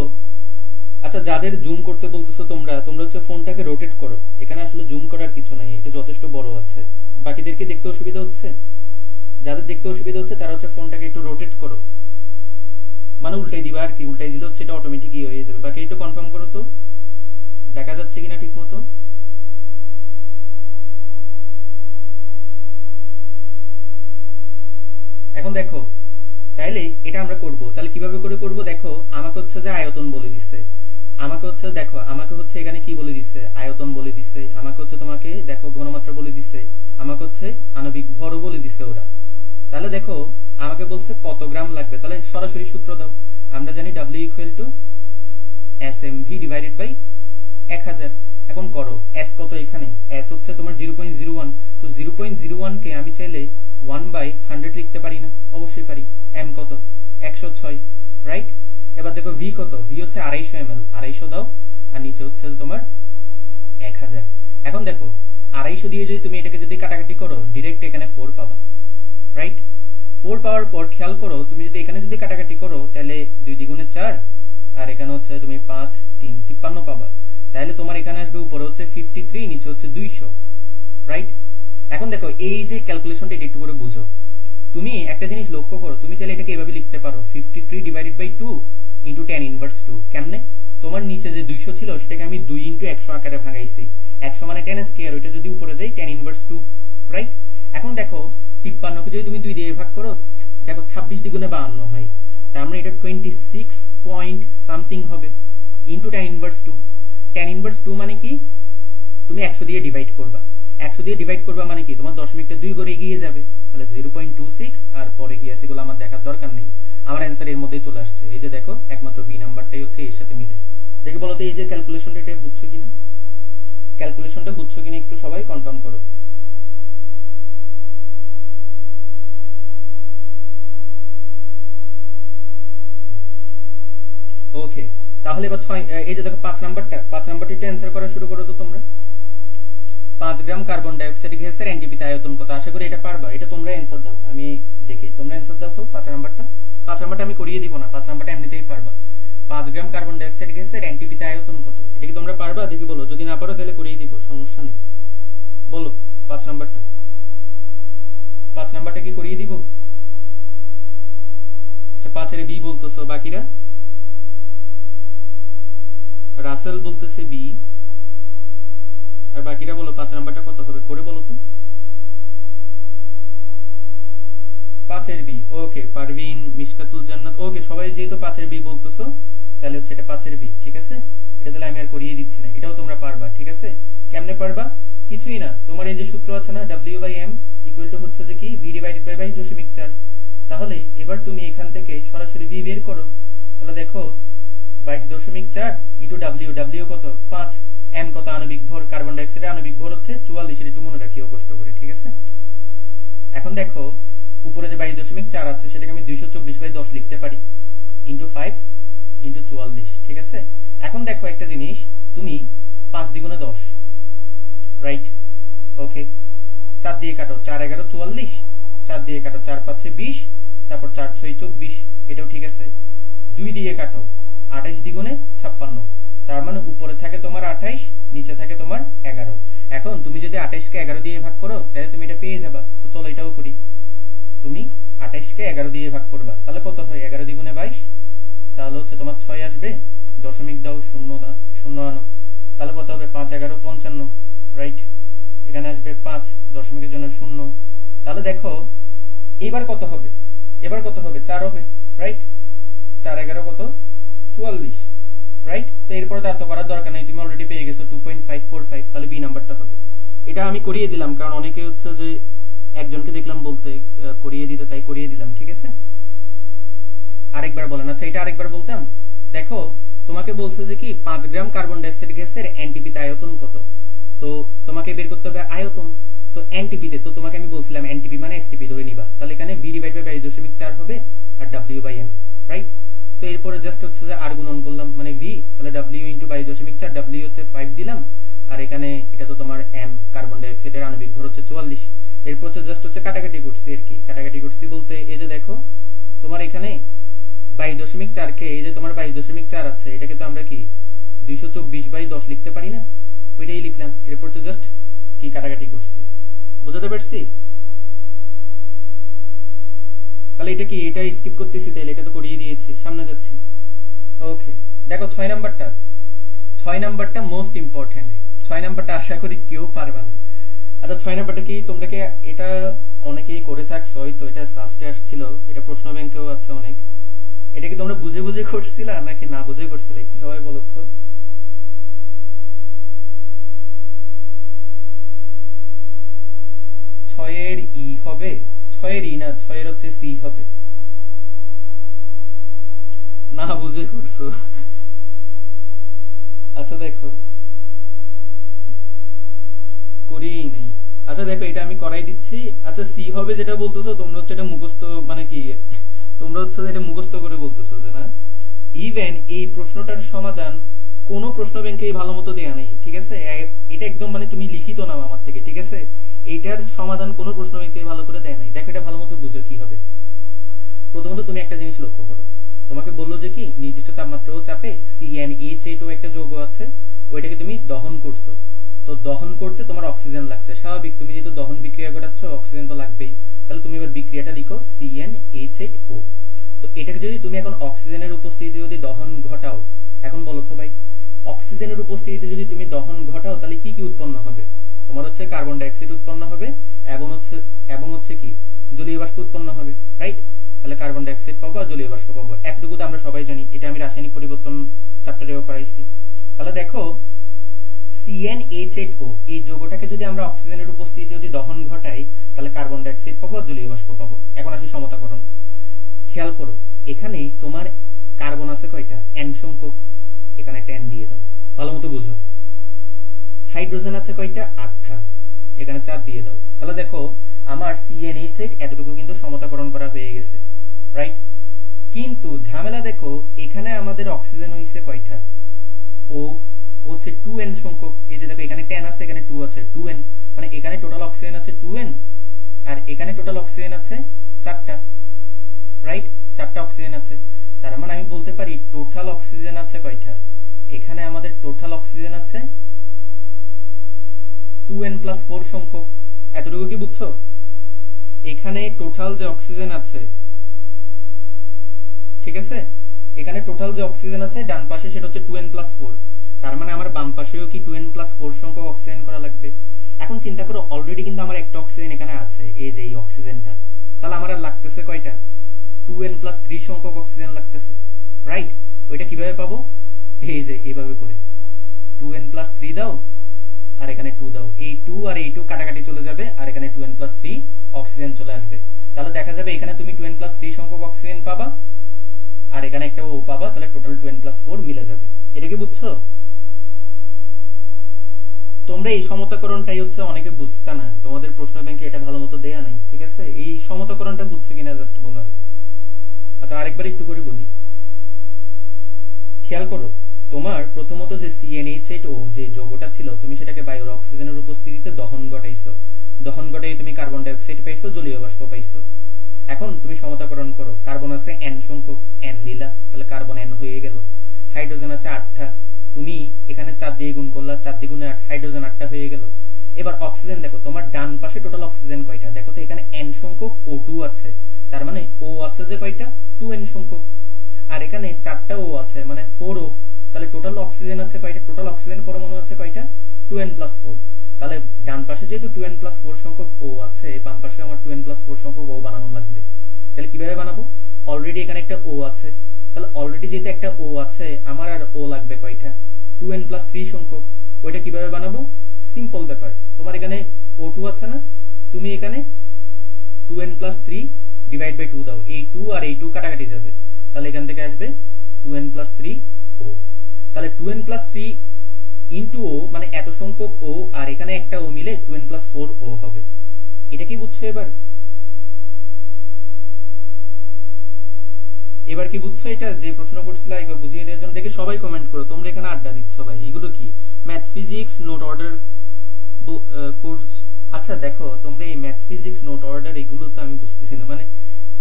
আচ্ছা যাদের জুম করতে বলতেছো তোমরা হচ্ছে ফোনটাকে রোটেট করো, এখানে আসলে জুম করার কিছু নাই, এটা যথেষ্ট বড় আছে। বাকিদেরকে দেখতে অসুবিধা হচ্ছে? যাদের দেখতে অসুবিধা হচ্ছে তারা হচ্ছে ফোনটাকে একটু রোটেট করো, মানে উল্টাই দিবা আর কি, উল্টাই দিলে হচ্ছে এটা অটোমেটিক হয়ে যাবে। বাকি একটু কনফার্ম করো তো দেখা যাচ্ছে কিনা ঠিক মতো। এখন দেখো, তাইলে এটা আমরা করব, তাহলে কিভাবে করে করব দেখো, আমাকে হচ্ছে যে আয়তন বলে দিচ্ছে, আমাকে হচ্ছে দেখো, আমাকে হচ্ছে এখানে কি বলে দিচ্ছে, আয়তন বলে দিচ্ছে, আমাকে হচ্ছে তোমাকে দেখো ঘনমাত্রা বলে দিচ্ছে, আমাকে হচ্ছে আণবিক ভরও বলে দিচ্ছে ওরা। তাহলে দেখো আমাকে বলছে কত গ্রাম লাগবে, তাহলে সরাসরি সূত্র দাও। আমরা জানি W = SMV / 1000। এখন করো S কত, এখানে S হচ্ছে তোমার 0.01, তো 0.01 কে আমি চাইলে 1/100 লিখতে পারি না? অবশ্যই পারি। M কত, 106, রাইট? এবার দেখো V কত, V হচ্ছে 250 ml, 250 দাও, আর নিচে হচ্ছে তোমার 1000। এখন দেখো 250 দিয়ে যদি তুমি এটাকে যদি কাটাকাটি করো, ডাইরেক্ট এখানে 4 পাবা, রাইট? 4 পাওয়ার পর খেয়াল করো, তুমি যদি এখানে যদি কাটাকাটি করো তাহলে 2 দ্বিগুণে 4, আর এখানে হচ্ছে তুমি 5 3 53 পাবা। তাহলে তোমার এখানে আসবে উপরে হচ্ছে 53, নিচে হচ্ছে 200, রাইট? এখন দেখো এই যে ক্যালকুলেশনটা এটা একটু করে বুঝো। তুমি একটা জিনিস লক্ষ্য করো, তুমি চাইলে এটাকে এভাবে লিখতে পারো 53 / 2 × tan inverse 2। কেমনে? তোমার নিচে যে 200 ছিল সেটাকে আমি 2 × 100 আকারে ভাঙাইছি, 100 মানে tan স্কয়ার, ওইটা যদি উপরে যায় tan inverse 2, রাইট? এখন দেখো 53 কে যদি তুমি 2 দিয়ে ভাগ করো, দেখো 26 দ্বিগুণে 52 হয়, তার মানে এটা 26 পয়েন্ট সামথিং হবে into tan inverse 2। tan inverse 2 মানে কি, তুমি 100 দিয়ে ডিভাইড করবা, 100 দিয়ে ডিভাইড করবা মানে কি, তোমার দশমিকটা 2 করে এগিয়ে যাবে, তাহলে 0.26, আর পরে কি আছে এগুলো আমার দেখার দরকার নেই, আমার অ্যানসার এর মধ্যেই চলে আসছে। এই যে দেখো একমাত্র বি নাম্বারটাই হচ্ছে এর সাথে মিলে। দেখি বলো তো এই যে ক্যালকুলেশনটা এটা বুঝছো কিনা, ক্যালকুলেশনটা বুঝছো কিনা একটু সবাই কনফার্ম করো। ওকে, তাহলে এবার 6, এই যে দেখো 5 নাম্বারটা একটু অ্যানসার করা শুরু করো তো তোমরা। 5 গ্রাম কার্বন ডাই অক্সাইড গ্যাসের এনটিপিতে আয়তন কত? আশা করি এটা পারবা, এটা তোমরা অ্যানসার দাও, আমি দেখি তোমরা অ্যানসার দাও তো। 5 নাম্বারটা আমি করিয়ে দিব না, 5 নাম্বারটা এমনিতেই পারবা। 5 গ্রাম কার্বন ডাই অক্সাইড গ্যাসের এনটিপিতে আয়তন কত? এটা কি তোমরা পারবা? দেখি বলো, যদি না পারো তাহলে করিয়ে দিব, সমস্যা নেই। বলো 5 নাম্বারটা কি করিয়ে দিব? আচ্ছা 5 এর বি বলতেছো, বাকিরা রাসেল বলতেছে বি, আর বাকিটা বলো 5 নাম্বারটা কত হবে করে বলো তো। 5 এর বি, ওকে পারভিন মিশকাতুল জান্নাত, ওকে সবাই যেহেতু 5 এর বি বলতেছো তাহলে হচ্ছে এটা 5 এর বি, ঠিক আছে। এটা তাহলে আমি আর করিয়ে দিচ্ছি না, এটাও তোমরা পারবা, ঠিক আছে। কেমনে পারবা? কিছুই না, তোমার এই যে সূত্র আছে না W/m ইকুয়াল টু হচ্ছে যে কি v ডিভাইডেড বাই 22.4। তাহলে এবার তুমি এখান থেকে সরাসরি v বের করো। তাহলে দেখো 22.4 ইনটু w কত 5, m কত আণবিক ভর, কার্বন ডাই অক্সাইডের আণবিক ভর হচ্ছে 44, এটা একটু মনে রাখিও কষ্ট করে, ঠিক আছে। এখন দেখো উপরে যে 22.4 আছে সেটাকে আমি 224/10 লিখতে পারি ইনটু 5 ইনটু 44, ঠিক আছে। এখন দেখো একটা জিনিস, তুমি 5 দ্বিগুণে 10, রাইট, ওকে। 4 দিয়ে কাটো 4 11 44, 4 দিয়ে কাটো 4 5 20, তারপর 4 6 24, এটাও ঠিক আছে। 2 দিয়ে কাটো 28 দ্বিগুণে 56, তার মানে উপরে থাকে তোমার 28, নিচে থাকে তোমার 11। এখন তুমি যদি 28 কে 11 দিয়ে ভাগ করো তাহলে তুমি এটা পেয়ে যাবা। তো চলো এটাও করি, তুমি 28 কে 11 দিয়ে ভাগ করবা, তাহলে কত হয় 11 দ্বিগুণে 22, তাহলে হচ্ছে তোমার 6 আসবে, দশমিক দাও 0 আনো, তাহলে কত হবে 5 11 55, রাইট। এখানে আসবে 5, দশমিকের জন্য 0, তাহলে দেখো এবার কত হবে, এবার কত হবে 4 হবে, রাইট। 4 11 কত 44, রাইট। তো এরপরে তো এত করার দরকার নাই, তুমি অলরেডি পেয়ে গেছো 2.545, তাহলে বি নাম্বারটা হবে। এটা আমি করিয়ে দিলাম কারণ অনেকে হচ্ছে যে একজনকে দেখলাম বলতে করিয়ে দিতে, তাই করিয়ে দিলাম, ঠিক আছে। আরেকবার বলেন, আচ্ছা এটা আরেকবার বলতাম। দেখো তোমাকে বলছে যে কি 5 গ্রাম কার্বন ডাই অক্সাইড গ্যাসের এনটিপিতে আয়তন কত, তো তোমাকে বের করতে হবে আয়তন। তো এনটিপিতে তো তোমাকে আমি বলছিলাম এনটিপি মানে এসটিপি ধরে নিবা, তাহলে এখানে v ডিভাইড বাই 22.4 হবে আর w/m, রাইট। তো এরপরে জাস্ট হচ্ছে যে আর গুণন করলাম মানে v, তাহলে w ইনটু 22.4, w হচ্ছে 5 দিলাম, আর এখানে এটা তো তোমার m কার্বন ডাই অক্সাইডের আণবিক ভর হচ্ছে 44। এরপর হচ্ছে জাস্ট হচ্ছে কাটাকাটি করছি আর কি, কাটাকাটি করছি বলতে এই যে দেখো তোমার এখানে 22.4 কে এই যে তোমার 22.4 আছে এটাকে তো আমরা কি 224/10 লিখতে পারি না, ওইটাই লিখলাম। এরপর হচ্ছে জাস্ট কি কাটাকাটি করছি, বুঝাতে পারছি? তাহলে এটা কি এটা স্কিপ করতেছি, তাহলে এটা তো করিয়ে দিয়েছি, সামনে যাচ্ছি। ওকে দেখো 6 নাম্বারটা মোস্ট ইম্পর্টেন্ট। 6 নাম্বারটা আশা করি কেউ পারবে না। আচ্ছা 6 নাম্বারটা কি তোমরা কি এটা অনেকেই করে থাকছো, হয়তো এটা সাস্টে আসছিল, এটা প্রশ্ন ব্যাংকেও আছে অনেক। এটা কি তোমরা বুঝে বুঝে করছিলা নাকি না বুঝে করছিলে, একটু সবাই বলো তো। 6 এর ই হবে, 6 এর ই না 6 এর হচ্ছে সি হবে, না বুঝে করছো। আচ্ছা দেখো করিই নাই, আচ্ছা দেখো এটা আমি করাই দিচ্ছি। আচ্ছা সি হবে যেটা বলতেছো তোমরা হচ্ছে এটা মুখস্থ মানে কি তোমরা হচ্ছে এটা মুখস্থ করে বলতেছো যে না, ইভেন এই প্রশ্নটার সমাধান কোন প্রশ্ন ব্যাংকেই ভালো মতো দেয়া নেই, ঠিক আছে। এটা একদম মানে তুমি লিখিত নাও আমার থেকে, ঠিক আছে। এইটার সমাধান কোন প্রশ্ন ব্যাংকেই ভালো করে দেয় নাই। দেখো এটা ভালো মতো বুঝো কি হবে। প্রথমত তুমি একটা জিনিস লক্ষ্য করো, তোমাকে বললো যে কি নির্দিষ্ট তাপমাত্রা ও চাপে CnH8 একটা যৌগ আছে, ওইটাকে তুমি দহন করছো। তো দহন করতে তোমার অক্সিজেন লাগছে, স্বাভাবিক, তুমি যেহেতু দহন বিক্রিয়া ঘটাচ্ছ অক্সিজেন তো লাগবেই। তাহলে তুমি এবার বিক্রিয়াটা লিখো CnH8O। তো এটাকে যদি তুমি এখন অক্সিজেনের উপস্থিতিতে যদি দহন ঘটাও, এখন বলো তো ভাই অক্সিজেনের উপস্থিতিতে যদি তুমি দহন ঘটাও তাহলে কি কি উৎপন্ন হবে? তোমার হচ্ছে কার্বন ডাই অক্সাইড উৎপন্ন হবে এবং হচ্ছে কি জলীয় বাষ্প উৎপন্ন হবে, রাইট। তাহলে কার্বন ডাই অক্সাইড পাবো আর জলীয় বাষ্প পাবো, এতটুকু তো আমরা সবাই জানি, এটা আমি রাসায়নিক পরিবর্তন চ্যাপ্টারেও করাইছি। তাহলে দেখো CnH8O এই যৌগটাকে যদি আমরা অক্সিজেনের উপস্থিতিতে যদি দহন ঘটাই তাহলে কার্বন ডাই অক্সাইড পাবো আর জলীয় বাষ্প পাবো। এখন আসি সমতাকরণ। খেয়াল করো এখানে তোমার কার্বন আছে কয়টা, n সংখ্যক, এখানে 10 দিয়ে দাও, ভালো মতো বুঝো। হাইড্রোজেন আছে কয়টা, 8টা, এখানে 4 দিয়ে দাও। তাহলে দেখো আমার CnH8 এতটুকু কিন্তু সমতাকরণ করা হয়ে গেছে, রাইট। কিন্তু ঝামেলা দেখো এখানে আমাদের অক্সিজেন হইছে কয়টা, ও হচ্ছে 2n সংখ্যক। এই যে দেখো এখানে 10 আছে এখানে 2 আছে, 2n মানে এখানে টোটাল অক্সিজেন আছে 2n আর এখানে টোটাল অক্সিজেন আছে 4টা, রাইট। 4টা অক্সিজেন আছে, তার মানে আমি বলতে পারি টোটাল অক্সিজেন আছে কয়টা, এখানে আমাদের টোটাল অক্সিজেন আছে 2n + 4 সংখ্যক। এতটুকু কি বুঝছো? এখানে টোটাল যে অক্সিজেন আছে, ঠিক আছে, এখানে টোটাল যে অক্সিজেন আছে ডান পাশে সেটা হচ্ছে 2n + 4, তার মানে আমার বাম পাশেও কি 2n+4 সংখ্যক অক্সিজেন করা লাগবে। এখন চিন্তা করো অলরেডি কিন্তু আমার একটা অক্সিজেন এখানে আছে, এই যে এই অক্সিজেনটা, তাহলে আমার আর লাগতেছে কয়টা, 2n+3 সংখ্যক অক্সিজেন লাগতেছে, রাইট। ওইটা কিভাবে পাবো, এই যে এইভাবে করে 2n+3 দাও আর এখানে 2 দাও, এই 2 আর এই 2 কাটাকাটি চলে যাবে আর এখানে 2n+3 অক্সিজেন চলে আসবে। তাহলে দেখা যাবে এখানে তুমি 2n+3 সংখ্যক অক্সিজেন পাবা আর এখানে একটা ও পাবা, তাহলে টোটাল 2n+4 মিলে যাবে। এটা কি বুঝছো? তোমরা এই সমতাকরণটাই হচ্ছে অনেকে বুঝতা না, তোমাদের প্রশ্ন ব্যাংকে এটা ভালো মতো দেয়া নাই, ঠিক আছে। এই সমতাকরণটা বুঝছো কিনা জাস্ট বলো আগে। আচ্ছা আরেকবার একটু করে বলি, খেয়াল করো, তোমার প্রথমত যে CnH8O যে যৌগটা ছিল তুমি সেটাকে বায়ুর অক্সিজেনের উপস্থিতিতে দহন ঘটাইছো, দহন ঘটাই তুমি কার্বন ডাই অক্সাইড পাইছো, জলীয় বাষ্প পাইছো। এখন তুমি সমতাকরণ করো, কার্বন আছে n সংখ্যক, n দিলা, তাহলে কার্বন n হয়ে গেল। হাইড্রোজেন আছে 8টা, তুমি এখানে 4 দিয়ে গুণ করলা, 4 দ্বিগুণে 8, হাইড্রোজেন 8টা হয়ে গেল। এবার অক্সিজেন দেখো, তোমার ডান পাশে টোটাল অক্সিজেন কয়টা, দেখো তো এখানে n সংখ্যক O2 আছে, তার মানে O আছে যে কয়টা, 2n সংখ্যক, আর এখানে 4টা O আছে মানে 4O, তাহলে টোটাল অক্সিজেন আছে কয়টা, টোটাল অক্সিজেন পরমাণু আছে কয়টা, 2n+4। তাহলে ডান পাশে যেহেতু 2n+4 সংখ্যক O আছে, বাম পাশে আমার 2n+4 সংখ্যক O বানানো লাগবে। তাহলে কিভাবে বানাবো, অলরেডি এখানে একটা O আছে, তাহলে অলরেডি যেহেতু একটা O আছে আমার আর O লাগবে কয়টা, 2n+3 সংখ্যক। ওইটা কিভাবে বানাবো, সিম্পল ব্যাপার, তোমার এখানে O2 আছে না, তুমি এখানে 2n+3 ডিভাইড বাই 2 দাও, এই 2 আর এই 2 কাটাকাটি যাবে, তাহলে এখান থেকে আসবে 2n+3O। তাহলে 2n+3 ইন্টু O মানে এত সংখ্যক O আর এখানে একটা O মিলে 2n+4O হবে। এটা কি বুঝছো এবার? এবার কি বুঝছো এটা যে প্রশ্ন করছিল একবার বুঝিয়ে দেওয়ার জন্য? দেখি সবাই কমেন্ট করো, তোমরা এখানে আড্ডা দিচ্ছ ভাই, এগুলো কি math physics note order course? আচ্ছা দেখো তোমরা এই ম্যাথ ফিজিক্স নোট অর্ডার এগুলো তো আমি বুঝতেছি না, মানে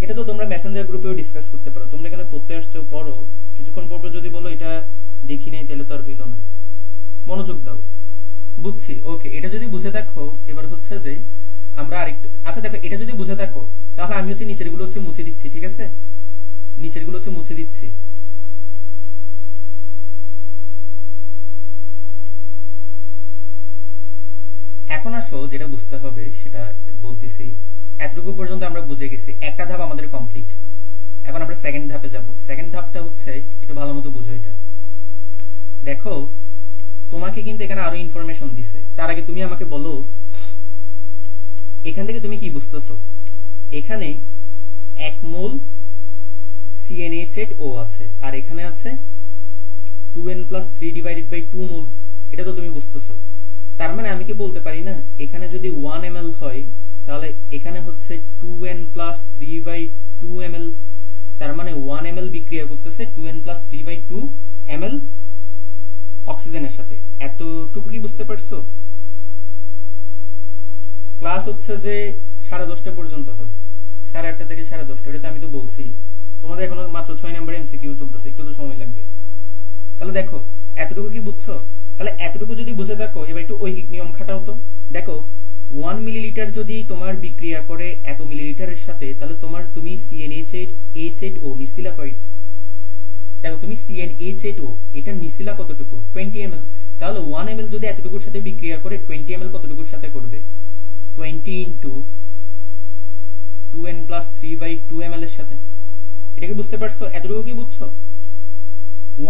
এটা তো তোমরা মেসেঞ্জার গ্রুপেও ডিসকাস করতে পারো, তোমরা এখানে পড়তে আসছো পড়ো, কিছুক্ষণ পর যদি বলো এটা দেখি নাই তাহলে তো আর হইল না, মনোযোগ দাও। বুঝছি, ওকে। এটা যদি বুঝে দেখো এবার হচ্ছে যে আমরা আরেকটু, আচ্ছা দেখো এটা যদি বুঝে দেখো তাহলে আমি হচ্ছে নিচের গুলো হচ্ছে মুছে দিচ্ছি, ঠিক আছে, নিচের গুলো হচ্ছে মুছে দিচ্ছি। এখন আসো যেটা বুঝতে হবে সেটা বলতেছি, এতটুকু পর্যন্ত আমরা বুঝে গেছি, একটা ধাপ আমাদের কমপ্লিট। এখন আমরা সেকেন্ড ধাপে যাব। সেকেন্ড ধাপটা হচ্ছে একটু ভালো মতো বুঝো। এটা দেখো তোমাকে কিন্তু এখানে আরো ইনফরমেশন দিছে, তার আগে তুমি আমাকে বলো এখান থেকে তুমি কি বুঝতেছো। এখানে 1 মোল CnH8O আছে আর এখানে আছে 2n+3 ডিভাইডেড বাই 2 মোল, এটা তো তুমি বুঝতেছো। তার মানে আমি কি বলতে পারি না এখানে যদি 1 ml হয় তাহলে এখানে হচ্ছে 2n+3/2 ml, তার মানে 1 ml বিক্রিয়া করতেছে 2n+3/2 ml অক্সিজেনের সাথে। এতটুকু কি বুঝতে পারছো? ক্লাস হচ্ছে যে 10:30 পর্যন্ত হবে, 8:30 থেকে 10:30, এটা তো আমি তো বলছি। তোমাদের এখনো মাত্র 6 নম্বরে এমসিকিউ চলতেছে, একটু তো সময় লাগবে। তাহলে দেখো এতটুকু কি বুঝছো? তাহলে এতটুকু যদি বুঝে থাকো এবার একটু ঐকিক নিয়ম খাটাও তো। দেখো 1 মিলিলিটার যদি তোমার বিক্রিয়া করে এত মিলিলিটারের সাথে, তাহলে তুমি CnH8O নিছিলা কয়টা? দেখো তুমি CnH8O এটা নিছিলা কতটুকু, 20 ml। তাহলে 1 ml যদি এতটুকুর সাথে বিক্রিয়া করে 20 ml কতটুকুর সাথে করবে, 20 ইনটু 2n+3/2 ml এর সাথে। এটা কি বুঝতে পারছো? এতটুকু কি বুঝছো?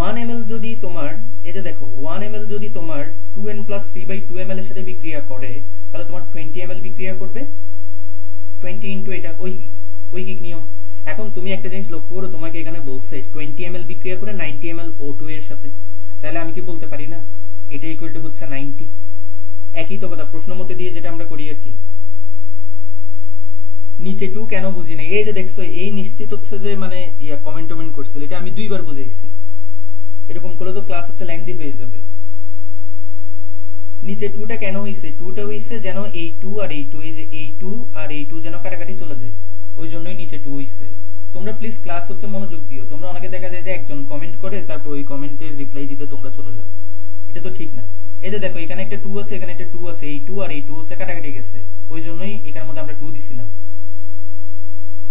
1 ml যদি তোমার, এই যে দেখো 1 ml যদি তোমার 2n+3/2 ml এর সাথে বিক্রিয়া করে তাহলে তোমার 20 ml বিক্রিয়া করবে, 20 ইনটু এটা ঐকিক নিয়ম। এখন তুমি একটা জিনিস লক্ষ্য করো, তোমাকে এখানে বলছে 20 ml বিক্রিয়া করে 90 ml O2 এর সাথে, তাহলে আমি কি বলতে পারি না এটা ইকুয়াল টু হচ্ছে 90। একই তো কথা প্রশ্ন মতে দিয়ে যেটা আমরা করি আর কি। নিচে 2 কেন বুঝি না, এই যে দেখছো এই নিশ্চিত হচ্ছে যে মানে কমেন্ট করছিল, এটা আমি 2 বার বুঝাইছি। এরকম করলে তো ক্লাস হচ্ছে লেংদি হয়ে যাবে। নিচে 2টা কেন হইছে, 2টা হইছে যেন এই 2 আর এই 2, এই যে এই 2 আর এই 2 যেন কাটাকাটি চলে যায়, ওই জন্যই নিচে 2 হইছে। তোমরা প্লিজ ক্লাস হচ্ছে মনোযোগ দিও। তোমরা অনেকে দেখা যায় যে একজন কমেন্ট করে তারপর ওই কমেন্টের রিপ্লাই দিতে তোমরা চলে যাও, এটা তো ঠিক না। এই যে দেখো এখানে একটা 2 আছে, এখানে একটা 2 আছে, এই 2 আর এই 2 হচ্ছে কাটাকাটি গেছে, ওই জন্যই এখানের মধ্যে আমরা 2 দিছিলাম।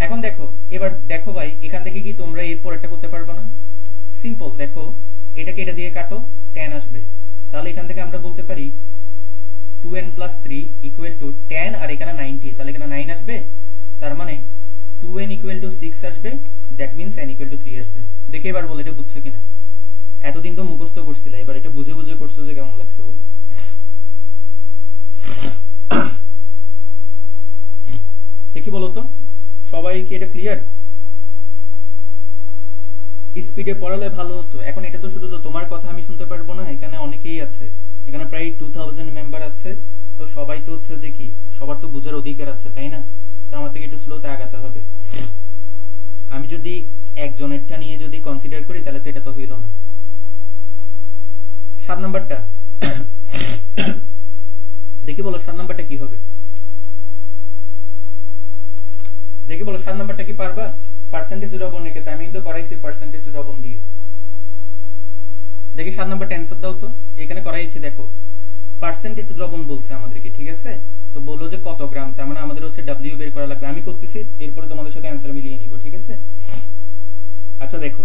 এখন দেখো এবার দেখো ভাই এখান থেকে কি তোমরা এরপর একটা করতে পারবে না? সিম্পল, দেখো এটাকে এটা দিয়ে কাটো 10 আসবে। তাহলে এখান থেকে আমরা বলতে পারি 2n + 3 = 10 আর এখানে 90, তাহলে এখানে 9 আসবে। তার মানে 2n = 6 আসবে, দ্যাট মিন্স n = 3 আসবে। দেখে এবার বলো এটা বুঝছো কিনা। এতদিন তো মুখস্থ করছিলে, এবার এটা বুঝে বুঝে করছো যে কেমন লাগছে বলো। দেখি বলো তো সবাই কি এটা ক্লিয়ার? স্পিডে পড়ালে ভালো হতো। এখন এটা তো শুধু তো তোমার কথা আমি শুনতে পারবো না, এখানে অনেকেই আছে, এখানে প্রায় 2000 মেম্বার আছে। তো সবাই তো হচ্ছে যে কি সবার তো বুঝার অধিকার আছে, তাই না? তো আমার থেকে একটু স্লোতে আগাতে হবে। আমি যদি একজনেরটা নিয়ে যদি কনসিডার করি তাহলে তো এটা তো হইল না। 7 নাম্বারটা দেখি বলো 7 নাম্বারটা কি হবে? দেখি বলো 7 নাম্বারটা কি পারবা? পার্সেন্টেজ রবন রেখে আমি কিন্তু করাইছি পার্সেন্টেজ রবন দিয়ে। দেখি 7 নাম্বারটা অ্যানসার দাও তো। এখানে করাইছি দেখো পার্সেন্টেজ রবন বলছে আমাদেরকে, ঠিক আছে? তো বললো যে কত গ্রাম, তার মানে আমাদের হচ্ছে ডব্লিউ বের করা লাগবে। আমি করতেছি, এরপরে তোমাদের সাথে অ্যানসার মিলিয়ে নিব, ঠিক আছে? আচ্ছা দেখো,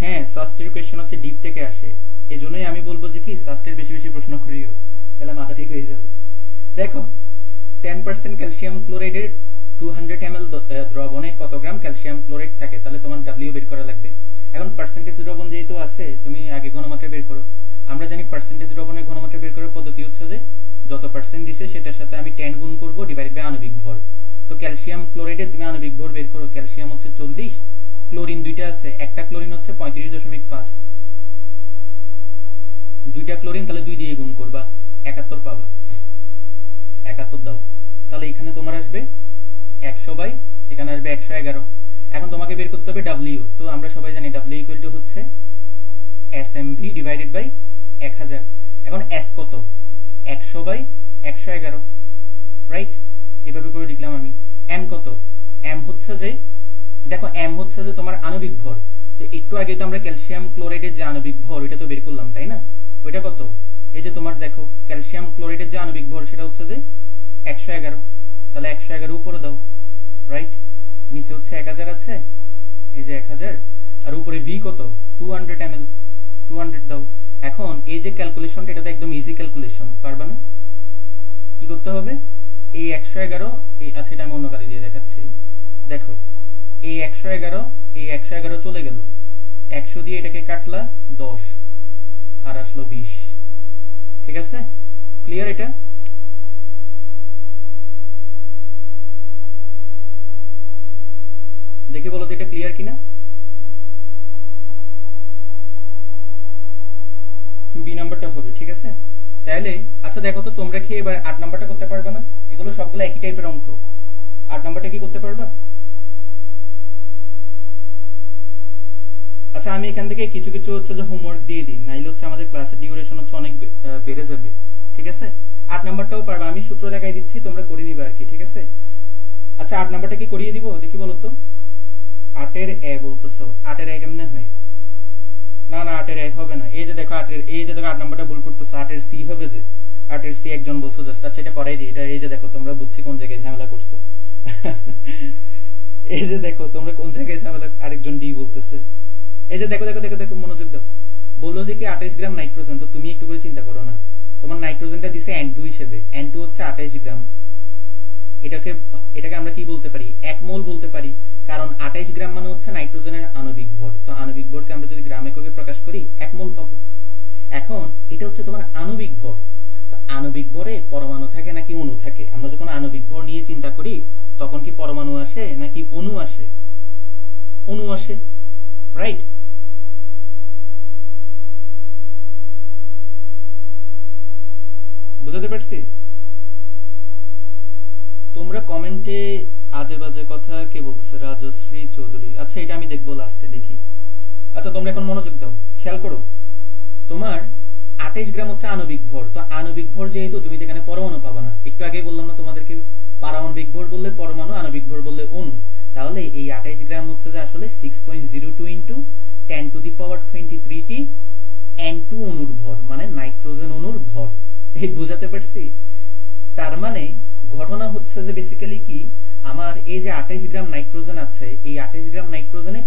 হ্যাঁ সাস্টের কোয়েশ্চেন হচ্ছে ডিপ থেকে আসে, এজন্যই আমি বলবো যে কি সাস্টের বেশি বেশি প্রশ্ন করিও, তাহলে মাথা ঠিক হয়ে যাবে। দেখো 10% ক্যালসিয়াম ক্লোরাইডের 200 ml দ্রবণে কত গ্রাম ক্যালসিয়াম ক্লোরাইড থাকে, তাহলে তোমার ডব্লিউ বের করা লাগবে। এখন পার্সেন্টেজ দ্রবণ যেহেতু আছে, তুমি আগে ঘনমাত্রা বের করো। আমরা জানি পার্সেন্টেজ দ্রবণের ঘনমাত্রা বের করার পদ্ধতি হচ্ছে যে যত পার্সেন্ট দিছে সেটার সাথে আমি 10 গুণ করব ডিভাইডেড বাই আণবিক ভর। তো ক্যালসিয়াম ক্লোরাইডে তুমি আণবিক ভর বের করো, ক্যালসিয়াম হচ্ছে 40, ক্লোরিন দুইটা আছে, একটা ক্লোরিন হচ্ছে 35.5, দুইটা ক্লোরিন তাহলে 2 দিয়ে গুণ করবা 71 পাবা। 71 দাও, তাহলে এখানে তোমার আসবে 100 বাই এখানে আসবে 111। এখন তোমাকে বের করতে হবে ডব্লিউ। তো আমরা সবাই জানি ডব্লিউ ইকুয়াল টু হচ্ছে এসএমভি ডিভাইডেড বাই 1000। এখন এস কত? 100 বাই 111, রাইট? এভাবে করে লিখলাম আমি। এম কত? এম হচ্ছে যে দেখো এম হচ্ছে যে তোমার আণবিক ভর। তো একটু আগে তো আমরা ক্যালসিয়াম ক্লোরাইডের যে আণবিক ভর ওইটা তো বের করলাম, তাই না? ওইটা কত? এই যে তোমার দেখো ক্যালসিয়াম ক্লোরাইডের যে আণবিক ভর সেটা হচ্ছে যে 111, তাহলে 111 উপরে দাও, রাইট? নিচে হচ্ছে 1000 আছে, এই যে 1000, আর উপরে ভি কত? 200 ml, 200 দাও। এখন এই যে ক্যালকুলেশনটা এটা তো একদম ইজি ক্যালকুলেশন, পারবা না? কি করতে হবে? এই 111 আচ্ছা এটা আমি অন্য কালি দিয়ে দেখাচ্ছি। দেখো এই 111 চলে গেল, 100 দিয়ে এটাকে কাটলা 10 আর আসলো 20, ঠিক আছে? ক্লিয়ার? এটা দেখি বলো তো এটা ক্লিয়ার কিনা। বি নাম্বারটা হবে, ঠিক আছে? তাহলে আচ্ছা দেখো তো তোমরা কি এবার 8 নাম্বারটা করতে পারবে না? এগুলো সবগুলো একই টাইপের অঙ্ক। 8 নাম্বারটা কি করতে পারবা? আচ্ছা আমি এখান থেকে কিছু কিছু হচ্ছে যে হোমওয়ার্ক দিয়ে দিই, নাইলে হচ্ছে আমাদের ক্লাসের ডিউরেশন হচ্ছে অনেক বেড়ে যাবে, ঠিক আছে? 8 নাম্বারটাও পারবা, আমি সূত্র দেখাই দিচ্ছি, তোমরা করে নিবে আর কি, ঠিক আছে? আচ্ছা 8 নাম্বারটা কি করিয়ে দিব? দেখি বলো তো। 8 এর এ বলতেছো, 8 এর এ কেমনে হয়? না না 8 এর এ হবে না। এই যে দেখো 8 এর এই যে দেখো 8 নাম্বারটা ভুল করতেছো, 8 এর সি হবে যে 8 এর সি একজন বলছো জাস্ট। আচ্ছা এটা করাই দিই, এটা এই যে দেখো তোমরা বুঝছি কোন জায়গায় ঝামেলা করছো। এই যে দেখো তোমরা কোন জায়গায় ঝামেলা, আরেকজন ডি বলতেছে। এই যে দেখো দেখো দেখো দেখো মনোযোগ দাও। বললো যে কি 28 গ্রাম নাইট্রোজেন, তো তুমি একটু করে চিন্তা করো না, তোমার নাইট্রোজেনটা দিছে N2 হিসেবে, N2 হচ্ছে 28 গ্রাম। এটাকে আমরা কি বলতে পারি? 1 মোল বলতে পারি, কারণ 28 গ্রাম মানে হচ্ছে নাইট্রোজেনের আণবিক ভর। তো আণবিক ভরকে আমরা যদি গ্রাম এককে প্রকাশ করি 1 মোল পাবো। এখন এটা হচ্ছে তোমার আণবিক ভর। তো আণবিক ভরে পরমাণু থাকে নাকি অণু থাকে? আমরা যখন আণবিক ভর নিয়ে চিন্তা করি তখন কি পরমাণু আসে নাকি অণু আসে? অণু আসে, রাইট? বুঝতে পারছি? তোমরা কমেন্টে আজে বাজে কথা কে বলতেছে? রাজশ্রী চৌধুরী। আচ্ছা এটা আমি দেখবো লাস্টে, দেখি। আচ্ছা তোমরা এখন মনোযোগ দাও, খেয়াল করো। তোমার 28 গ্রাম হচ্ছে আণবিক ভর। তো আণবিক ভর যেহেতু, তুমি এখানে পরমাণু পাবা না। একটু আগেই বললাম না তোমাদেরকে, পারমাণবিক ভর বললে পরমাণু, আণবিক ভর বললে অণু। তাহলে এই 28 গ্রাম হচ্ছে যে আসলে 6.02 ইন্টু 10⁻23 N2 অণুর ভর, মানে নাইট্রোজেন অণুর ভর। এই বুঝাতে পারছি? তার মানে ঘটনা হচ্ছে যে বেসিক্যালি কি, আমার এই যে 28 গ্রাম নাইট্রোজেন আছে, এই 28 গ্রাম নাইট্রোজেনে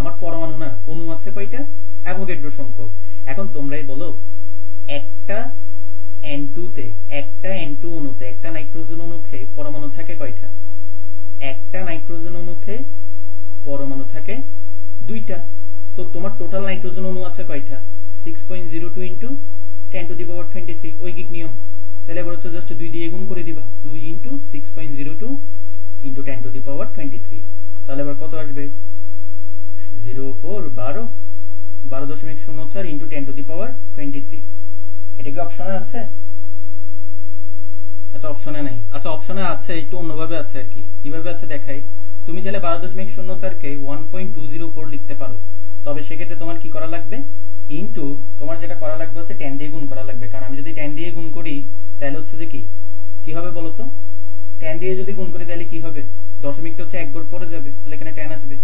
আমার পরমাণু না অণু আছে কয়টা? অ্যাভোগাড্রো সংখ্যক। এখন তোমরাই বলো একটা N2 তে, একটা N2 অণুতে, একটা নাইট্রোজেন অণুতে পরমাণু থাকে কয়টা? একটা নাইট্রোজেন অণুতে পরমাণু থাকে দুইটা। তো তোমার টোটাল নাইট্রোজেন অণু আছে কয়টা? 6.02 ইন্টু 10 টু দি পাওয়ার 23 ঐকিক নিয়ম। তাহলে এবার হচ্ছে জাস্ট 2 দিয়ে গুণ করে দিবা, 2 ইন্টু 6.02 ইন্টু 10 টু দি পাওয়ার 23। তাহলে এবার কত আসবে? 12.04 ইন্টু 10 টু দি পাওয়ার 23। এটা কি অপশনে আছে? আচ্ছা অপশনে নাই। আচ্ছা অপশনে আছে, একটু অন্যভাবে আছে আর কি। কিভাবে আছে দেখাই। তুমি চাইলে 12.04 কে 1.204 লিখতে পারো, তবে সেক্ষেত্রে তোমার কি করা লাগবে? ইন্টু তোমার যেটা করা লাগবে হচ্ছে 10 দিয়ে গুণ করা লাগবে। কারণ আমি যদি 10 দিয়ে গুণ করি তাহলে হচ্ছে যে কি হবে বলো তো? 10 দিয়ে যদি গুণ করি তাহলে কি হবে? দশমিকটা হচ্ছে এক ঘর পরে যাবে, তাহলে এখানে 10 আসবে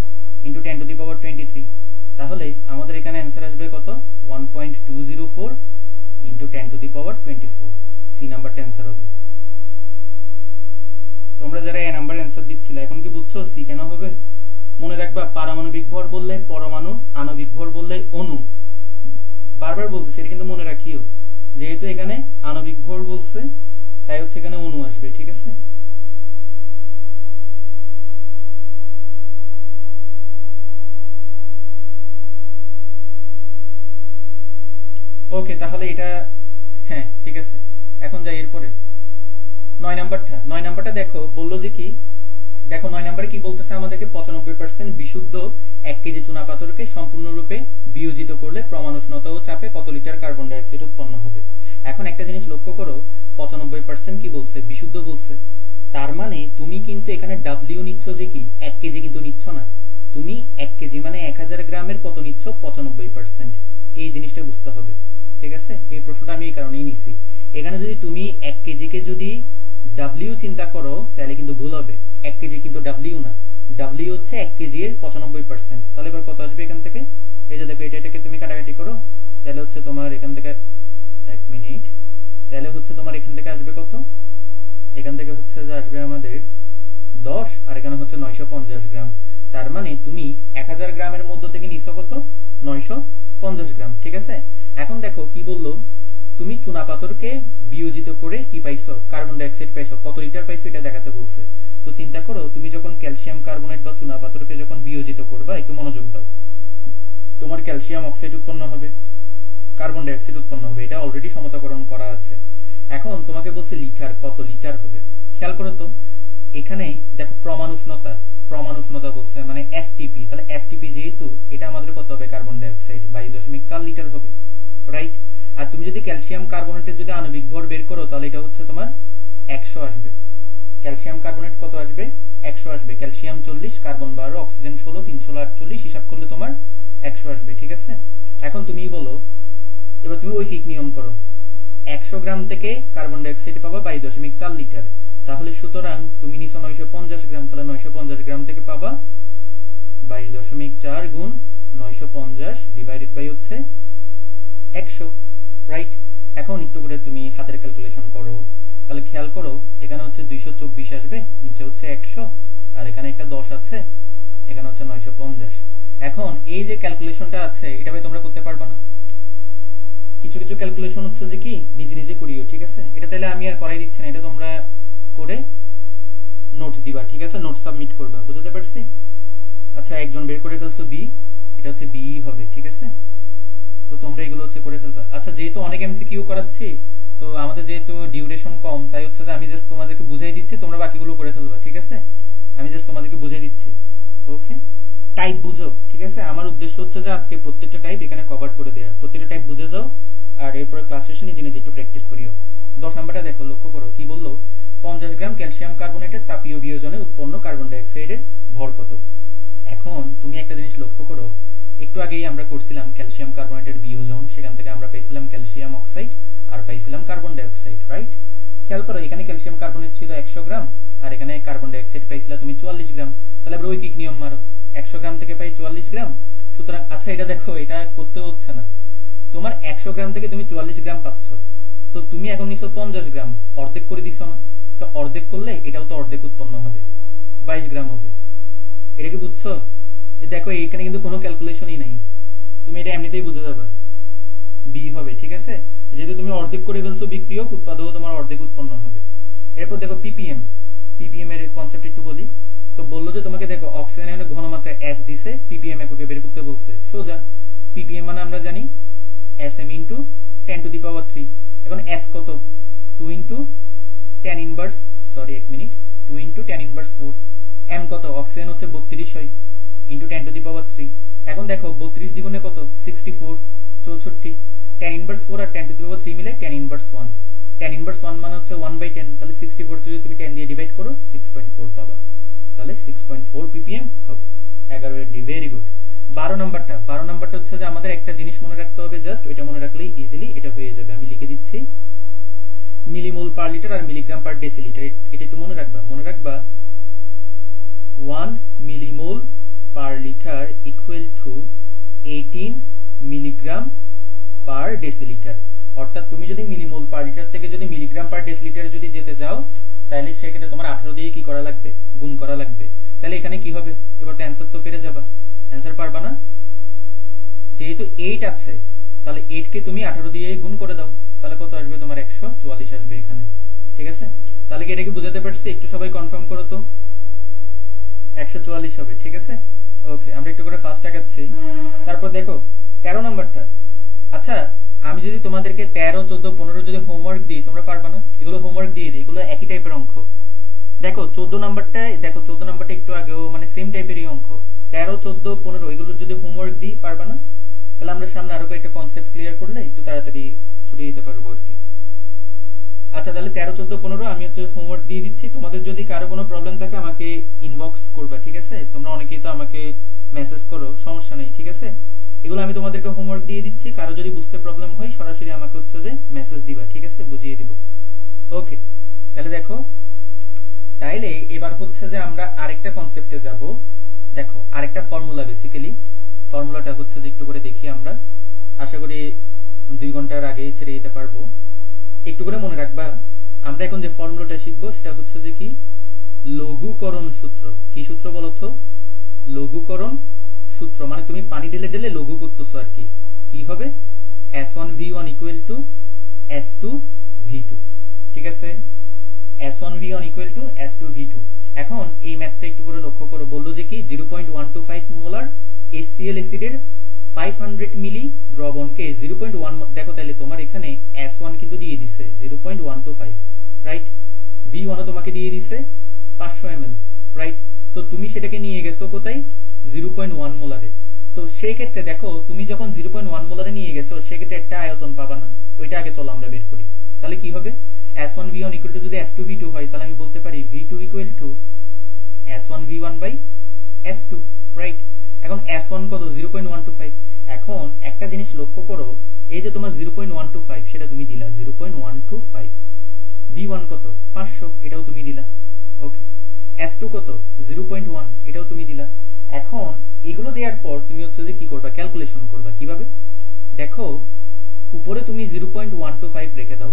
ইন্টু 10 টু দি পাওয়ার 23। তাহলে আমাদের এখানে অ্যান্সার আসবে কত? 1.204 into 10 to the power 24। C নাম্বারটা অ্যান্সার হবে। তোমরা যারা এ নাম্বার অ্যান্সার দিচ্ছিলে এখন কি বুঝছো সি কেন হবে? মনে রাখবা পারমাণবিক ভর বললে পরমাণু, আণবিক ভর বললে অণু। বারবার বলতেছি, এটা কিন্তু মনে রাখিও, যেহেতু এখানে আণবিক ভর বলছে তাই হচ্ছে এখানে অণু আসবে। ঠিক আছে? ওকে, তাহলে এটা হ্যাঁ ঠিক আছে। এখন যাই এরপরে 9 নাম্বারটা দেখো, বললো যে কি দেখো 9 নম্বরে কি বলতেছে আমাদেরকে? 95% বিশুদ্ধ 1 কেজি চুনাপাথরকে সম্পূর্ণরূপে বিয়োজিত করলে প্রমাণ উষ্ণতা ও চাপে কত লিটার কার্বন ডাই অক্সাইড উৎপন্ন হবে। এখন একটা জিনিস লক্ষ্য করো, 95% কি বলছে? বিশুদ্ধ বলছে। তার মানে তুমি কিন্তু এখানে ডাব্লিউ নিচ্ছ যে কি 1 কেজি কিন্তু নিচ্ছ না, তুমি 1 কেজি মানে 1000 গ্রামের কত নিচ্ছ? 95%। এই জিনিসটা বুঝতে হবে। ঠিক আছে? এই প্রশ্নটা আমি এই কারণেই নিছি। এখানে যদি তুমি 1 কেজিকে যদি ডাব্লিউ চিন্তা করো তাহলে কিন্তু ভুল হবে। 1 কেজি কিন্তু ডাব্লিউ না, ডাব্লিউ হচ্ছে 1 কেজি এর 95%। তাহলে এবার কত আসবে এখান থেকে? এই যে দেখো এটাকে তুমি কাটাকাটি করো, তাহলে হচ্ছে তোমার এখান থেকে 1 মিনিট, তাহলে হচ্ছে তোমার এখান থেকে আসবে কত? এখান থেকে হচ্ছে যে আসবে আমাদের 10, আর এখানে হচ্ছে 950 গ্রাম। তার মানে তুমি 1000 গ্রামের মধ্যে থেকে নিছো কত? 950 গ্রাম। ঠিক আছে? এখন দেখো কি বললো, তুমি চুনাপাথরকে বিয়োজিত করে কি পাইছো? কার্বন ডাই অক্সাইড পাইছো। কত লিটার পাইছো এটা দেখাতে বলছে। তো চিন্তা করো, তুমি যখন ক্যালসিয়াম কার্বনেট বা চুনাপাথরকে যখন বিয়োজিত করবা, একটু মনোযোগ দাও, তোমার ক্যালসিয়াম অক্সাইড উৎপন্ন হবে, কার্বন ডাই অক্সাইড উৎপন্ন হবে। এটা অলরেডি সমতাকরণ করা আছে। এখন তোমাকে বলছে লিটার, কত লিটার হবে? খেয়াল করো তো, এখানে দেখো প্রমাণ উষ্ণতা বলছে মানে এসটিপি। তাহলে এসটিপি যেহেতু, এটা আমাদের কত হবে? কার্বন ডাই অক্সাইড 22.4 লিটার হবে। রাইট? আর তুমি যদি ক্যালসিয়াম কার্বনেটের যদি আণবিক ভর বের করো তাহলে এটা হচ্ছে তোমার 100 আসবে। ক্যালসিয়াম কার্বনেট কত আসবে? 100 আসবে। ক্যালসিয়াম 40, কার্বন 12, অক্সিজেন 16, 348, হিসাব করলে তোমার 100 আসবে। ঠিক আছে? এখন তুমি বলো, এবার তুমি ঐকিক নিয়ম করো। 100 গ্রাম থেকে কার্বন ডাই অক্সাইড পাবা 22.4 লিটার। তাহলে সুতরাং তুমি নিছো 950 গ্রাম, তাহলে 950 গ্রাম থেকে পাবা 22.4 গুণ 950 ডিভাইডেড বাই হচ্ছে 100। রাইট? এখন একটু করে তুমি হাতের ক্যালকুলেশন করো, তাহলে খেয়াল করো এখানে হচ্ছে 224 আসবে, নিচে হচ্ছে 100, আর এখানে একটা 10 আছে, এখানে হচ্ছে 950। এখন এই যে ক্যালকুলেশনটা আছে এটা ভাই তোমরা করতে পারবা না? কিছু কিছু ক্যালকুলেশন হচ্ছে যে কি নিজে নিজে করিও। ঠিক আছে? এটা তাহলে আমি আর করাই দিচ্ছি না, এটা তোমরা করে নোট দিবা। ঠিক আছে? নোট সাবমিট করবা। বুঝতে পারছি? আচ্ছা, একজন বের করে ফেলছো বি, এটা হচ্ছে বি হবে। ঠিক আছে? তো তোমরা এগুলো হচ্ছে করে ফেলবা। আচ্ছা, যেহেতু অনেক এমসিকিউ করাচ্ছি, তো আমাদের যেহেতু ডিউরেশন কম, তাই হচ্ছে যে আমি জাস্ট তোমাদেরকে বুঝাই দিচ্ছি, তোমরা বাকিগুলো করে ফেলবা। ঠিক আছে? আমি জাস্ট তোমাদেরকে বুঝাই দিচ্ছি। ওকে? টাইপ বুঝো। ঠিক আছে? আমার উদ্দেশ্য হচ্ছে যে আজকে প্রত্যেকটা টাইপ এখানে কভার করে দেওয়া। প্রত্যেকটা টাইপ বুঝে যাও, আর এরপরে ক্লাস শেষে নিজে নিজে একটু প্র্যাকটিস করিও। 10 নাম্বারটা দেখো, লক্ষ্য করো কি বললো? 50 গ্রাম ক্যালসিয়াম কার্বনেটের তাপীয় বিয়োজনে উৎপন্ন কার্বন ডাই অক্সাইডের ভর কত? এখন তুমি একটা জিনিস লক্ষ্য করো, একটু আগেই আমরা করছিলাম ক্যালসিয়াম কার্বনেটের বিয়োজন, সেখান থেকে আমরা পাইছিলাম ক্যালসিয়াম অক্সাইড আর পাইছিলাম কার্বন ডাই অক্সাইড। রাইট? খেয়াল করো, এখানে ক্যালসিয়াম কার্বনেট ছিল 100 গ্রাম, আর এখানে কার্বন ডাই অক্সাইড পাইছিলা তুমি 44 গ্রাম। তাহলে আমরা ঐকিক নিয়ম মারো, 100 গ্রাম থেকে পাই 44 গ্রাম। সুতরাং আচ্ছা, এটা দেখো, এটা করতে হচ্ছে না, তোমার 100 গ্রাম থেকে তুমি 44 গ্রাম পাচ্ছ, তো তুমি এখন নিছো 50 গ্রাম, অর্ধেক করে দিছো না? তো অর্ধেক করলে এটাও তো অর্ধেক উৎপন্ন হবে। 22 গ্রাম হবে। এটা কি বুঝছো? এই দেখো এখানে কিন্তু কোনো ক্যালকুলেশনই নাই, তুমি এটা এমনিতেই বুঝে যাবে, বি হবে। ঠিক আছে, যেহেতু তুমি অর্ধেক করে ফেলছো বিক্রিয়ক, উৎপাদকও তোমার অর্ধেক উৎপন্ন হবে। এরপর দেখো পিপিএম, পিপিএম এর কনসেপ্ট একটু বলি। তো বললো যে তোমাকে দেখো অক্সিজেন ঘনমাত্রা এস দিছে, পিপিএম এককে বের করতে বলছে। সোজা পিপিএম মানে আমরা জানি SM into 10 to the power 3। এখন এস কত? 2 into 10 inverse, sorry 1 minute, 2 into 10 inverse 4। M কত? অক্সিজেন হচ্ছে 32 হয়, ইন্টু 10 টু দি পাওয়ার 3। এখন দেখো 32 দ্বিগুণে কত? 64, 64। 10 inverse 4 R 10 to the power 3 মিলে 10 ইনভার্স 1। 10 ইনভার্স 1 মানে হচ্ছে 1/10, তাহলে 64 কে যদি তুমি 10 দিয়ে ডিভাইড করো 6.4 পাবা, তাহলে 6.4 ppm হবে। 11 ডি, ভেরি গুড। 12 নাম্বারটা হচ্ছে যে আমাদের একটা জিনিস মনে রাখতে হবে, জাস্ট ওইটা মনে রাখলেই ইজিলি এটা হয়ে যাবে। আমি লিখে দিচ্ছি মিলিমোল পার লিটার আর মিলিগ্রাম পার ডেসিলিটার। এটা একটু মনে রাখবা 1 millimole per litre equal to 18 milligram per decilitre. অর্থাৎ তুমি যদি মিলিমোল পার লিটার থেকে যদি মিলিগ্রাম পার ডেসিলিটারে যদি যেতে যাও, তাহলে সেক্ষেত্রে তোমার 18 দিয়ে কি করা লাগবে? গুণ করা লাগবে। তাহলে এখানে কি হবে? এবার তো অ্যান্সার তো পেরে যাবা। অ্যান্সার পারবা না? যেহেতু 8 আছে, তাহলে 8 কে তুমি 18 দিয়ে গুণ করে দাও, তাহলে কত আসবে তোমার? 144 আসবে এখানে। ঠিক আছে, তাহলে কি এটা কি বুঝাতে পারছি? একটু সবাই কনফার্ম করো তো। 144 হবে। ঠিক আছে, ওকে, আমরা একটু করে ফাস্ট আগাচ্ছি। তারপর দেখো 13 নাম্বারটা। আচ্ছা, আমি যদি তোমাদেরকে 13, 14, 15 যদি হোমওয়ার্ক দিই, তোমরা পারবা না? এগুলো হোমওয়ার্ক দিয়ে দিই, এগুলো একই টাইপের অঙ্ক। দেখো 14 নাম্বারটা একটু আগেও মানে সেম টাইপেরই অঙ্ক। 13, 14, 15 এগুলো যদি হোমওয়ার্ক দিই, পারবা না? তাহলে আমরা সামনে আরো কয়েকটা কনসেপ্ট ক্লিয়ার করলে একটু তাড়াতাড়ি ছুটিয়ে দিতে পারবো আর কি। আচ্ছা, তাহলে 13, 14, 15 আমি হচ্ছে হোমওয়ার্ক দিয়ে দিচ্ছি। তোমাদের যদি কারো কোনো প্রবলেম থাকে আমাকে ইনবক্স করবা। ঠিক আছে, তোমরা অনেকেই তো আমাকে মেসেজ করো, সমস্যা নেই। ঠিক আছে, এগুলো আমি তোমাদেরকে হোমওয়ার্ক দিয়ে দিচ্ছি। কারো যদি বুঝতে প্রবলেম হয় সরাসরি আমাকে হচ্ছে যে মেসেজ দিবা। ঠিক আছে, বুঝিয়ে দিব। ওকে, তাহলে দেখো, তাইলে এবার হচ্ছে যে আমরা আরেকটা কনসেপ্টে যাব। দেখো আরেকটা ফর্মুলা, বেসিক্যালি ফর্মুলাটা হচ্ছে যে একটু করে দেখি আমরা, আশা করি 2 ঘন্টার আগে ছেড়ে দিতে পারবো। একটু করে মনে রাখবা, আমরা এখন যে ফর্মুলাটা শিখবো সেটা হচ্ছে যে কি? লঘুকরণ সূত্র। কি সূত্র বলো তো? লঘুকরণ সূত্র। মানে তুমি পানি ঢেলে ঢেলে লঘু করতেছো আর কি। কি হবে? S1V1 equal to S2V2। ঠিক আছে, S1V1 ইকুয়াল টু S2V2। এখন এই ম্যাথটা একটু করে লক্ষ্য করো। বললো যে কি 0.125 মোলার HCl অ্যাসিডের 500 মিলি দ্রবণকে 0.1, দেখো তাহলে তোমার এখানে S1 কিন্তু দিয়ে দিছে 0.125, রাইট? V1 তোমাকে দিয়ে দিছে 500 ml, রাইট? তো তুমি সেটাকে নিয়ে গেছো কোথায়? 0.1 মোলারে। তো সেই ক্ষেত্রে দেখো তুমি যখন 0.1 মোলারে নিয়ে গেছো, সেক্ষেত্রে একটা আয়তন পাবা না? ওইটা আগে চলো আমরা বের করি। তাহলে কি হবে? S1V1 ইকুয়াল টু যদি S2V2 হয়, তাহলে আমি বলতে পারি V2 equal to S1V1 by S2, right? এখন S1 কত? 0.125। এখন একটা জিনিস লক্ষ্য করো, এই যে তোমার 0.125 সেটা তুমি দিলা 0.125। V1 কত? 500, এটাও তুমি দিলা। ওকে, S2 কত? 0.1, এটাও তুমি দিলা। এখন এগুলো দেওয়ার পর তুমি হচ্ছে যে কি করবা? ক্যালকুলেশন করবা। কিভাবে? দেখো উপরে তুমি 0.125 রেখে দাও,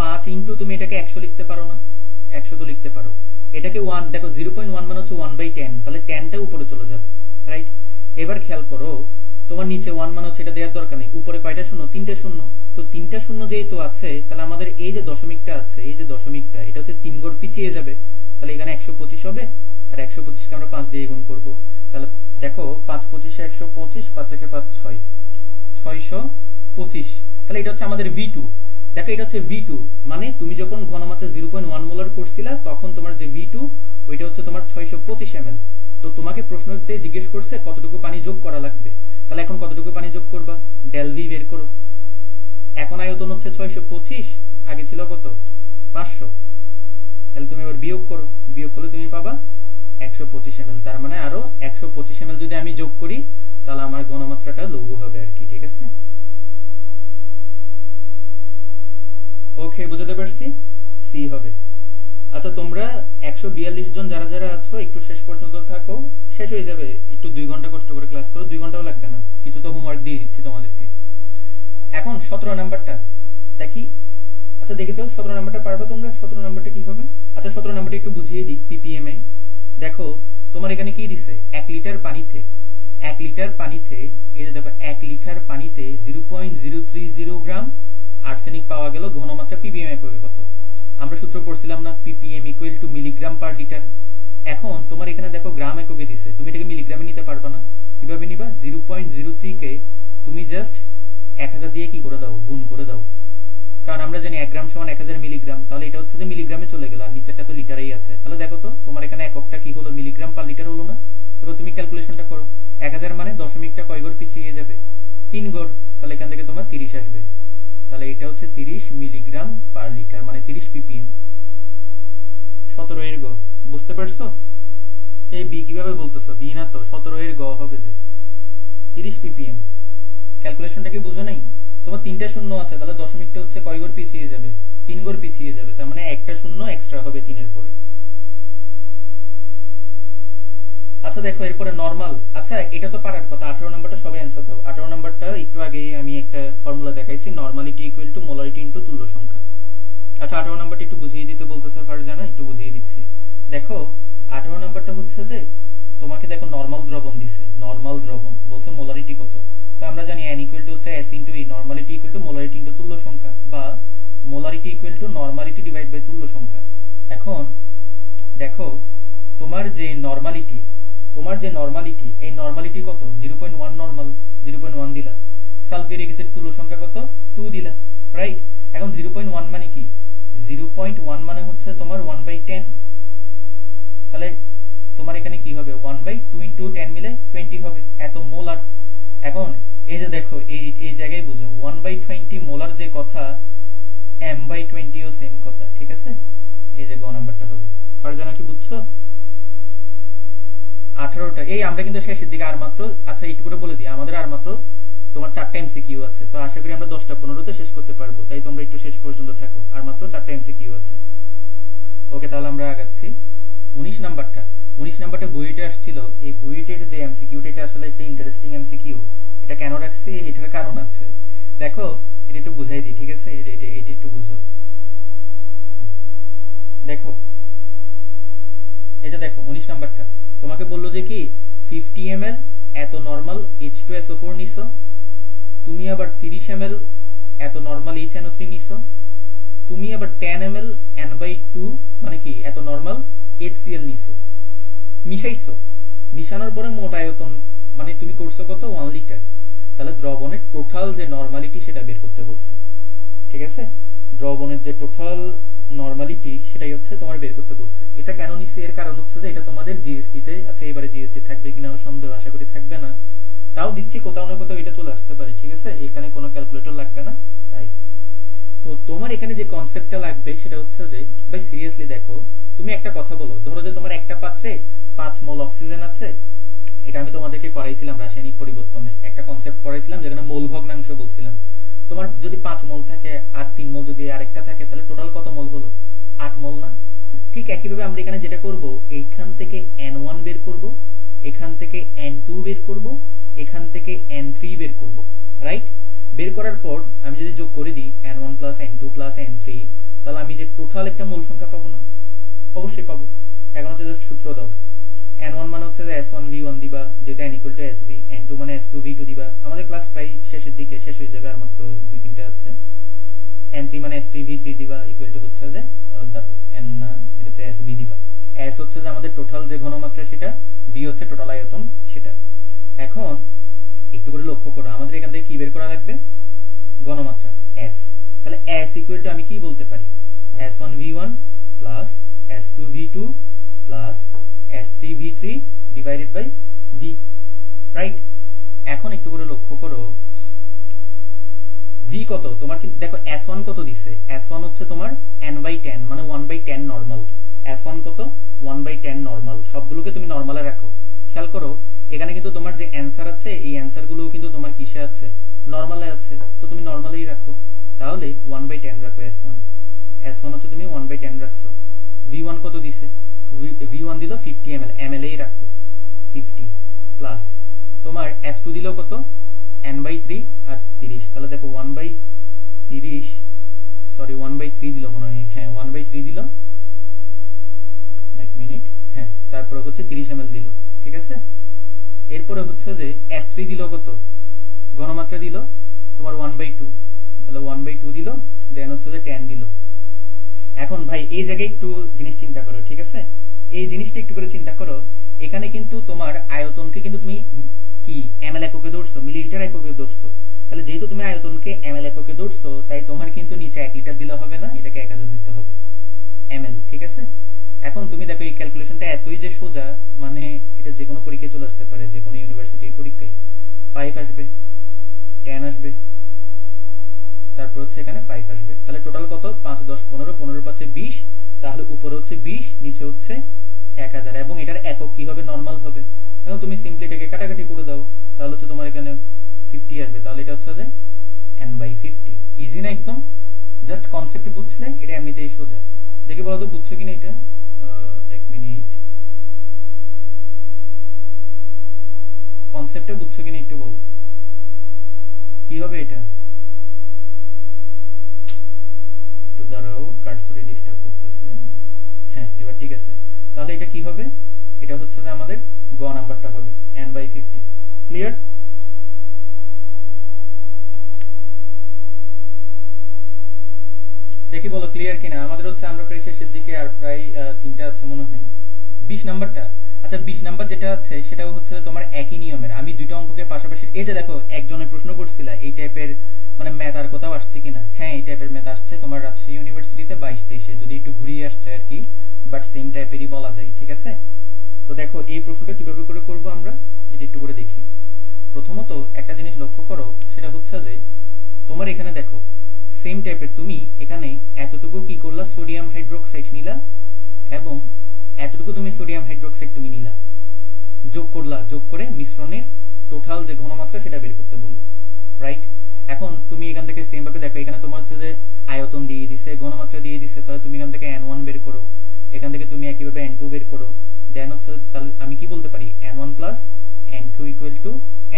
5 ইন্টু তুমি এটাকে 100 লিখতে পারো না? 100 তো লিখতে পারো। এটাকে 1, দেখো 0.1 মানে হচ্ছে 1/10, তাহলে 10টা উপরে চলে যাবে, রাইট? এবার খেয়াল করো, তোমার নিচে 1 মানে হচ্ছে এটা দেওয়ার দরকার নেই। উপরে কয়টা শূন্য? 3টে শূন্য। তো 3টা শূন্য যেহেতু আছে, তাহলে আমাদের এই যে দশমিকটা আছে, এই যে দশমিকটা, এটা হচ্ছে 3 ঘর পিছিয়ে যাবে। তাহলে এখানে 125 হবে, আর 125কে আমরা 5 দিয়ে গুণ করব। তাহলে দেখো 5 25 125, 5 একে 5 6, 625। তাহলে এটা হচ্ছে আমাদের V2। দেখো এটা হচ্ছে V2, মানে তুমি যখন ঘনমাত্রা 0.1 মোলার করছিলা, তখন তোমার যে V2 ওইটা হচ্ছে তোমার 625 ml। তো তোমাকে প্রশ্নতে জিজ্ঞেস করছে কতটুকু পানি যোগ করা লাগবে। তাহলে এখন কতটুকু পানি যোগ করবা? ডেল V বের করো। এখন আয়তন হচ্ছে 625, আগে ছিল কত? 500। তাহলে তুমি এবার বিয়োগ করো, বিয়োগ করলে তুমি পাবা 125 ml। তার মানে আরো 125 ml যদি আমি যোগ করি, তাহলে আমার ঘনমাত্রাটা লঘু হবে আর কি। ঠিক আছে, ওকে, বুঝতে পারছি? সি হবে। আচ্ছা, তোমরা 142 জন যারা যারা আছো একটু শেষ পর্যন্ত থাকো, শেষ হয়ে যাবে। একটু 2 ঘন্টা কষ্ট করে ক্লাস করো, 2 ঘন্টাও লাগবে না, কিছু তো হোমওয়ার্ক দিয়ে দিচ্ছি তোমাদেরকে। এখন 17 নাম্বারটা দেখি। আচ্ছা দেখি তো 17 নাম্বারটা পারবা তোমরা? 17 নাম্বারটা কি হবে? আচ্ছা 17 নাম্বারটা একটু বুঝিয়ে দিই ppm এ। দেখো তোমার এখানে কি দিছে, 1 লিটার পানিতে এই যে দেখো 1 লিটার পানিতে 0.030 গ্রাম আর্সেনিক পাওয়া গেল, ঘনমাত্রা ppm এককে কত? আমরা সূত্র পড়ছিলাম না, ppm equal to milligram per litre. এখন তোমার এখানে দেখো গ্রাম এককে দিছে, তুমি এটাকে মিলিগ্রামে নিতে পারবা না। কিভাবে নিবা? 0.03 কে তুমি জাস্ট 1000 দিয়ে কি করে দাও, গুণ করে দাও। কারণ আমরা জানি 1 গ্রাম সমান 1000 মিলিগ্রাম, তাহলে এটা হচ্ছে যে মিলিগ্রামে চলে গেল, আর নিচেরটা তো লিটারেই আছে। তাহলে দেখো তো তোমার এখানে এককটা কি হলো, মিলিগ্রাম পার লিটার হলো না? এবার তুমি ক্যালকুলেশনটা করো, 1000 মানে দশমিকটা কয় ঘর পিছিয়ে যাবে? 3 ঘর। তাহলে এখান থেকে তোমার 30 আসবে। তাহলে এটা হচ্ছে 30 মিলিগ্রাম পার লিটার, মানে 30 ppm। 17 এর গ, বুঝতে পারছো? এই বি কিভাবে বলতেছো? বি না তো, 17 এর গ হবে যে 30 ppm। ক্যালকুলেশনটা কি বুঝো নাই? তোমার 3টা শূন্য আছে, তাহলে দশমিকটা হচ্ছে কয় ঘর পিছিয়ে যাবে? 3 ঘর পিছিয়ে যাবে, তার মানে একটা শূন্য এক্সট্রা হবে 3 এর পরে। আচ্ছা দেখো এরপরে নরমাল। আচ্ছা এটা তো পারার কথা, 18 নাম্বারটা সবাই অ্যান্সার দাও। 18 নাম্বারটা একটু আগে আমি একটা ফর্মুলা দেখাইছি, normality equal to molarity into তুল্য সংখ্যা। আচ্ছা 18 নাম্বারটা একটু বুঝিয়ে দিতে বলতেছে ফারজানা, একটু বুঝিয়ে দিচ্ছি। দেখো 18 নাম্বারটা হচ্ছে যে তোমাকে দেখো নরমাল দ্রবণ দিছে, নরমাল দ্রবণ বলছে মোলারিটি কত। তো আমরা জানি n ইকুয়াল টু হচ্ছে s into e, normality equal to molarity into তুল্য সংখ্যা, বা molarity equal to normality divide by তুল্য সংখ্যা। এখন দেখো তোমার যে নরমালিটি, এই নরমালিটি কত? 0.1 নরমাল, 0.1 দিলা। সালফিউরিক অ্যাসিড তুল্য সংখ্যা কত? 2 দিলা, রাইট? এখন 0.1 মানে কি? 0.1 মানে হচ্ছে তোমার 1/10। তাহলে তোমার এখানে কি হবে? 1/2 ইনটু 10 মিলে 20 হবে, এত মোলার। এখন এই যে দেখো এই জায়গায় বুঝো, 1/20 মোলার যে কথা, m/20 ও সেম কথা, ঠিক আছে? এই যে গ নাম্বারটা হবে। ফারজানা কি বুঝছো? 18টা। এই আমরা কিন্তু শেষের দিকে আর মাত্র, আচ্ছা একটু করে বলে দিই, আমাদের আর মাত্র তোমার 4টা এমসিকিউ আছে। তো আশা করি আমরা 10টা 15তে শেষ করতে পারবো, তাই তোমরা একটু শেষ পর্যন্ত থাকো। আর মাত্র 4টা এমসিকিউ আছে। ওকে, তাহলে আমরা আগাচ্ছি। 19 নাম্বারটা বুয়েটে আসছিল। এই বুয়েটের যে এমসিকিউটা, এটা আসলে একটা ইন্টারেস্টিং এমসিকিউ। এটা কেন রাখছি, এটার কারণ আছে। দেখো এটা একটু বুঝাই দিই, ঠিক আছে? এটা একটু বুঝো। দেখো এই যে দেখো 19 নাম্বারটা তোমাকে বললো যে কি 50 ml এত নরমাল H2SO4 নিছো, তুমি আবার 30 ml এত নরমাল HNO3 নিছো, তুমি আবার 10 ml N/2 মানে কি এত নরমাল HCl নিছো, মিশাইছো। মিশানোর পরে মোট আয়তন মানে তুমি করছো কত? 1 লিটার। তাহলে দ্রবণের টোটাল যে নরমালিটি সেটা বের করতে বলছে, ঠিক আছে? দ্রবণের যে টোটাল নরমালিটি সেটাই হচ্ছে তোমার বের করতে বলছে। এটা কেন নিছি? এর কারণ হচ্ছে যে এটা তোমাদের জিএসটি তে আছে। এবারে জিএসটি থাকবে কিনা সন্দেহ, আশা করি থাকবে না, তাও দিচ্ছি কোথাও না কোথাও এটা চলে আসতে পারে, ঠিক আছে? এখানে কোনো ক্যালকুলেটর লাগবে না। তাই তো তোমার এখানে যে কনসেপ্টটা লাগবে সেটা হচ্ছে যে ভাই সিরিয়াসলি দেখো, তুমি একটা কথা বলো, ধরো যে তোমার একটা পাত্রে 5 মোল অক্সিজেন আছে। এটা আমি তোমাদেরকে করাইছিলাম রাসায়নিক পরিবর্তনে, একটা কনসেপ্ট পড়াইছিলাম যেখানে মোল ভগ্নাংশ বলছিলাম। তোমার যদি 5 মোল থাকে আর 3 মোল যদি আরেকটা থাকে, তাহলে টোটাল কত মোল হলো? 8 মোল না? ঠিক একইভাবে আমরা এখানে যেটা করব, এইখান থেকে N1 বের করব, এখান থেকে N2 বের করব, এখান থেকে N3 বের করব, রাইট? বের করার পর আমি যদি যোগ করে দিই N1 plus N2 plus N3, তাহলে আমি যে টোটাল একটা মোল সংখ্যা পাবো না? অবশ্যই পাবো। এখন হচ্ছে জাস্ট সূত্র দাও। N1 মানে হচ্ছে যে S1V1 দিবা, যেটা N equal to SV, N2 মানে S2V2 দিবা। আমাদের ক্লাস প্রায় শেষের দিকে শেষ হয়ে যাবে, আর মাত্র 2-3টা আছে। N3 মানে S3V3 দিবা, ইকুয়াল টু হচ্ছে যে দেখো N না, এটা হচ্ছে SV দিবা। S হচ্ছে যে আমাদের টোটাল যে ঘনমাত্রা সেটা, V হচ্ছে টোটাল আয়তন সেটা। এখন একটু করে লক্ষ্য করো, আমাদের এখান থেকে কি বের করা লাগবে? ঘনমাত্রা S। তাহলে S ইকুয়াল টু আমি কি বলতে পারি? S1V1 plus S2V2 plus S3V3 divided by V, right? এখন একটু করে লক্ষ্য করো, V কত তোমার? কিন্তু দেখো S1 কত দিছে? S1 হচ্ছে তোমার N/10 মানে 1/10 নরমাল। S1 কত? 1/10 নরমাল। সবগুলোকে তুমি নরমালে রাখো। খেয়াল করো এখানে কিন্তু তোমার যে অ্যানসার আছে, এই অ্যানসার গুলো কিন্তু তোমার কিসে আছে? নরমালে আছে। তো তুমি নরমালেই রাখো, তাহলে 1/10 রাখো S1। S1 হচ্ছে তুমি 1/10 রাখছো। V1 কত দিছে? V1 দিল 50 ml, ml এই রাখো 50 প্লাস তোমার S2 দিল কত? N/3 আর 30। তাহলে দেখো 1/30 সরি সরি 1/3 দিল মনে হয়, হ্যাঁ 1/3 দিল, এক মিনিট, হ্যাঁ তারপরে হচ্ছে 30 ml দিল, ঠিক আছে। এরপরে হচ্ছে যে S3 দিল কত, ঘনমাত্রা দিল তোমার 1/2, তাহলে 1/2 দিল, দেন হচ্ছে যে 10 দিল। এখন ভাই এই জায়গায় একটু জিনিস চিন্তা করো, ঠিক আছে, এই জিনিসটা একটু করে চিন্তা করো। এখানে কিন্তু তোমার আয়তনকে কিন্তু তুমি কি ml এককে ধরছো, মিলিলিটার এককে ধরছো, তাহলে যেহেতু তুমি আয়তনকে ml এককে ধরছো, তাই তোমার কিন্তু নিচে 1 লিটার দিলে হবে না, এটাকে 1000 দিতে হবে ml, ঠিক আছে। এখন তুমি দেখো এই ক্যালকুলেশনটা এতই যে সোজা, মানে এটা যে কোনো পরীক্ষায় চলে আসতে পারে, যে কোনো ইউনিভার্সিটির পরীক্ষায় 5 আসবে, 10 আসবে, তারপর হচ্ছে এখানে 5 আসবে, তাহলে টোটাল কত, 5 10 15, 15 5 20, তাহলে উপরে হচ্ছে 20, নিচে হচ্ছে 1000, এবং এটার একক কি হবে, নরমাল হবে। এখন তুমি সিম্পলি এটাকে কাটাকাটি করে দাও, তাহলে হচ্ছে তোমার এখানে 50 আসবে, তাহলে এটা হচ্ছে যে n/50। ইজি না একদম, জাস্ট কনসেপ্ট বুঝলে এটা এমনিতেই সোজা। দেখি বলো তো বুঝছো কিনা এটা, এক মিনিট, কনসেপ্টটা বুঝছো কিনা একটু বলো, কি হবে এটা, একটু দাঁড়াও, কার্সরি ডিস্টার্ব করতেছে, হ্যাঁ এবার ঠিক আছে। তাহলে এটা কি হবে, এটা হচ্ছে যে আমাদের গ নাম্বারটা হবে n/50, ক্লিয়ার। দেখি বলো ক্লিয়ার কিনা, আমাদের হচ্ছে আমরা প্রায় শেষের দিকে, আর প্রায় 3টা আছে মনে হয়। 20 নাম্বারটা, আচ্ছা 20 নাম্বার যেটা আছে সেটা হচ্ছে তোমার একই নিয়মের, আমি দুইটা অঙ্ককে পাশাপাশি, এই যে দেখো একজনের প্রশ্ন করছিল এই টাইপের মানে ম্যাথ আর কোথাও আসছে কিনা, হ্যাঁ এই টাইপের ম্যাথ আসছে তোমার রাজশাহী ইউনিভার্সিটিতে 22-23-এ, যদি একটু ঘুরিয়ে আসছে আর কি, বাট সেম টাইপেরই বলা যায়, ঠিক আছে। তো দেখো এই প্রশ্নটা কিভাবে করে করব আমরা, এটা একটু করে দেখি। প্রথমত একটা জিনিস লক্ষ্য করো, সেটা হচ্ছে যে তোমার এখানে দেখো সেম টাইপের, তুমি এখানে এতটুকু কি করলা, সোডিয়াম হাইড্রোক্সাইড নিলা, এবং এতটুকু তুমি সোডিয়াম হাইড্রোক্সাইড তুমি নিলা, যোগ করলা, যোগ করে মিশ্রণের টোটাল যে ঘনমাত্রা সেটা বের করতে বললো, রাইট। এখন তুমি এখান থেকে সেম ভাবে দেখো, এখানে তোমার হচ্ছে যে আয়তন দিয়ে দিছে, ঘনমাত্রা দিয়ে দিছে, তাহলে তুমি এখান থেকে n1 বের করো, এখান থেকে তুমি একইভাবে n2 বের করো, দেন হচ্ছে তাহলে আমি কি বলতে পারি, n1 plus n2 equal to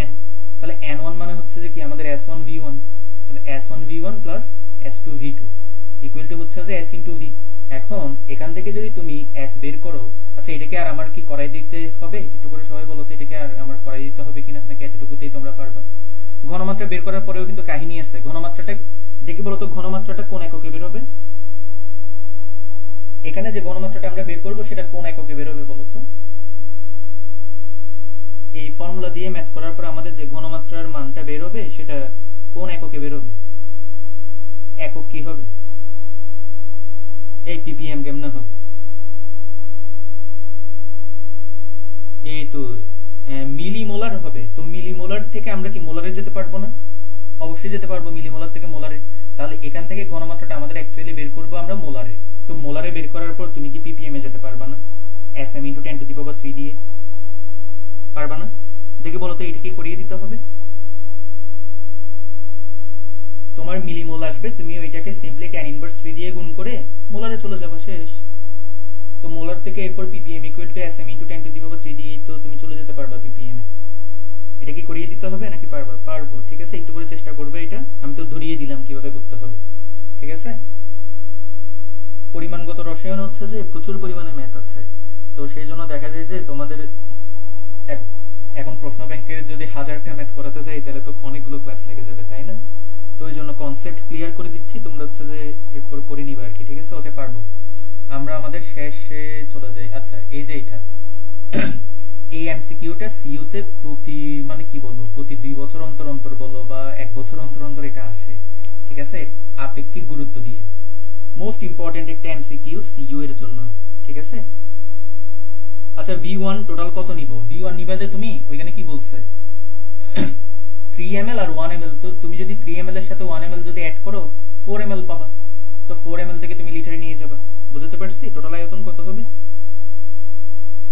n, তাহলে n1 মানে হচ্ছে যে কি আমাদের s1v1, তাহলে s1v1 plus s2v2 equal to হচ্ছে যে s ইনটু v। এখন এখান থেকে যদি তুমি s বের করো, আচ্ছা এটাকে আর আমার কি করাই দিতে হবে, একটু করে সবাই বলো তো, এটাকে আর আমার করাই দিতে হবে কিনা, নাকি এতটুকুতেই তোমরা পারবা। ঘনমাত্রা বের করার পরেও কিন্তু কাহিনী আছে, ঘনমাত্রাটা দেখি বলো তো, ঘনমাত্রাটা কোন এককে বের হবে, এখানে যে ঘনমাত্রাটা আমরা বের করব সেটা কোন এককে বের হবে বলো তো। এই ফর্মুলা দিয়ে ম্যাথ করার পর আমাদের যে ঘনমাত্রার মানটা বের হবে সেটা কোন এককে বের হবে, একক কি হবে, এই ppm কেমনে হবে, এই তো মিলিমোলার হবে। তো মিলিমোলার থেকে আমরা কি মোলারে যেতে পারবো না, অবশ্যই যেতে পারবো মিলিমোলার থেকে মোলারে, তাহলে এখান থেকে ঘনমাত্রাটা আমাদের অ্যাকচুয়ালি বের করব আমরা মোলারে। তো মোলারে বের করার পর তুমি কি ppm এ যেতে পারবা না, sm * 10⁻³ দিয়ে পারবা না, দেখে বলো তো এটা কি করিয়ে দিতে হবে, তোমার মিলিমোল আসবে, তুমি ওইটাকে সিম্পলি tan ইনভার্স 3 দিয়ে গুণ করে মোলারে চলে যাবে, শেষ। তো মোলার থেকে এরপর ppm = sm * 10⁻³ দিয়ে তো তুমি চলে যেতে পারবা ppm এ। এটা কি করিয়ে দিতে হবে নাকি পারবা, পারবো, ঠিক আছে, একটু করে চেষ্টা করবে, এটা আমি তো ধরিয়ে দিলাম কিভাবে করতে হবে, ঠিক আছে। পরিমাণগত রসায়ন হচ্ছে যে প্রচুর পরিমাণে ম্যাথ আছে, তো সেই জন্য দেখা যায় যে তোমাদের এখন প্রশ্ন ব্যাংকের যদি 1000টা ম্যাথ করাতে যাই তাহলে তো অনেকগুলো ক্লাস লেগে যাবে, তাই না। তো ওই জন্য কনসেপ্ট ক্লিয়ার করে দিচ্ছি, তোমরা হচ্ছে যে এরপর করে নিবা আর কি, ঠিক আছে, ওকে পারবো। আমরা আমাদের শেষে চলে যাই। আচ্ছা এই যে এটা এই এমসিকিউটা সিইউতে প্রতি মানে কি বলবো, প্রতি 2 বছর অন্তর অন্তর বলো বা 1 বছর অন্তর অন্তর এটা আসে, ঠিক আছে, আপেক্ষিক গুরুত্ব দিয়ে। মোস্ট ইম্পর্টেন্ট একটা এমসিকিউ সিইউ এর জন্য, ঠিক আছে। আচ্ছা v1 টোটাল কত নিব, v1 নিবা যে তুমি ওইখানে কি বলছে 3 ml আর 1 ml, তো তুমি যদি 3 ml এর সাথে 1 ml যদি অ্যাড করো 4 ml পাবা, তো 4 ml থেকে তুমি লিটারে নিয়ে যাবা, বুঝতে পারছি টোটাল আয়তন কত হবে।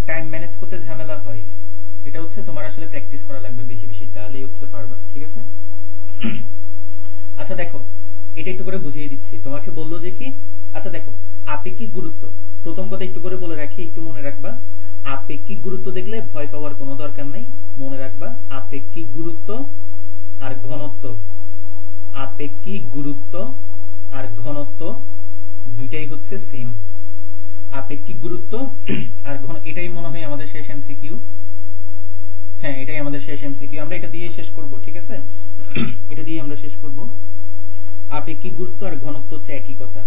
টাইম ম্যানেজ করতে ঝামেলা হয়, এটা হচ্ছে তোমার আসলে প্র্যাকটিস করা লাগবে বেশি বেশি, তাহলেই হচ্ছে পারবা, ঠিক আছে। আচ্ছা দেখো এটা একটু করে বুঝিয়ে দিচ্ছি, তোমাকে বললো যে কি, আচ্ছা দেখো আপেক্ষিক গুরুত্ব, প্রথম কথা একটু করে বলে রাখি, একটু মনে রাখবা, আপেক্ষিক গুরুত্ব দেখলে ভয় পাওয়ার কোনো দরকার নেই, মনে রাখবা আপেক্ষিক গুরুত্ব আর ঘনত্ব, আপেক্ষিক গুরুত্ব আর ঘনত্ব দুইটাই হচ্ছে সেম। আপেক্ষিক গুরুত্ব আর ঘন, এটাই মনে হয় আমাদের শেষ এমসিকিউ। হ্যাঁ, এটাই আমাদের শেষ এমসিকিউ, আমরা এটা দিয়ে শেষ করব। ঠিক আছে, এটা দিয়ে আমরা শেষ করব। আপেক্ষিক গুরুত্ব আর ঘনত্ব হচ্ছে একই কথা,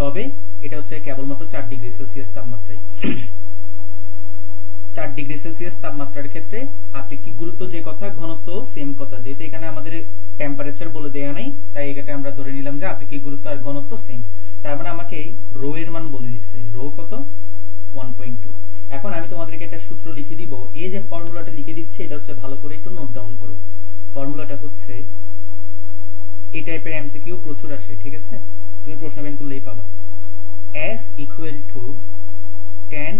তবে এটা হচ্ছে কেবলমাত্র 4 ডিগ্রি সেলসিয়াস তাপমাত্রায়। 4 ডিগ্রি সেলসিয়াস তাপমাত্রার ক্ষেত্রে আপেক্ষিক গুরুত্ব যে কথা, ঘনত্ব সেম কথা। যেহেতু এখানে আমাদের টেম্পারেচার বলে দেয়া নাই, তাই এটা আমরা ধরে নিলাম যে আপেক্ষিক গুরুত্ব আর ঘনত্ব সেম। তার মানে আমাকে রো এর মান বলে দিচ্ছে, রো কত 1.2। এখন আমি তোমাদেরকে একটা সূত্র লিখে দিব। এই যে ফর্মুলাটা লিখে দিচ্ছে, এটা হচ্ছে ভালো করে একটু নোট ডাউন করো। ফর্মুলাটা হচ্ছে, এই টাইপের এমসিকিউ প্রচুর আসে, ঠিক আছে, তুমি প্রশ্ন ব্যাংক করলেই পাবা। S equal to tan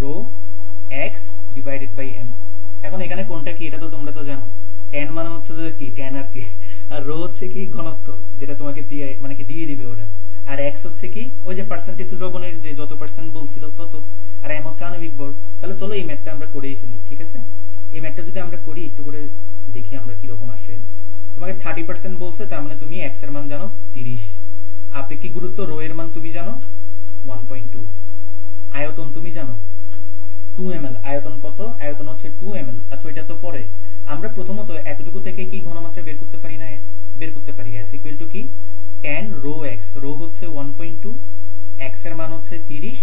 rho x divided by m। এখন এখানে কোনটা কি এটা তো তোমরা তো জানো। tan মানে হচ্ছে যে কি, tan আর কি, আর রো হচ্ছে কি ঘনত্ব, যেটা তোমাকে দিয়ে মানে কি দিয়ে দিবে ওরা। আর x হচ্ছে কি, ওই যে পার্সেন্টেজ দ্রবণের যে যত পার্সেন্ট বলছিল তত, আর m হচ্ছে আণবিক ভর। তাহলে চলো এই ম্যাথটা আমরা করেই ফেলি। ঠিক আছে, এই ম্যাথটা যদি আমরা করি, একটু করে দেখি আমরা কি রকম আসে। তোমাকে 30% বলছে, তার মানে তুমি x এর মান জানো 30। আপেক্ষিক গুরুত্ব রো এর মান তুমি জানো 1.2। আয়তন তুমি জানো 2 ml। আয়তন কত? আয়তন হচ্ছে 2 ml। আচ্ছা, এটা তো পরে। আমরা প্রথমত এতটুকু থেকে কি ঘনমাত্রা বের করতে পারি না? s বের করতে পারি। s ইকুয়াল টু কি, tan rho x। রো হচ্ছে 1.2, x এর মান হচ্ছে 30,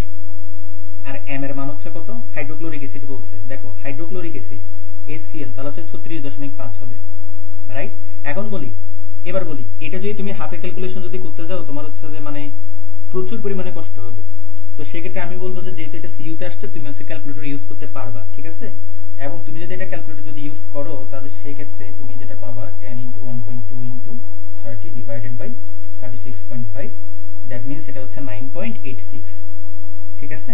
আর m এর মান হচ্ছে কত? হাইড্রোক্লোরিক অ্যাসিড বলছে, দেখো হাইড্রোক্লোরিক অ্যাসিড HCl, তাহলে হচ্ছে 36.5 হবে, রাইট? এখন বলি, এবার বলি, এটা যদি তুমি হাতে ক্যালকুলেশন যদি করতে যাও, তোমার হচ্ছে যে মানে প্রচুর পরিমাণে কষ্ট হবে। তো সেক্ষেত্রে আমি বলবো যে যেহেতু এটা সিইউতে আসছে, তুমি হচ্ছে ক্যালকুলেটর ইউজ করতে পারবা, ঠিক আছে? এবং তুমি যদি এটা ক্যালকুলেটর যদি ইউজ করো, তাহলে সেই ক্ষেত্রে তুমি যেটা পাবা 10 × 1.2 × 30 ডিভাইডেড বাই 36.5, দ্যাট মিনস এটা হচ্ছে 9.86। ঠিক আছে,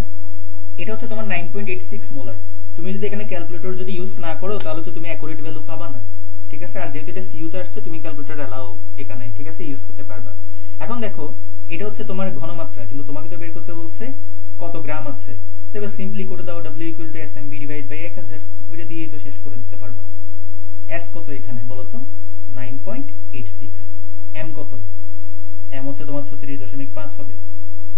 এটা হচ্ছে তোমার 9.86 মোলার। তুমি যদি এখানে ক্যালকুলেটর যদি ইউজ না করো, তাহলে হচ্ছে তুমি অ্যাকুরেট ভ্যালু পাবা না। ঠিক আছে, আর যেহেতু এটা সিইউতে আসছে, তুমি ক্যালকুলেটর অ্যালাউ এখানে, ঠিক আছে, ইউজ করতে পারবা। এখন দেখো, এটা হচ্ছে তোমার ঘনমাত্রা, কিন্তু তোমাকে তো বের করতে বলছে কত গ্রাম আছে। তো এবার সিম্পলি করে দাও W = SMB / 1000, ওইটা দিয়েই তো শেষ করে দিতে পারবা। S কত এখানে বলো তো? 9.86। M কত? M হচ্ছে তোমার 36.5 হবে।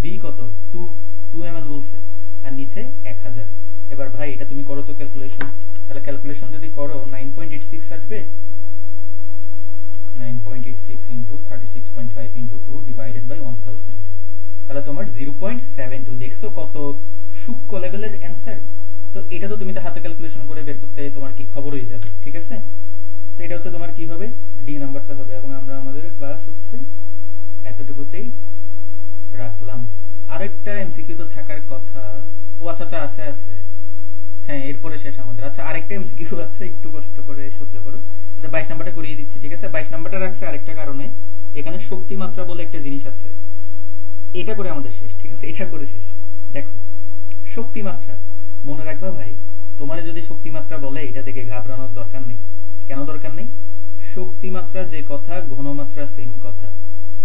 V কত? 2 ml বলছে, আর নিচে 1000। এবার ভাই এটা তুমি করো তো ক্যালকুলেশন। তাহলে ক্যালকুলেশন যদি করো, 9.86 আসবে, 9.86 × 36.5 × 2 ডিভাইডেড বাই 1000, তাহলে তোমার 0.72। দেখছো কত সূক্ষ্ম লেভেলের অ্যান্সার? তো এটা তো তুমি তো হাতে ক্যালকুলেশন করে বের করতে তোমার কি খবর হয়ে যাবে, ঠিক আছে? তো এটা হচ্ছে তোমার কি হবে, ডি নাম্বারটা হবে। এবং আমরা আমাদের ক্লাস হচ্ছে এতটুকুতেই রাখলাম। আরেকটা এমসিকিউ তো থাকার কথা। ও আচ্ছা, আছে, হ্যাঁ, এরপরে শেষ আমাদের। আচ্ছা, আরেকটা এমসিকিউ আছে, একটু কষ্ট করে সহ্য করো। আচ্ছা, 22 নাম্বারটা করিয়ে দিচ্ছি, ঠিক আছে? 22 নাম্বারটা রাখছে আরেকটা কারণে, এখানে শক্তিমাত্রা বলে একটা জিনিস আছে। এটা করে আমাদের শেষ, ঠিক আছে? এটা করে শেষ। দেখো, শক্তিমাত্রা মনে রাখবা ভাই, তোমার যদি শক্তিমাত্রা বলে, এটা দেখে ঘাবড়ানোর দরকার নেই। কেন দরকার নেই? শক্তিমাত্রা যে কথা, ঘনমাত্রা সেম কথা।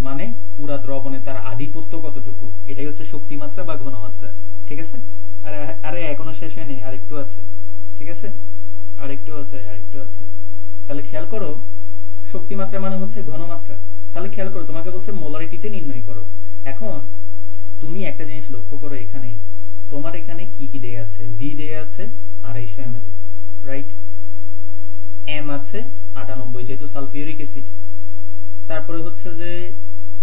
মানে পুরা দ্রবণে তার আধিপত্য কতটুকু, এটাই হচ্ছে শক্তিমাত্রা বা ঘনমাত্রা, ঠিক আছে? আরে এখনো শেষ হয়নি, আরেকটু আছে, ঠিক আছে? আরেকটু আছে। তাহলে খেয়াল করো, শক্তিমাত্রা মানে হচ্ছে ঘনমাত্রা। তাহলে খেয়াল করো, তোমাকে বলছে মোলারিটিতে নির্ণয় করো। এখন তুমি একটা জিনিস লক্ষ্য করো, এখানে তোমার এখানে কি কি দেয়া আছে? V দেয়া আছে 250 ml, রাইট? M আছে 98, যেহেতু সালফিউরিক অ্যাসিড। তারপরে হচ্ছে যে,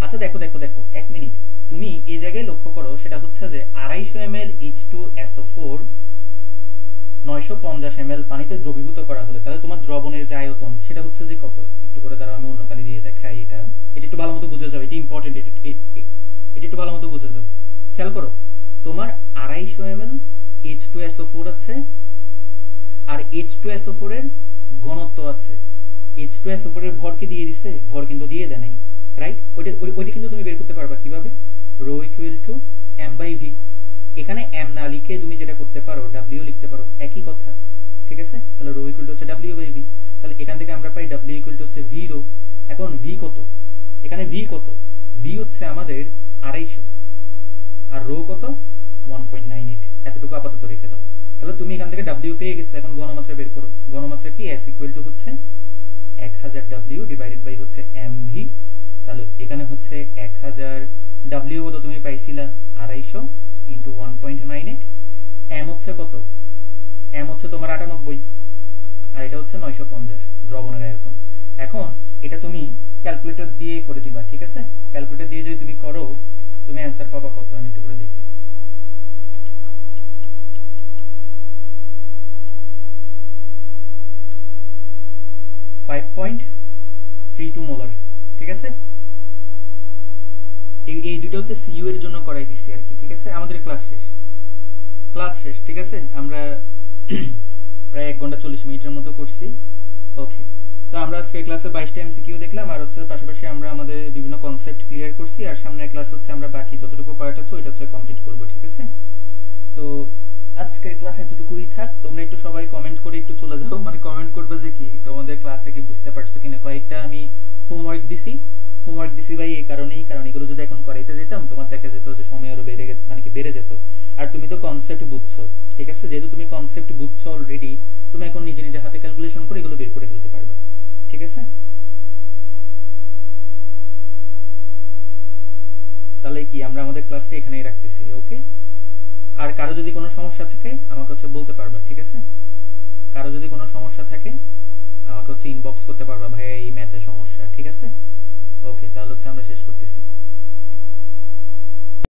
আচ্ছা দেখো 1 মিনিট, তুমি এই জায়গায় লক্ষ্য করো, সেটা হচ্ছে যে 250 ml H2SO4 950 ml পানিতে দ্রবীভূত করা হলে, তাহলে তোমার দ্রবণের যে আয়তন, সেটা হচ্ছে যে কত? একটু করে দাঁড়াও, আমি অন্য কালি দিয়ে দেখাই। এটা একটু ভালো মতো বুঝে যাও, এটা ইম্পর্টেন্ট, এটা একটু ভালো মতো বুঝে যাও। খেয়াল করো, তোমার 250 ml H2SO4 আছে, আর H2SO4 এর ঘনত্ব আছে। H2SO4 এর ভর কি দিয়ে দিছে? ভর কিন্তু দিয়ে দেয় নাই, রাইট? ওইটা কিন্তু তুমি বের করতে পারবা কিভাবে? Rho equal to m/v। এখানে m না লিখে তুমি যেটা করতে পারো, w লিখতে পারো, একই কথা, ঠিক আছে? তাহলে রো ইকুয়াল টু হচ্ছে w/v। তাহলে এখান থেকে আমরা পাই w ইকুয়াল টু হচ্ছে v রো। এখন v কত? এখানে v কত? v হচ্ছে আমাদের 250, আর রো কত? 1.98। এতটুকু আপাতত রেখে দাও। তাহলে তুমি এখান থেকে w পেয়ে গেছো। এখন ঘনমাত্রা বের করো। ঘনমাত্রা কি? s ইকুয়াল টু হচ্ছে 1000 w ডিভাইডেড বাই হচ্ছে mv। তাহলে এখানে হচ্ছে 1000 ডাব্লিউ কত তুমি পাইছিলা 250 ইন্টু 1.98, এম হচ্ছে কত, এম হচ্ছে তোমার 98 আর এটা হচ্ছে 950 দ্রবণের আয়তন। এখন এটা তুমি ক্যালকুলেটর দিয়ে করে দিবা, ঠিক আছে? ক্যালকুলেটর দিয়ে যদি তুমি করো তুমি অ্যান্সার পাবা কত, আমি একটু করে দেখি। 5.32 মোলার, ঠিক আছে? এই দুটো হচ্ছে সিইউ এর জন্য করাই দিছি আর কি, ঠিক আছে? আমাদের ক্লাস শেষ, ঠিক আছে? আমরা প্রায় 1 ঘন্টা 40 মিনিটের মতো করছি। ওকে, তো আমরা আজকে ক্লাসে 22টা এমসিকিউ দেখলাম, আর হচ্ছে পাশাপাশি আমরা আমাদের বিভিন্ন কনসেপ্ট ক্লিয়ার করছি, আর সামনের ক্লাস হচ্ছে আমরা বাকি যতটুকু পার্ট আছে ওইটা হচ্ছে কমপ্লিট করব, ঠিক আছে? তো আজকের ক্লাস এতটুকুই থাক। তোমরা একটু সবাই কমেন্ট করে একটু চলে যাও, মানে কমেন্ট করবে যে কি তোমাদের ক্লাসে কি বুঝতে পারছো কিনা। কয়েকটা আমি হোমওয়ার্ক দিছি ভাই এই কারণেই, কারণ এগুলো যদি এখন করাইতে যেতাম তোমার দেখা যেত যে সময় আরো বেড়ে যেত। আর তুমি তো কনসেপ্ট বুঝছো, ঠিক আছে? যেহেতু তুমি কনসেপ্ট বুঝছো অলরেডি, তুমি এখন নিজে নিজে হাতে ক্যালকুলেশন করে এগুলো বের করে ফেলতে পারবা, ঠিক আছে? তাহলে কি আমরা আমাদের ক্লাসটা এখানেই রাখতেছি, ওকে? আর কারো যদি কোনো সমস্যা থাকে আমাকে হচ্ছে বলতে পারবা, ঠিক আছে? কারো যদি কোনো সমস্যা থাকে আমাকে হচ্ছে ইনবক্স করতে পারবা, ভাই এই ম্যাথের সমস্যা, ঠিক আছে? ওকে, তাহলে হচ্ছে আমরা শেষ করতেছি।